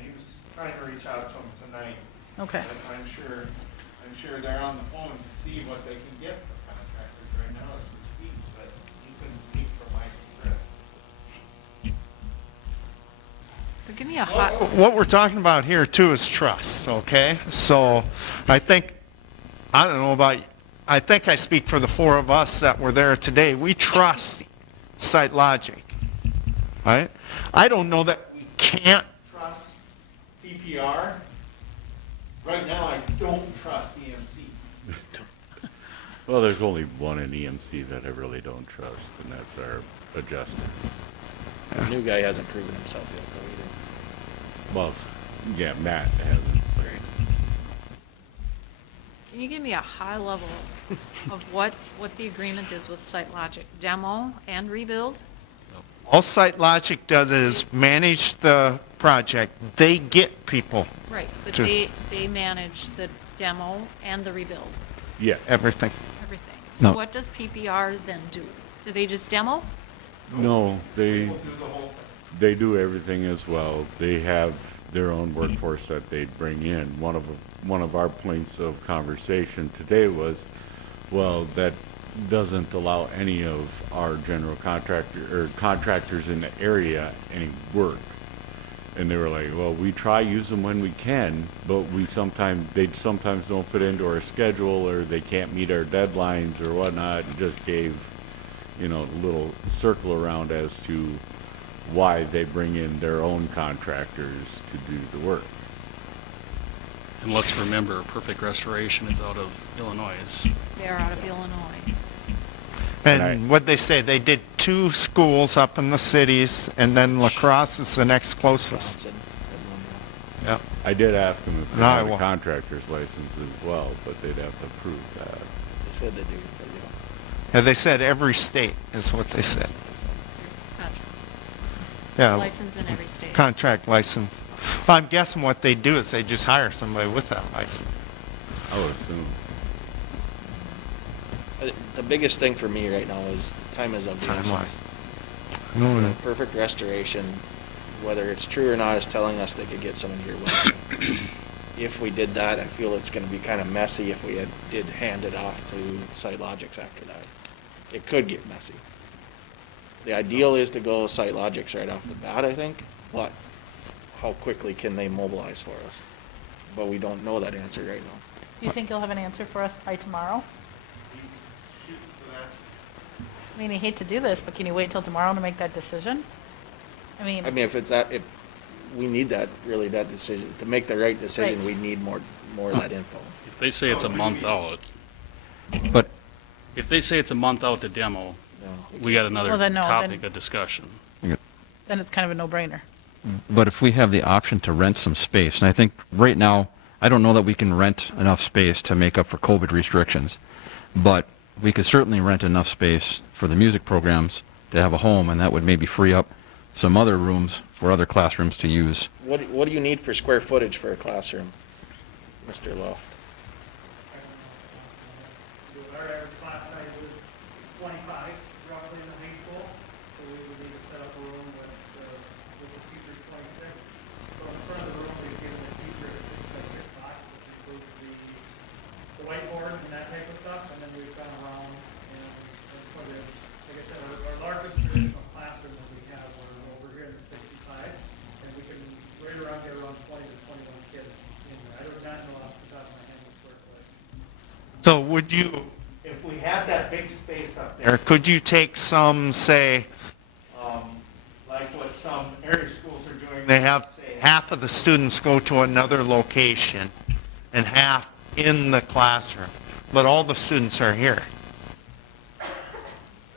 He was trying to reach out to him tonight. Okay. But I'm sure they're on the phone to see what they can get for contractors right now as we speak, but he couldn't speak for Mike and Chris. So give me a hot, What we're talking about here too is trust, okay? So I think I speak for the four of us that were there today. We trust Site Logic, right? I don't know that we can't trust PPR. Right now, I don't trust EMC. Well, there's only one in EMC that I really don't trust, and that's our adjuster. The new guy hasn't proven himself yet, though, either. Well, yeah, Matt hasn't. can you give me a high level of what the agreement is with Site Logic? Demo and rebuild? All Site Logic does is manage the project. They get people. Right, but Sure. they manage the demo and the rebuild, Yeah. Everything. everything. So No. what does PPR then do? Do they just demo? No, they We'll do the whole thing. they do everything as well. They have their own workforce that they bring in. One of our points of conversation today was, well, that doesn't allow any of our general contractors in the area any work. And they were like, well, we try use them when we can, but they sometimes don't fit into our schedule, or they can't meet our deadlines or whatnot. It just gave, a little circle around as to why they bring in their own contractors to do the work. And let's remember, Perfect Restoration is out of Illinois. They are out of Illinois. And what they say, they did 2 schools up in the cities, and then La Crosse is the next closest. Johnson, Yeah. I did ask them if they No, I had a won't. contractor's license as well, but they'd have to prove that. they said they do, but Yeah, they said every state is what they said. Contract. Yeah. License in every state. Contract license. Well, I'm guessing what they do is they just hire somebody with that license. I would assume. The biggest thing for me right now is time is of the Timeline. essence. Perfect Restoration, whether it's true or not, is telling us they could get someone here with. If we did that, I feel it's going to be kind of messy if we did hand it off to Site Logics after that. It could get messy. The ideal is to go Site Logics right off the bat, I think, but how quickly can they mobilize for us? But we don't know that answer right now. Do you think you'll have an answer for us by tomorrow? I mean, I hate to do this, but can you wait till tomorrow to make that decision? I mean, If it's that, if we need that decision, to make the right decision, Right. we need more of that info. If they say it's a month out, But if they say it's a month out to demo, No. we got another Well, then no, topic then- of discussion. then it's kind of a no-brainer. But if we have the option to rent some space, and I think right now, I don't know that we can rent enough space to make up for COVID restrictions, but we could certainly rent enough space for the music programs to have a home, and that would maybe free up some other rooms for other classrooms to use. What do you need for square footage for a classroom, Mr. Loft? Our average class size is 25, roughly in the high school, so we would need to set up a room with the teachers 26. So in front of the room, we've given the teacher a 6x6 box, which includes the whiteboard and that type of stuff, and then we've gone around and put in, like I said, our largest traditional classroom that we have, we're over here in the 65, and we can right around get around 20 to 21 kids in there. I do not know off the top of my head the square footage. So would you, if we had that big space up there, could you take some, say, like what some area schools are doing? They have, say, half of the students go to another location and half in the classroom, but all the students are here.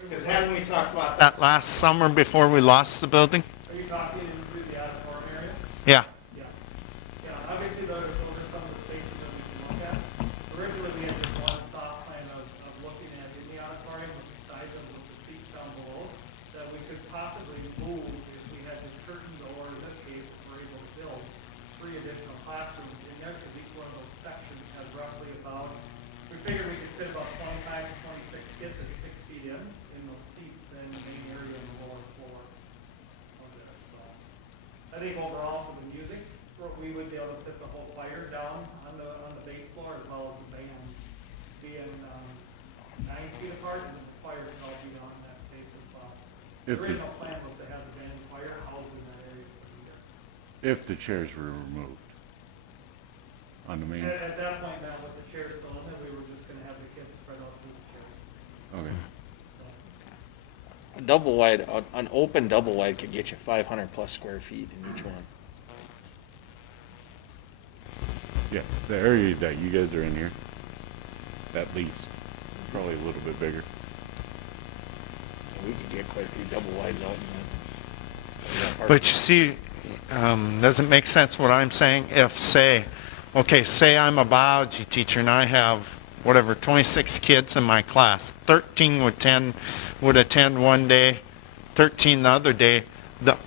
Because hadn't we talked about that last summer before we lost the building? Are you talking into the auditorium area? Yeah. Yeah. Yeah, obviously those are some of the spaces that we can look at. Originally, we had just one soft plan of looking at in the auditorium. I think overall for the music, we would be able to put the whole choir down on the bass floor as well as the band being 9 feet apart, and the choir can all be on that space as well. The If the- original plan was to have the band and choir housed in that area for the year. If the chairs were removed on the main, At that point, now with the chairs still in there, we were just gonna have the kids spread out through the chairs. okay. A double wide, an open double wide could get you 500 plus square feet in each one. Yeah, the area that you guys are in here, at least, probably a little bit bigger. We could get quite a few double wides out in that. But you see, does it make sense what I'm saying? If say I'm a biology teacher and I have, 26 kids in my class, 13 would attend one day, 13 the other day. The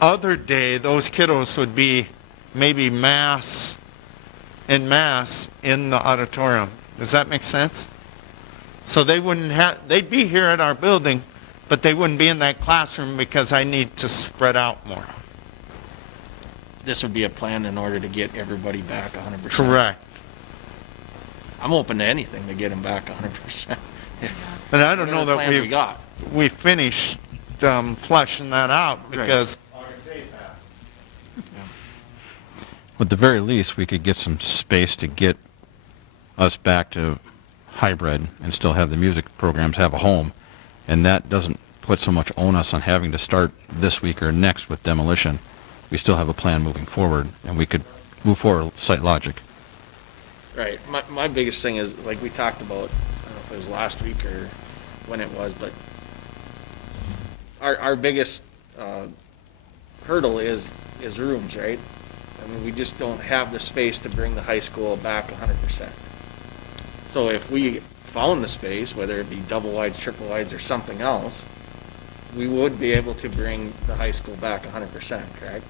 other day, those kiddos would be maybe in mass in the auditorium. Does that make sense? So they'd be here at our building, but they wouldn't be in that classroom because I need to spread out more. This would be a plan in order to get everybody back 100%. Correct. I'm open to anything to get them back 100%. And I don't know Whatever that plans we got. we finished fleshing that out because At the very least, we could get some space to get us back to hybrid and still have the music programs have a home. And that doesn't put so much onus on having to start this week or next with demolition. We still have a plan moving forward, and we could move forward with site logic. Right. My biggest thing is, like we talked about, I don't know if it was last week or when it was, but our biggest hurdle is rooms, right? I mean, we just don't have the space to bring the high school back 100%. So if we found the space, whether it be double wides, triple wides, or something else, we would be able to bring the high school back 100%, correct?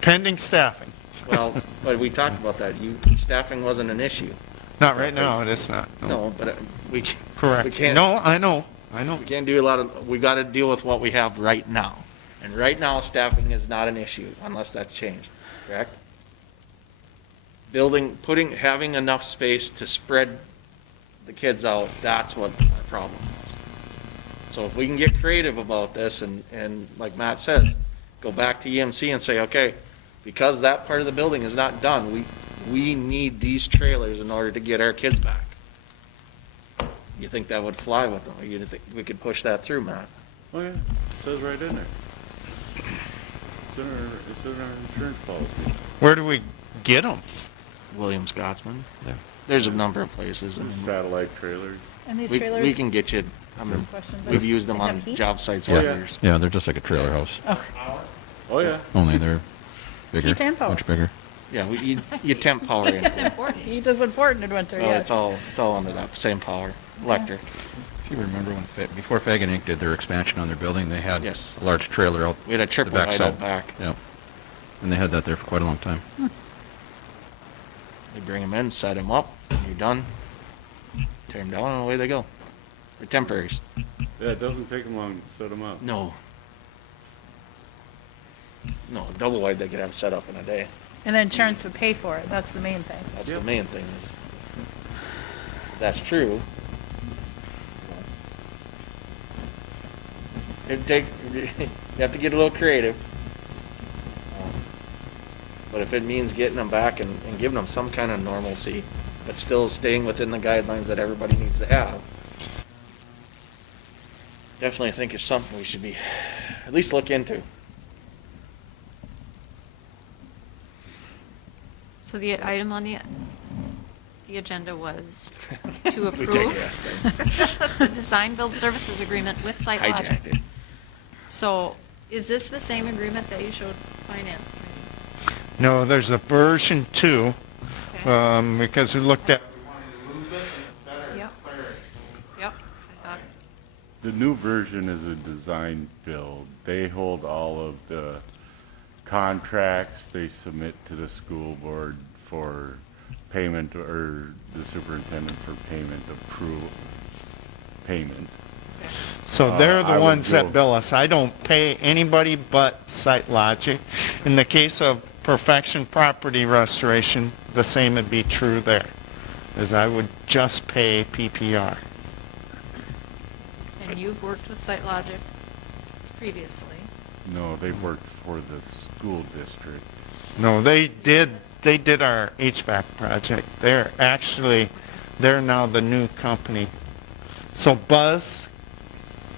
pending staffing. Well, but we talked about that. Staffing wasn't an issue. Not right now, it is not. No, but we Correct. can't. No, I know. We can't do a lot of, we got to deal with what we have right now. And right now, staffing is not an issue unless that's changed, correct? Having enough space to spread the kids out, that's what my problem was. So if we can get creative about this and like Matt says, go back to EMC and say, okay, because that part of the building is not done, we need these trailers in order to get our kids back. You think that would fly with them? Or you think we could push that through, Matt? Oh, yeah, it says right in there. It's in our insurance policy. Where do we get them? William Scotsman. Yeah. There's a number of places. I mean, Satellite trailers. And these we trailers? can get you, I mean, Question, but we've used them they have on heat? job sites Oh, for yeah. years. Yeah, they're just like a trailer house, Okay. Oh, yeah. only they're bigger, Heat and power. much bigger. Yeah, you temp power in. It's important. Heat is important in winter, Oh, yes. it's all under that same power, electric. If you remember before Fag and Inc. did their expansion on their building, they had Yes. a large trailer out We had a the triple back wide side. out back. Yeah, and they had that there for quite a long time. They bring them in, set them up, you're done. Tear them down and away they go. They're temporaries. Yeah, it doesn't take them long to set them up. No, double wide they could have set up in a day. And the insurance would pay for it, that's the main thing. That's Yep. the main thing is, that's true. You have to get a little creative. But if it means getting them back and giving them some kind of normalcy, but still staying within the guidelines that everybody needs to have, definitely think it's something we should be, at least look into. So the item on the agenda was to We approve digressed. the design build services agreement with Site Logic. Hijacked it. So is this the same agreement that you showed finance committee? No, there's a version 2, Okay. because we looked at. Yep. Yep, I thought, The new version is a design build. They hold all of the contracts they submit to the school board for payment, or the superintendent for payment. So they're I the would ones that go- bill us. I don't pay anybody but SiteLogic. In the case of Perfection Property Restoration, the same would be true there, as I would just pay PPR. And you've worked with SiteLogic previously. No, they worked for the school district. No, they did our HVAC project. They're now the new company. So Buzz,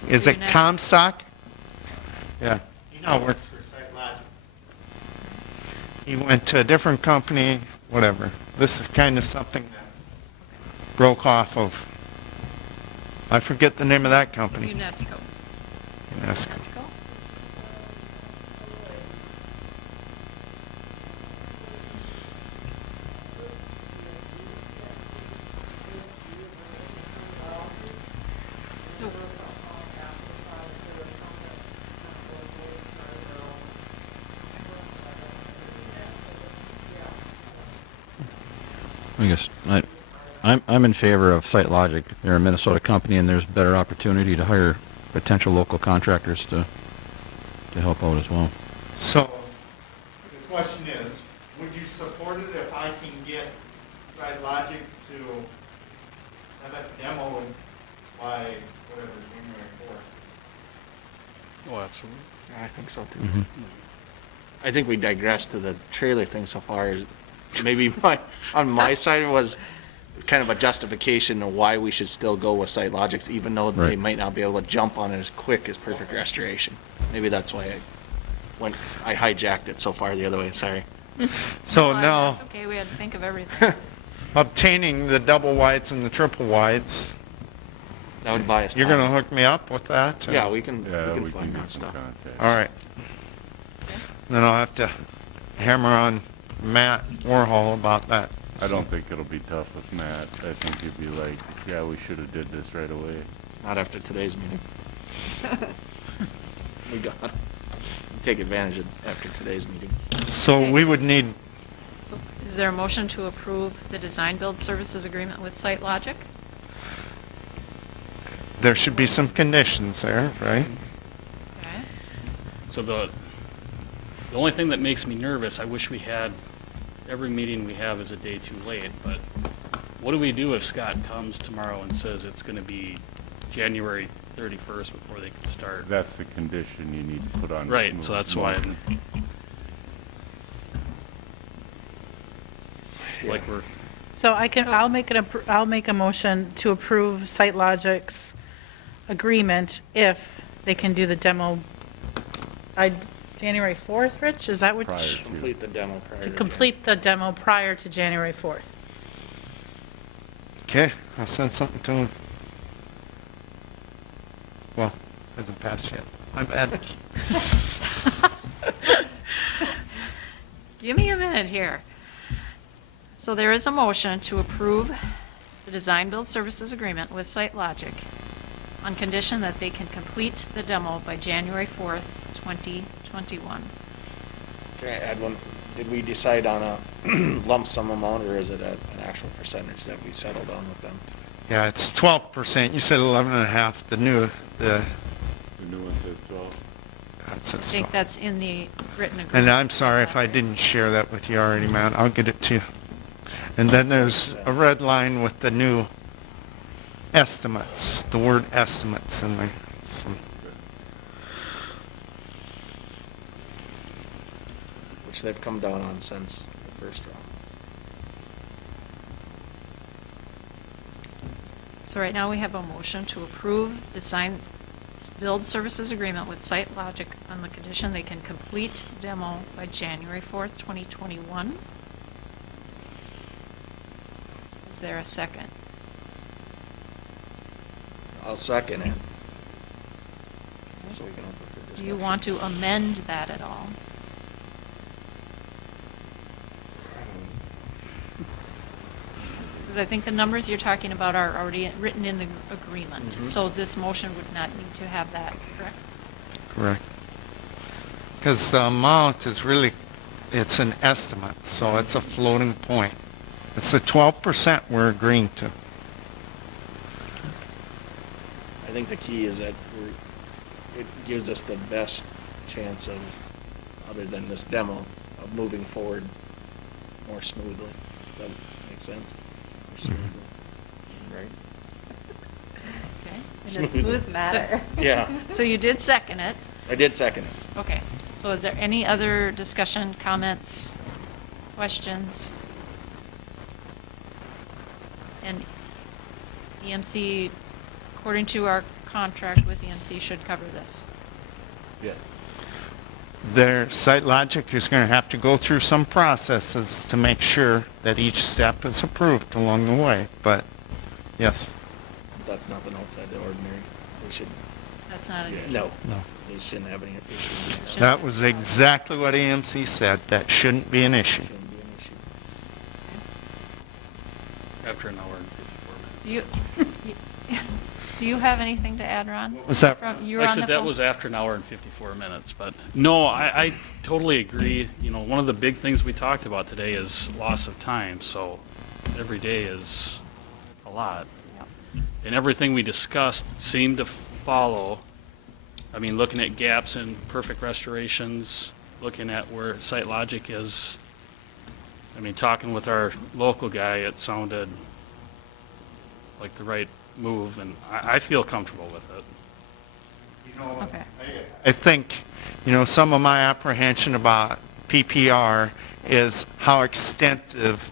is You're it next. Comstock? Yeah. He now works for SiteLogic. He went to a different company, whatever. This is kind of something that broke off of, I forget the name of that company. UNESCO. UNESCO. UNESCO? I guess I'm in favor of SiteLogic. They're a Minnesota company, and there's better opportunity to hire potential local contractors to help out as well. So, the question is, would you support it if I can get SiteLogic to have it demoed by whatever, January 4th? Oh, absolutely. I think so too. Mhm. I think we digressed to the trailer thing so far. Maybe on my side was kind of a justification of why we should still go with SiteLogic, even though they Right. might not be able to jump on it as quick as Perfect Restoration. Maybe that's why I hijacked it so far the other way, sorry. So Well, now, That's okay, we had to think of everything. obtaining the double wides and the triple wides, That would buy us you're time. gonna hook me up with that? Yeah, we can Yeah, we can find get that some stuff. contact. All right. Then I'll have to hammer on Matt Warhol about that. I don't think it'll be tough with Matt. I think he'd be like, yeah, we should have did this right away. Not after today's meeting. We got, take advantage of after today's meeting. So we would need, So is there a motion to approve the design build services agreement with SiteLogic? there should be some conditions there, right? Okay. So the only thing that makes me nervous, I wish we had, every meeting we have is a day too late, but what do we do if Scott comes tomorrow and says it's gonna be January 31st before they can start? That's the condition you need to put on. Right, smooth so that's why, motion. it's like we're, So I'll make a motion to approve SiteLogic's agreement if they can do the demo by January 4th, Rich? Is that what? Prior to. Complete the demo prior To to complete the demo prior to January 4th. Okay, I'll send something to him. Well, hasn't passed yet. My bad. Give me a minute here. So there is a motion to approve the design build services agreement with SiteLogic on condition that they can complete the demo by January 4th, 2021. Can I add one? Did we decide on a lump sum amount, or is it an actual percentage that we settled on with them? Yeah, it's 12%. You said 11.5. The new The new one says 12. that I says think 12. that's in the written agreement. And I'm sorry if I didn't share that with you already, Matt. I'll get it to you. And then there's a red line with the new estimates, the word estimates in there. So- Which they've come down on since the first round. So right now we have a motion to approve design build services agreement with SiteLogic on the condition they can complete demo by January 4th, 2021. Is there a second? I'll second it. So we can open for Do you discussion. want to amend that at all? Because I think the numbers you're talking about are already written in the agreement. Mhm. So this motion would not need to have that, correct? Correct. Because the amount is really, it's an estimate, so it's a floating point. It's the 12% we're agreeing to. I think the key is that it gives us the best chance of, other than this demo, of moving forward more smoothly. Does that make sense? More smoothly. Right? Okay. In a smooth manner. Yeah. So you did second it. I did second it. Okay. So is there any other discussion, comments, questions? And EMC, according to our contract with EMC, should cover this. Yes. Their site logic is going to have to go through some processes to make sure that each step is approved along the way, but yes. That's nothing outside the ordinary. We should, That's not an issue. no. No. We shouldn't have any issues. That was exactly what AMC said. That shouldn't be an issue. Shouldn't be an issue. After an hour and 54 minutes. Do you have anything to add, Ron? Was that? You were I on said the that phone? was after an hour and 54 minutes, but no, I totally agree. You know, one of the big things we talked about today is loss of time, so every day is a lot. And everything we discussed seemed to follow. I mean, looking at gaps in perfect restorations, looking at where site logic is. I mean, talking with our local guy, it sounded like the right move, and I feel comfortable with it. Okay. I think, some of my apprehension about PPR is how extensive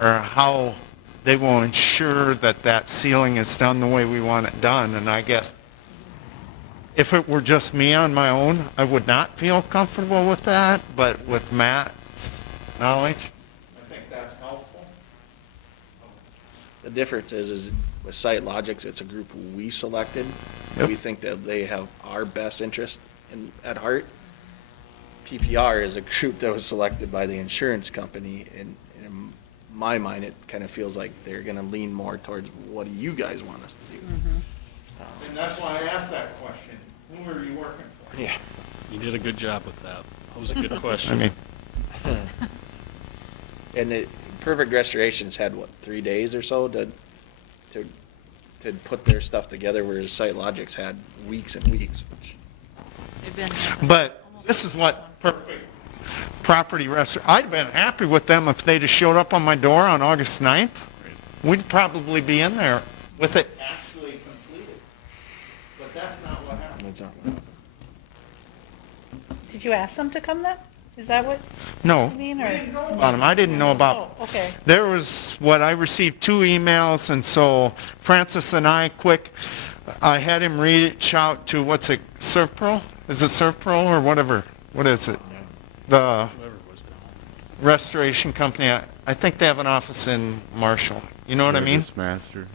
or how they will ensure that that sealing is done the way we want it done. And I guess if it were just me on my own, I would not feel comfortable with that. But with Matt's knowledge, I think that's helpful. The difference is with Site Logics, it's a group we selected. Yep. We think that they have our best interest at heart. PPR is a group that was selected by the insurance company, and in my mind, it kind of feels like they're going to lean more towards what do you guys want us to do. And that's why I asked that question. Who are you working for? Yeah. You did a good job with that. That was a good question. I mean, And Perfect Restorations had, 3 days or so to put their stuff together, whereas Site Logics had weeks and weeks. They've been. but this is what perfect property I'd have been happy with them if they'd have showed up on my door on August 9th. We'd probably be in there with it actually completed. But that's not what happened. That's not what happened. Did you ask them to come then? Is that what No. you mean, or? About them. I didn't know about. Oh, okay. There was I received 2 emails, and so Francis and I I had him reach out to, what's it, ServPro? Is it ServPro or whatever? What is it? The Whoever was down. restoration company. I think they have an office in Marshall. You know what I mean? Service Master.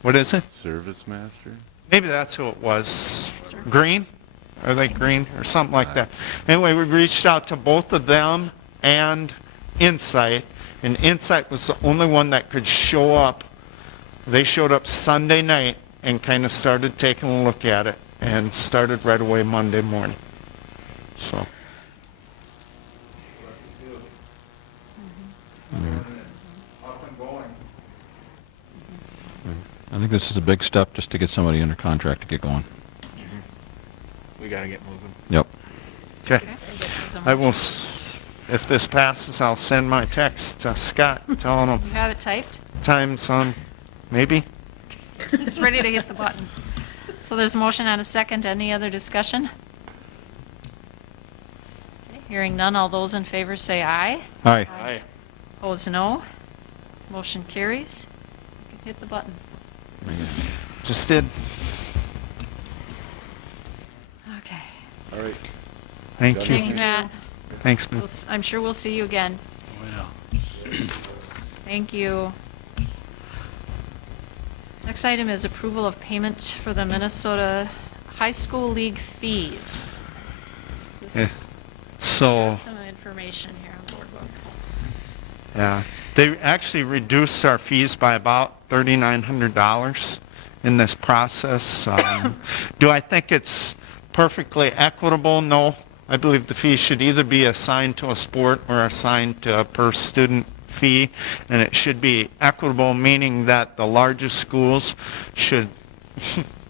What is it? Service Master. Maybe that's who it was. Green? Are they green or something like that? Anyway, we reached out to both of them and Insight, and Insight was the only one that could show up. They showed up Sunday night and kind of started taking a look at it and started right away Monday morning. So. I think this is a big step just to get somebody under contract to get going. We got to get moving. Yep. Okay. I will, if this passes, I'll send my text to Scott telling him You have it typed? time's on, maybe? It's ready to hit the button. So there's a motion and a second. Any other discussion? Okay, hearing none, all those in favor say aye. Aye. Aye. Opposed, no. Motion carries. You can hit the button. Just did. Okay. All right. Thank Thank you, you. Matt. Thanks, We'll man. I'm sure we'll see you again. Oh, yeah. Thank you. Next item is approval of payment for the Minnesota High School League fees. This- So, Some information here on board book. yeah, they actually reduced our fees by about $3,900 in this process. Do I think it's perfectly equitable? No. I believe the fee should either be assigned to a sport or assigned to a per student fee, and it should be equitable, meaning that the largest schools should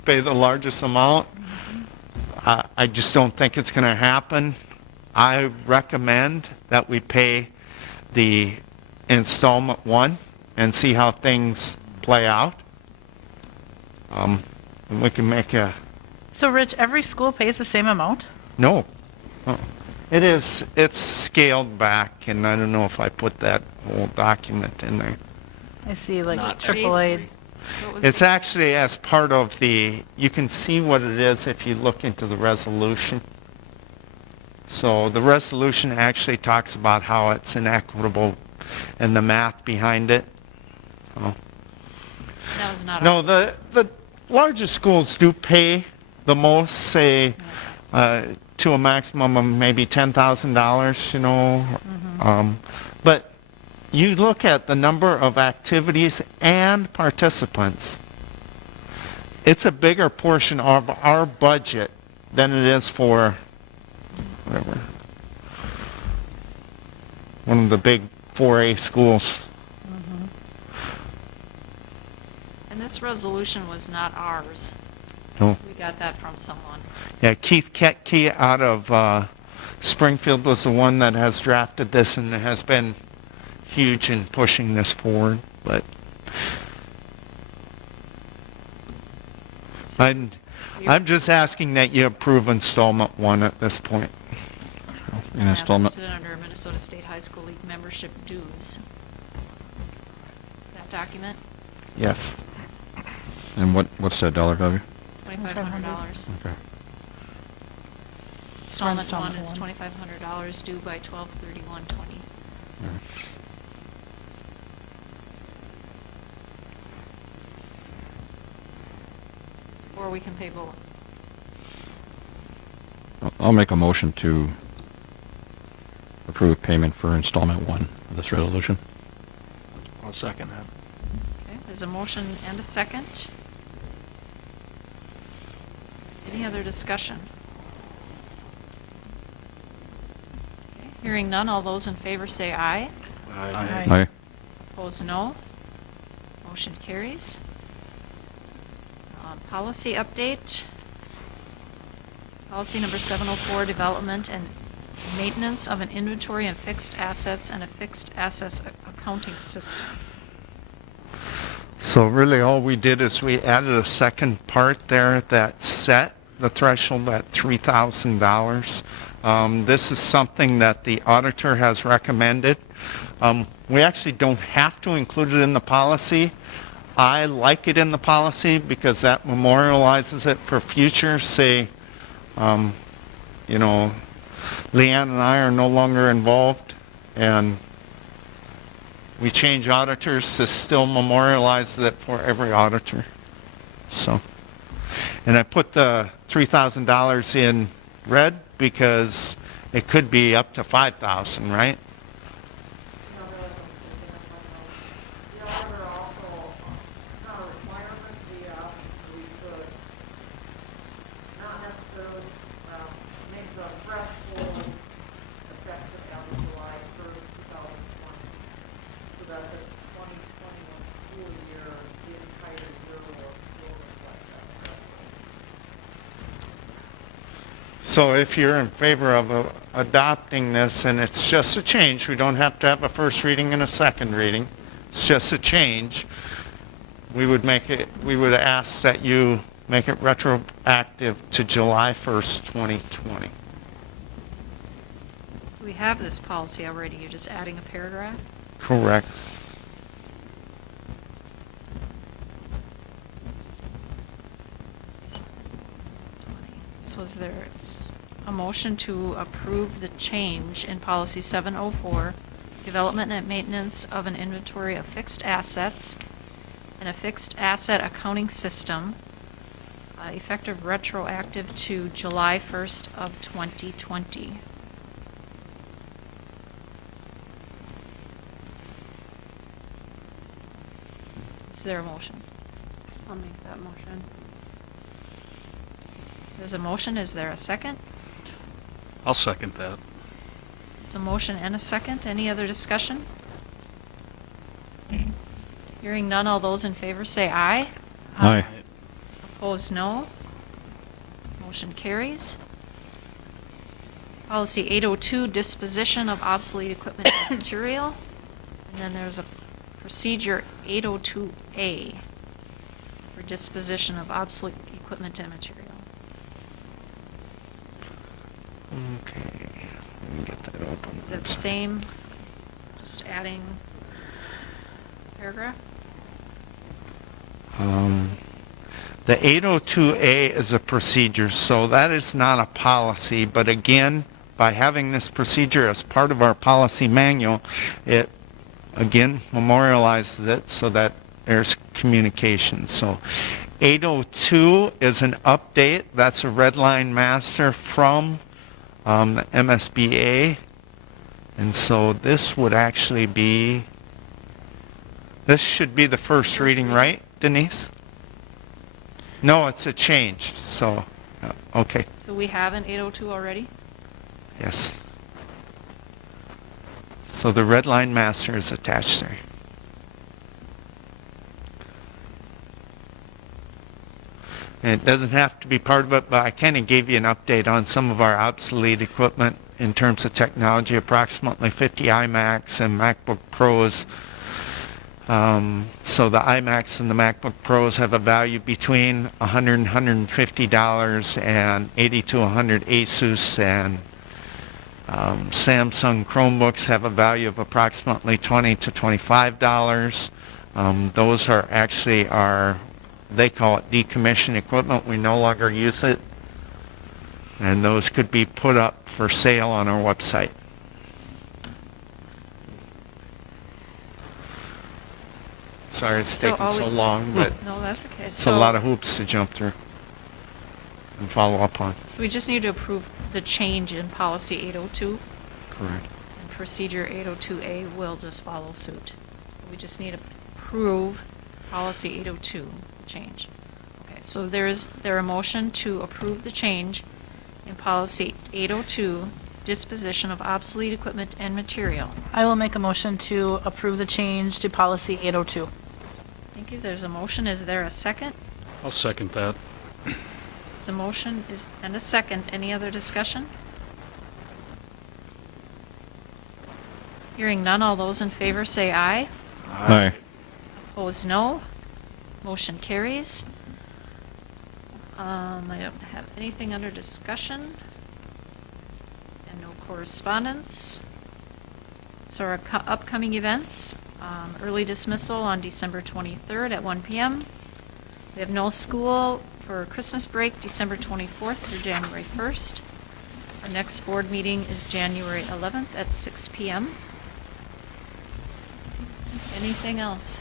pay the largest amount. I just don't think it's going to happen. I recommend that we pay the installment one and see how things play out. And we can make a... So Rich, every school pays the same amount? No. It's scaled back, and I don't know if I put that whole document in there. I see, like Not AAA. What was It's actually as part of the, you can see what it is if you look into the resolution. So the resolution actually talks about how it's inequitable and the math behind it. So, That was not. no, our- the largest schools do pay the most, say, to a maximum of maybe $10,000, you know. But you look at the number of activities and participants, it's a bigger portion of our budget than it is for whatever, one of the big 4A schools. And this resolution was not ours. No. We got that from someone. Yeah, Keith Ketke out of Springfield was the one that has drafted this and has been huge in pushing this forward. But I'm just asking that you approve installment one at this point. An installment. Listed under Minnesota State High School League membership dues. That document, Yes. And what's that dollar value? $2,500. Okay. Installment one installment is one. $2,500 due by 12/31/20. Or we can pay both. I'll make a motion to approve payment for installment one of this resolution. I'll second that. Okay, there's a motion and a second. Any other discussion? Okay, hearing none, all those in favor say aye. Aye. Aye. Opposed, no. Motion carries. Policy update. Policy number 704, development and maintenance of an inventory and fixed assets and a fixed assets accounting system. So really all we did is we added a second part there that set the threshold at $3,000. This is something that the auditor has recommended. We actually don't have to include it in the policy. I like it in the policy because that memorializes it for future, say, you know, Leanne and I are no longer involved and we change auditors, this still memorializes it for every auditor. So, and I put the $3,000 in red because it could be up to $5,000, right? The auditor also, it's not a requirement, we could not necessarily make the threshold effective as of July 1st, 2020. So that the 2021 school year, the entire year will reflect that threshold. So if you're in favor of adopting this, and it's just a change, we don't have to have a first reading and a second reading, it's just a change, we would ask that you make it retroactive to July 1st, 2020. We have this policy already, you're just adding a paragraph? Correct. So is there a motion to approve the change in policy 704, development and maintenance of an inventory of fixed assets and a fixed asset accounting system, effective retroactive to July 1st of 2020? Is there a motion? I'll make that motion. There's a motion, is there a second? I'll second that. There's a motion and a second, any other discussion? Hearing none, all those in favor say aye. Aye. Opposed, no. Motion carries. Policy 802, disposition of obsolete equipment and material. And then there's a procedure 802A for disposition of obsolete equipment and material. Okay, let me get that open. Is it the same, just adding paragraph? The 802A is a procedure, so that is not a policy, but again, by having this procedure as part of our policy manual, it again memorializes it so that there's communication. So 802 is an update. That's a red line master from the MSBA. And so this would actually be, this should be the first reading, right, Denise? No, it's a change, so, okay, So we have an 802 already? yes. So the red line master is attached there. And it doesn't have to be part of it, but I kind of gave you an update on some of our obsolete equipment in terms of technology, approximately 50 iMacs and MacBook Pros. So the iMacs and the MacBook Pros have a value between $100 and $150 and 80 to 100 Asus, and Samsung Chromebooks have a value of approximately $20 to $25. Those are actually our, they call it decommissioned equipment. We no longer use it. And those could be put up for sale on our website. Sorry it's So taking all so we- long, but No, that's okay. it's a lot of hoops to jump through and follow up on. So we just need to approve the change in policy 802, Correct. and procedure 802A will just follow suit. We just need to approve policy 802 change. Okay, so there a motion to approve the change in policy 802, disposition of obsolete equipment and material. I will make a motion to approve the change to policy 802. Thank you. There's a motion. Is there a second? I'll second that. There's a motion and a second. Any other discussion? Hearing none, all those in favor say aye. Aye. Opposed, no. Motion carries. I don't have anything under discussion. And no correspondence. So our upcoming events, early dismissal on December 23rd at 1 p.m. We have no school for Christmas break, December 24th through January 1st. Our next board meeting is January 11th at 6 p.m. Anything else?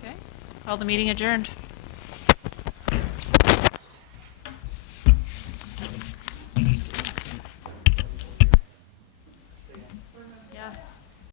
Okay, call the meeting adjourned.